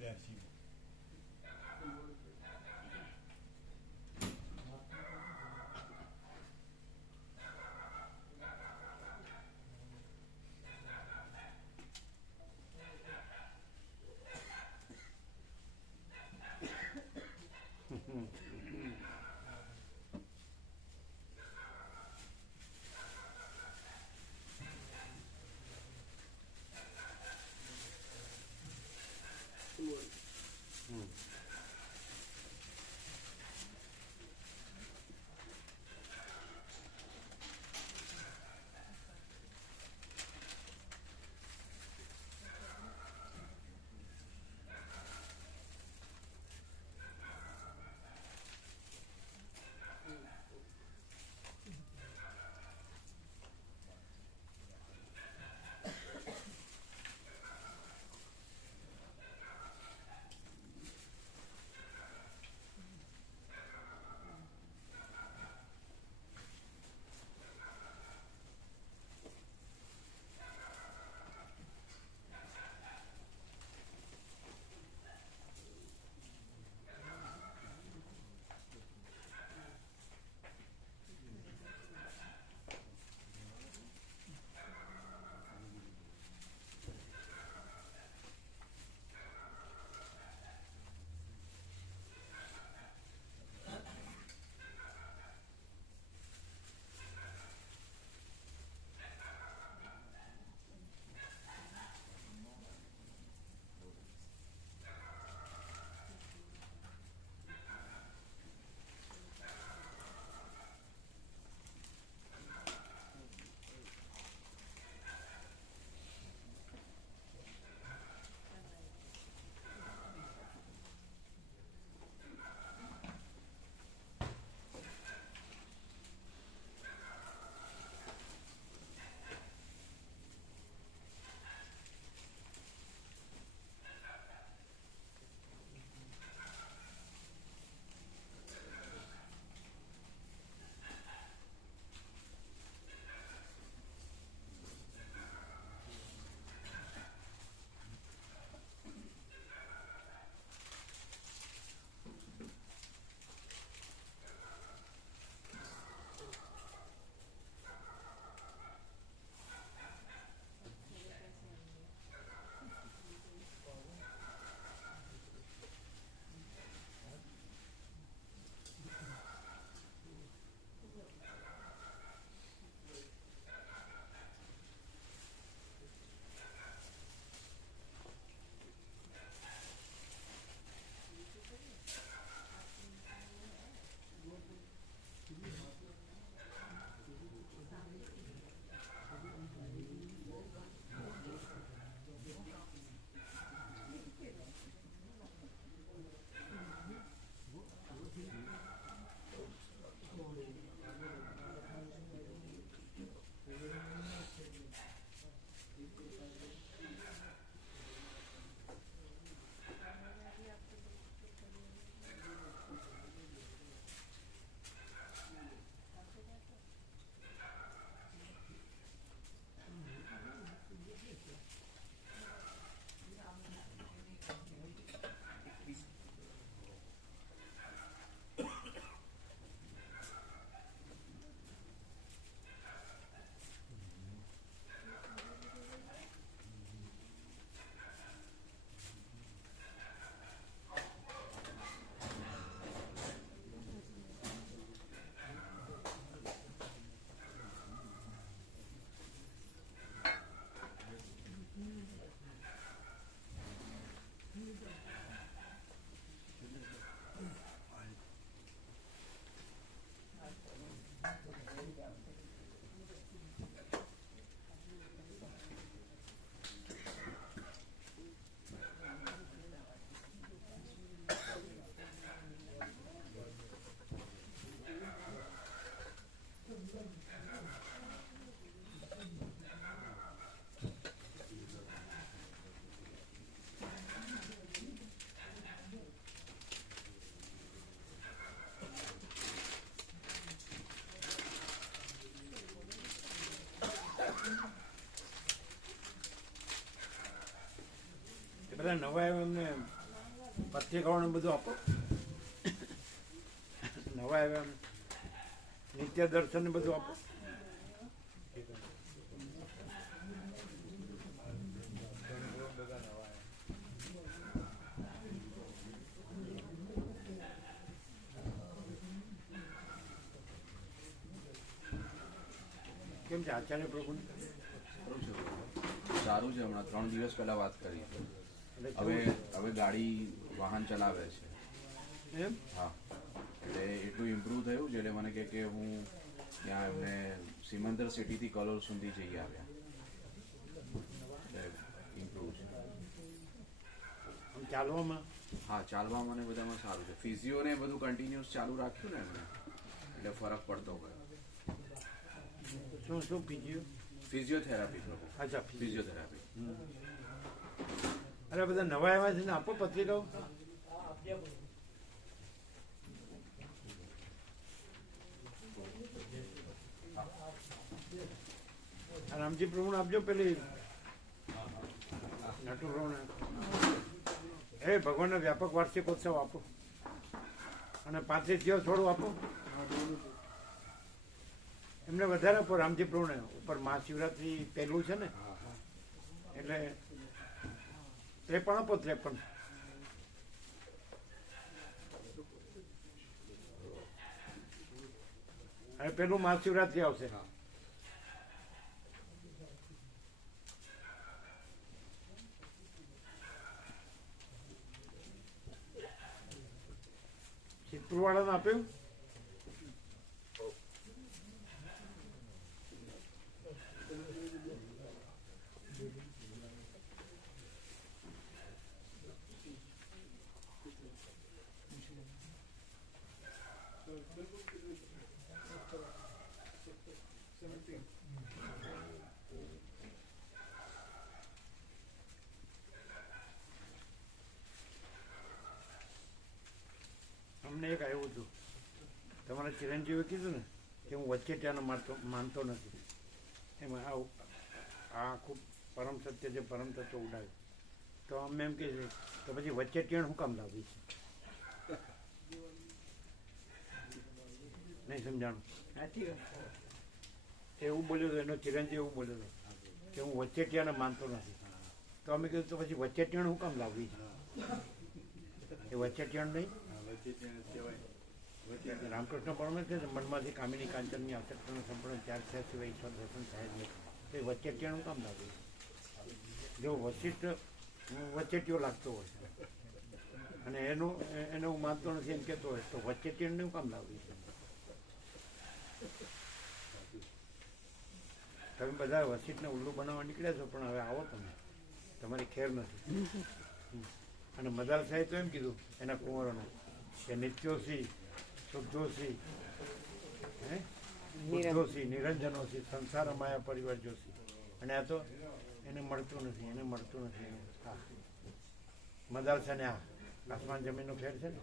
બધા નવા આવ્યા એમને પત્રિકાઓને બધું આપો. નવા આવ્યા એમને નિત્ય દર્શન ને બધું આપો. કેમ છે આચાર્ય પ્રભુને? સારું છે. હમણાં 3 દિવસ પહેલા વાત કરી. એટલે હવે ગાડી વાહન ચલાવે છે. એમ હા, એટલે એટલું ઇમ્પ્રૂવ થયું છે. એટલે મને કહે કે હું ત્યાં એમને સિમંદર સિટીથી કલોલ સુધી જઈ આવ્યા. ઇમ્પ્રૂવ છે. આમ ચાલવામાં હા, ચાલવામાં ને બધામાં સારું છે. ફિઝિયો ને બધું કન્ટિન્યુઅસ ચાલુ રાખ્યું ને એમને, એટલે ફરક પડતો ગયો. શું શું પીજ્યું? ફિઝિયોથેરાપી પ્રભુ. અચ્છા ફિઝિયોથેરાપી. અરે બધા નવા આવ્યા છે ને આપો પત્રિકાઓ. રામજી પ્રભુ આપજો. પેલી નટુ પ્રભુ એ ભગવાનનો વ્યાપક વાર્ષિકોત્સવ આપો અને 35 દિવસ થોડું આપો. એમને વધારે આપો રામજી પ્રભુને. ઉપર મહાશિવરાત્રી પહેલું છે ને એટલે 53 આપો. 53 હવે પેલું મહાશિવરાત્રી આવશે. સિદ્ધપુર વાળાને આપ્યું. અમને એક આવ્યું હતું. તમારા ચિરંજીવે કીધું ને કે હું વચ્ચેટિયાનો માનતો નથી. એમાં આ ખૂબ પરમ સત્ય છે, પરમ તત્વ ઉડાવ્યું. તો અમે એમ કહે છે તો પછી વચ્ચેટિયાણ શું કામ લાવી છે? નહીં સમજાણું. એવું બોલ્યો હતો એનો ચિરંજીવ, એવું બોલ્યો હતો કે હું વચ્ચેટિયાને માનતો નથી. તો અમે કીધું તો પછી વચ્ચેટિયાણ શું કામ લાવવી છે? એ વચ્ચેટિયાણ નહીં. રામકૃષ્ણ પરમહંસ છે મનમાંથી કામિની કાંચનની આસક્તિનો સંપૂર્ણ ત્યાગ થયા સિવાય ઈશ્વર દર્શન થાય જ નહીં. તો એ વચ્ચેટિયાનું કામ લાવ્યું? જો વચિષ્ઠ વચ્ચેટીઓ લાગતો હોય અને એને હું માનતો નથી એમ કહેતો હોય તો વચ્ચેટીને હું કામ લાવ્યું છે? તમે બધા વચિષ્ઠને ઉલ્લુ બનાવવા નીકળ્યા છો, પણ હવે આવો તમે, તમારી ખેર નથી. અને મદાર સાહેબ તો એમ કીધું એના કુંવરોને કે નિત્યોસી, શુદ્ધોસી, બુદ્ધોસી, નિરંજનોસી, સંસાર માયા પરિવાર જોશી. અને આ તો એને મળતું નથી, એને મળતું નથી. હા, મદાર છે ને આ આસમાન જમીનનો ફેર છે ને.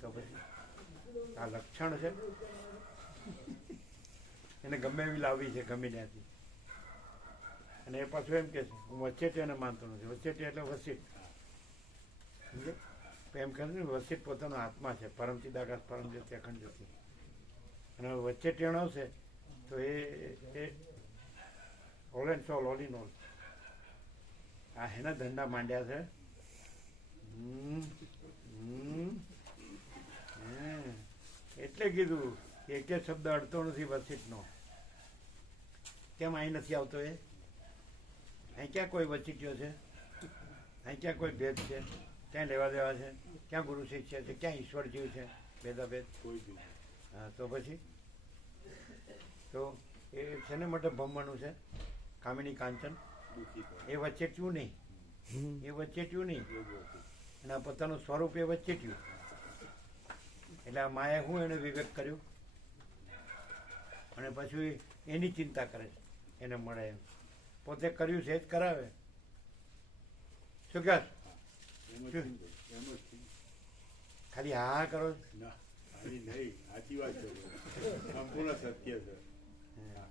તો પછી આ લક્ષણ છે. એને ગમે એવી લાવવી છે, ગમે ત્યાંથી. અને એ પાછું એમ કે છે હું વચ્ચેટી એને માનતો નથી. વચ્ચેટી એટલે વસિષ્ઠ. સમજે? એમ કહે ને વસિષ્ઠ પોતાનો આત્મા છે, પરમ ચિદાકાશ, પરમ જ્યોતિ, અખંડ જ્યોતિ. અને વચ્ચે ટેણ આવશે તો એ all and soul, all in all. આ એના ધંધા માંડ્યા છે. એટલે કીધું એક શબ્દ અડતો નથી વચિષ્ઠનો. કેમ અહીં નથી આવતો? એ અહીં ક્યાં કોઈ વચિષ્ઠ્યો છે? અહીં ક્યાં કોઈ ભેદ છે? ક્યાં લેવા દેવા છે? ક્યાં ગુરુ શિષ્ય છે? ક્યાં ઈશ્વર જીવ છે? ભેદાભેદ કોઈ બી. હા, તો પછી તો એ શેને માટે ભમવાનું છે? કામિની કાંચન. એ વચ્ચેટ્યું નહીં, એ વચ્ચેટ્યું નહીં. એના પોતાનું સ્વરૂપ એ વચ્ચેટ્યું. એટલે આ માયા હું એને વિવેક કર્યું અને પછી એની ચિંતા કરે છે એને મળે એમ. પોતે કર્યું છે જ કરાવે. શું કહે? ખાલી હા કરો. સંપૂર્ણ સત્ય છે.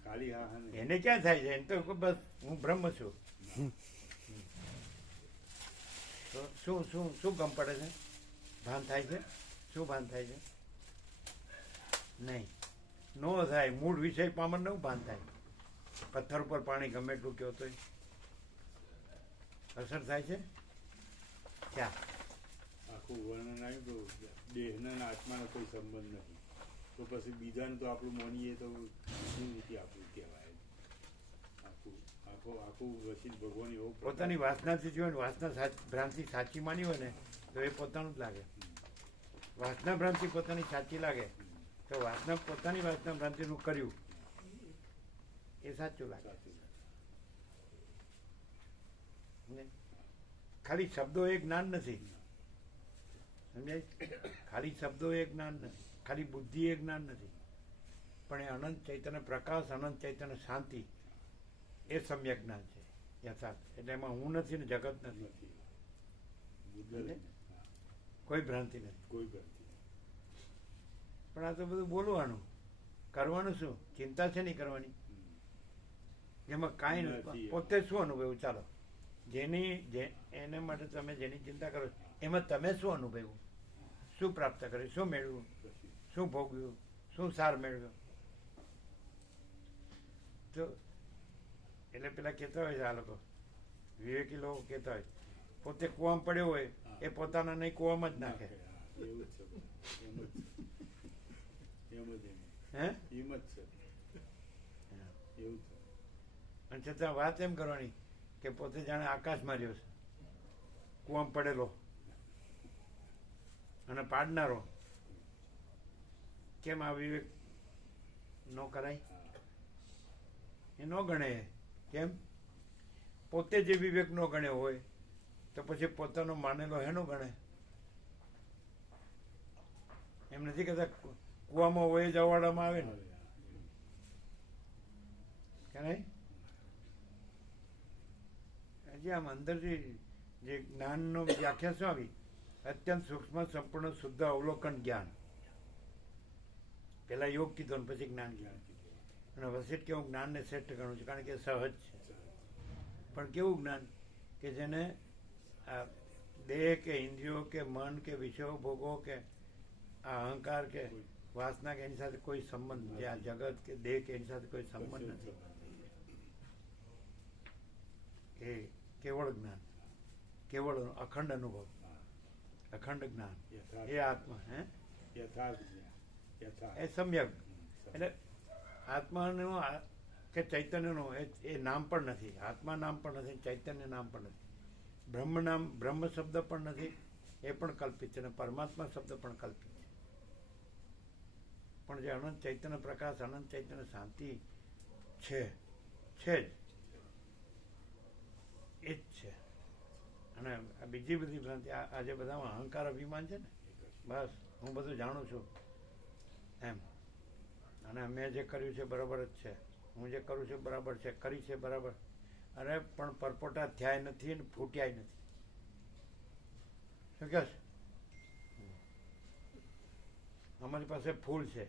ખાલી હા એને ક્યાં થાય છે? એને તો બસ હું બ્રહ્મ છું. તો શું શું શું ગમ પડે છે? ભાન થાય છે? શું ભાન થાય છે? નહીં, નો થાય. મૂળ વિષય પામરને શું ભાન થાય? પથ્થર ઉપર પાણી ગમે એટલું કહો તોય અસર થાય છે ક્યાં? આખું વર્ણન આવ્યું તો દેહના અને આત્માનો કોઈ સંબંધ નથી, તો પછી બીજાનું તો આપણું માનીએ તો શું રીતે આપણું કહેવાય? આખું આખું આખું વસીત ભગવાન એવો પોતાની વાસનાથી જો વાસના ભ્રાંતિ સાચી માની હોય ને તો એ પોતાનું જ લાગે. વાસના ભ્રાંતિ પોતાની સાચી લાગે તો વાસના પોતાની વાસના ભ્રાંતિનું કર્યું એ સાચું લાગે. સાચું. સમજાય? ખાલી શબ્દો એ જ્ઞાન નથી. સમજાય? ખાલી શબ્દો એ જ્ઞાન નથી, ખાલી બુદ્ધિ એ જ્ઞાન નથી, પણ એ અનંત ચૈતન્ય પ્રકાશ, અનંત ચૈતન્ય શાંતિ એ સમ્યક જ્ઞાન છે, યથાર્થ. એટલે એમાં હું નથી ને જગત નથી, નથી બુદ્ધ કોઈ ભ્રાંતિ નથી. કોઈ ભ્રાંતિ પણ આ તો બધું બોલવાનું, કરવાનું શું? ચિંતા છે નહીં કરવાની, જેમાં કાંઈ નથી. નથી. પોતે શું અનુભવ્યું? ચાલો, એને માટે તમે જેની ચિંતા કરો એમાં તમે શું અનુભવ્યું? શું પ્રાપ્ત કર્યું? શું મેળવ્યું? શું ભોગવ્યું? શું સાર મેળવ્યો? તો એટલે પેલા કહેતા હોય છે આ લોકો, વિવેકી લોકો કહેતા હોય, પોતે કૂવામાં પડ્યો હોય એ પોતાના નહીં કૂવામાં જ નાખે. એવું જ છે, એમ જ હે? એમ જ છે, એવું છે. અને છતાં વાત એમ કરવાની કે પોતે જાણે આકાશમાં રહ્યો છે, કૂવામાં પડેલો અને પાડનારો. કેમ આ વિવેક ન કરાય? એ ન ગણે. કેમ? પોતે જે વિવેક ન ગણ્યો હોય તો પછી પોતાનો માનેલો હેનો ગણે? એમ નથી કહેતા કૂવામાં હોય જ અવાડામાં આવે ને, કે નહીં? હજી આમ અંદરથી જે જ્ઞાનનો વ્યાખ્યા શું આવી? અત્યંત સૂક્ષ્મ સંપૂર્ણ શુદ્ધ અવલોકન જ્ઞાન. પેલા યોગ કીધો ને પછી જ્ઞાન કીધું. અને વસિષ્ઠ કેવું જ્ઞાનને શ્રેષ્ઠ ગણું છે, કારણ કે સહજ છે. પણ કેવું જ્ઞાન કે જેને આ દેહ કે ઇન્દ્રિયો કે મન કે વિષયો ભોગો કે આ અહંકાર કે વાસના કે એની સાથે કોઈ સંબંધ નથી. આ જગત કે દેહ કે એની સાથે કોઈ સંબંધ નથી. એ કેવળ જ્ઞાન, કેવળ અખંડ અનુભવ, અખંડ જ્ઞાન, એ આત્મા. હે? યથાર્થ યથાર્થ એ સમ્યક. એટલે આત્માનું કે ચૈતન્યનું એ નામ પણ નથી. આત્મા નામ પણ નથી, ચૈતન્ય નામ પણ નથી. બ્રહ્મ નામ, બ્રહ્મ શબ્દ પણ નથી, એ પણ કલ્પિત છે. અને પરમાત્મા શબ્દ પણ કલ્પિત છે. પણ જે અનંત ચૈતન્ય પ્રકાશ, અનંત ચૈતન્ય શાંતિ છે જ, એ જ છે. અને આ બીજી બધી ભ્રાંતિ, આજે બધામાં અહંકાર અભિમાન છે ને, બસ હું બધું જાણું છું એમ, અને મેં જે કર્યું છે બરાબર જ છે, હું જે કરું છું બરાબર છે, કરી છે બરાબર. અરે પણ પરપોટા થયા નથી ને ફૂટ્યા નથી. શું કહે છે? અમારી પાસે ફૂલ છે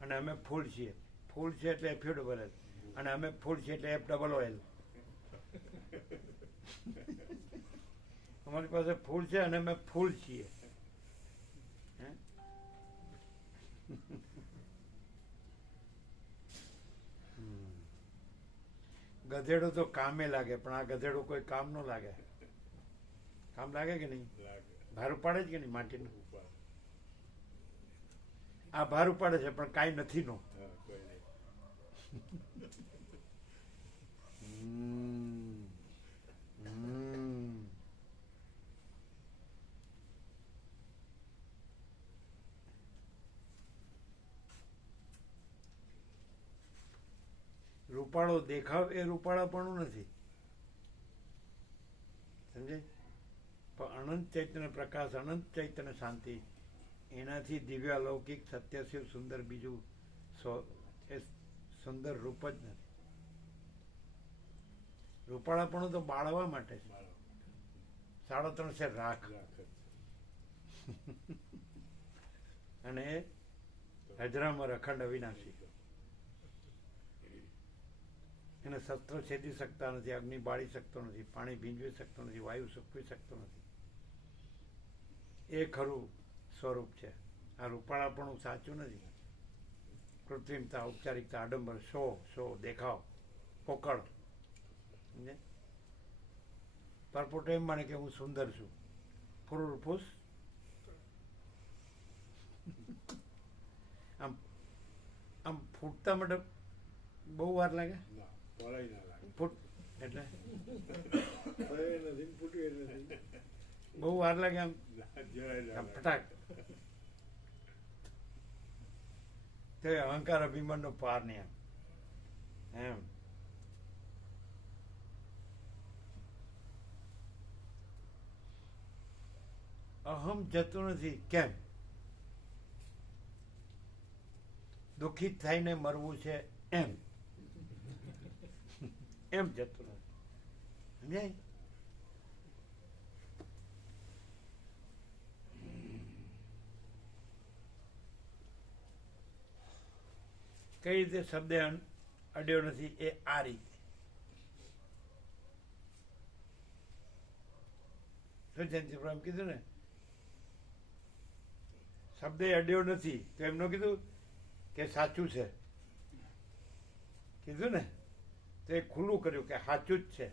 અને અમે ફૂલ છીએ. ફૂલ છે એટલે એફ ડબલ એલ, અને અમે ફૂલ છીએ એટલે એફ ડબલ એલ. અમારી પાસે ફૂલ છે અને અમે ફૂલ છીએ. ગધેડો તો કામે લાગે, પણ આ ગધેડો કોઈ કામ ન લાગે. કામ લાગે કે નહીં? ભાર ઉપાડે જ કે નહીં માટીનું? આ ભાર ઉપાડે છે પણ કાંઈ નથી નો. રૂપાળો દેખાવ એ રૂપાળાપણું નથી, સમજે? પણ અનંત ચૈતન્ય પ્રકાશ, અનંત ચૈતન્ય શાંતિ, એનાથી દિવ્ય અલૌકિક સત્ય શિવ સુંદર બીજું એ સુંદર રૂપ જ નથી. રૂપાળાપણું તો બાળવા માટે છે. 3.5 શેર રાખ અને હજરામાં અખંડ અવિનાશી. એને શસ્ત્રો છેદી શકતા નથી, અગ્નિ બાળી શકતો નથી, પાણી ભીંજવી શકતો નથી, વાયુ સૂકવી શકતો નથી. એ ખરું સ્વરૂપ છે. આ રૂપાળાપણું સાચું નથી. કૃત્રિમતા, ઔપચારિકતા, આડંબર, શો દેખાવ, પોકળ. સમજે? પરપોટો એમ માને કે હું સુંદર છું. ફૂસ આમ ફૂટતા માટે બહુ વાર લાગે. ફૂટ એટલે બહુ વાર લાગે આમ ફટાક. તો અહંકાર અભિમાનનો પાર નહીં એમ. અહમ જતું નથી. કેમ? દુઃખિત થઈને મરવું છે એમ જતું નથી. સમજાય? કઈ રીતે શબ્દ અડ્યો નથી? એ આ રીતે. શું જયંતિભાઈ કીધું ને, શબ્દ અડ્યો નથી તો એમનું કીધું કે સાચું છે. કીધું ને તો એ ખુલ્લું કર્યું કે સાચું જ છે.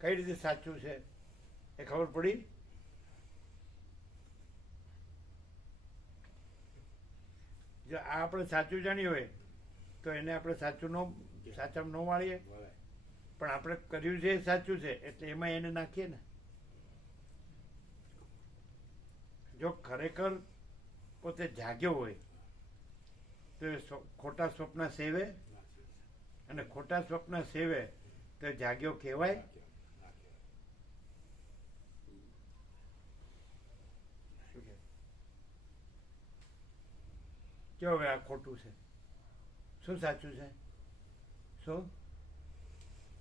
કઈ રીતે સાચું છે એ ખબર પડી. જો આ આપણે સાચું જાણ્યું હોય તો એને આપણે સાચામાં ન વાળીએ, પણ આપણે કર્યું છે એ સાચું છે એટલે એમાં એને નાખીએ ને. જો ખરેખર પોતે જાગ્યો હોય તો એ ખોટા સ્વપ્ન સેવે, અને ખોટા સ્વપ્ન સેવે તો જાગ્યો કહેવાય. કે હવે આ ખોટું છે, શું સાચું છે? શું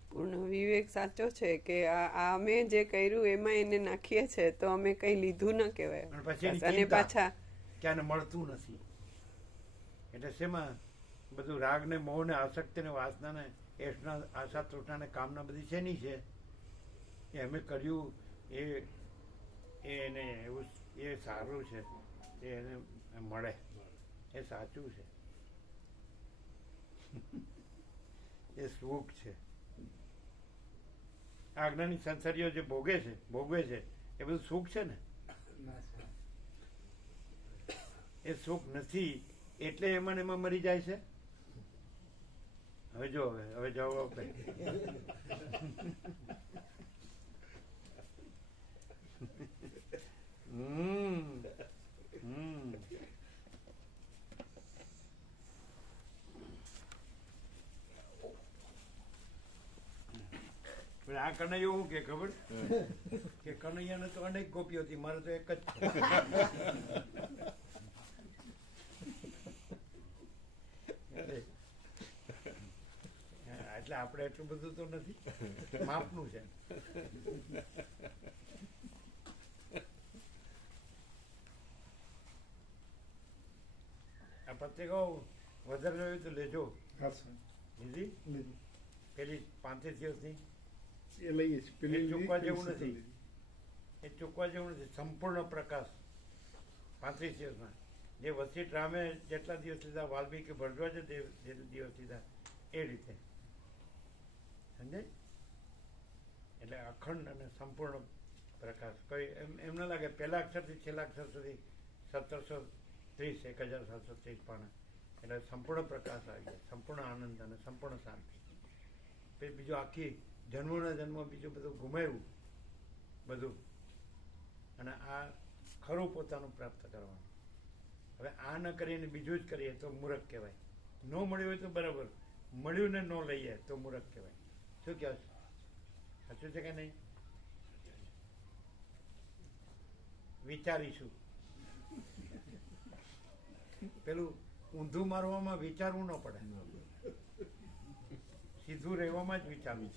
પૂર્ણ વિવેક સાચો છે કે આ અમે જે કર્યું એમાં એને નાખીએ છે તો અમે કઈ લીધું ન કહેવાય. અને પાછા કે આને મળતું નથી એટલે શેમાં બધું રાગ ને મોહ ને આસક્તિ ને વાસના ને એસના આશા તૃષ્ણા ને કામના બધી શેની છે? એ અમે કર્યું એને એવું એ સારું છે, એ એને મળે, એ સાચું છે, એ સુખ છે. આજ્ઞાની સંસારીઓ જે ભોગવે છે એ બધું સુખ છે ને. એ સુખ નથી એટલે એમાં મરી જાય છે. હવે જો હવે જવાબ આપે. આ કનૈયો શું કે ખબર કે કનૈયાને તો અનેક ગોપીઓ હતી, મારે તો એક જ છે. એટલે આપણે એટલું બધું તો નથી, માપનું છે. આ પત્રિકાઓ વધારે જોયું તો લેજો. લીધી પેલી 35 દિવસની એ લઈએ છીએ. એ ચૂકવા જેવું નથી, એ ચૂકવા જેવું નથી. સંપૂર્ણ પ્રકાશ 35 દિવસમાં. જે વસિષ્ઠ રામે જેટલા દિવસ લીધા, વાલ્મીકી ભરદ્વાજે જે દિવસ લીધા, એ રીતે સમજાય. એટલે અખંડ અને સંપૂર્ણ પ્રકાશ. કોઈ એમ ન લાગે પહેલા અક્ષરથી છેલ્લા અક્ષર સુધી 1730 1730 પાના. એટલે સંપૂર્ણ પ્રકાશ આવી જાય, સંપૂર્ણ આનંદ અને સંપૂર્ણ શાંતિ. પછી બીજું આખી જન્મોના જન્મ બીજું બધું ગુમાવ્યું બધું, અને આ ખરું પોતાનું પ્રાપ્ત કરવાનું. હવે આ ન કરીને બીજું જ કરીએ તો મૂર્ખ કહેવાય. ન મળ્યું હોય તો બરાબર, મળ્યું ને ન લઈએ તો મૂર્ખ કહેવાય. શું કહે છે? સાચું છે કે નહીં? વિચારીશું. પેલું ઊંધું મારવામાં વિચારવું ન પડે, સીધું રહેવામાં જ વિચારવું.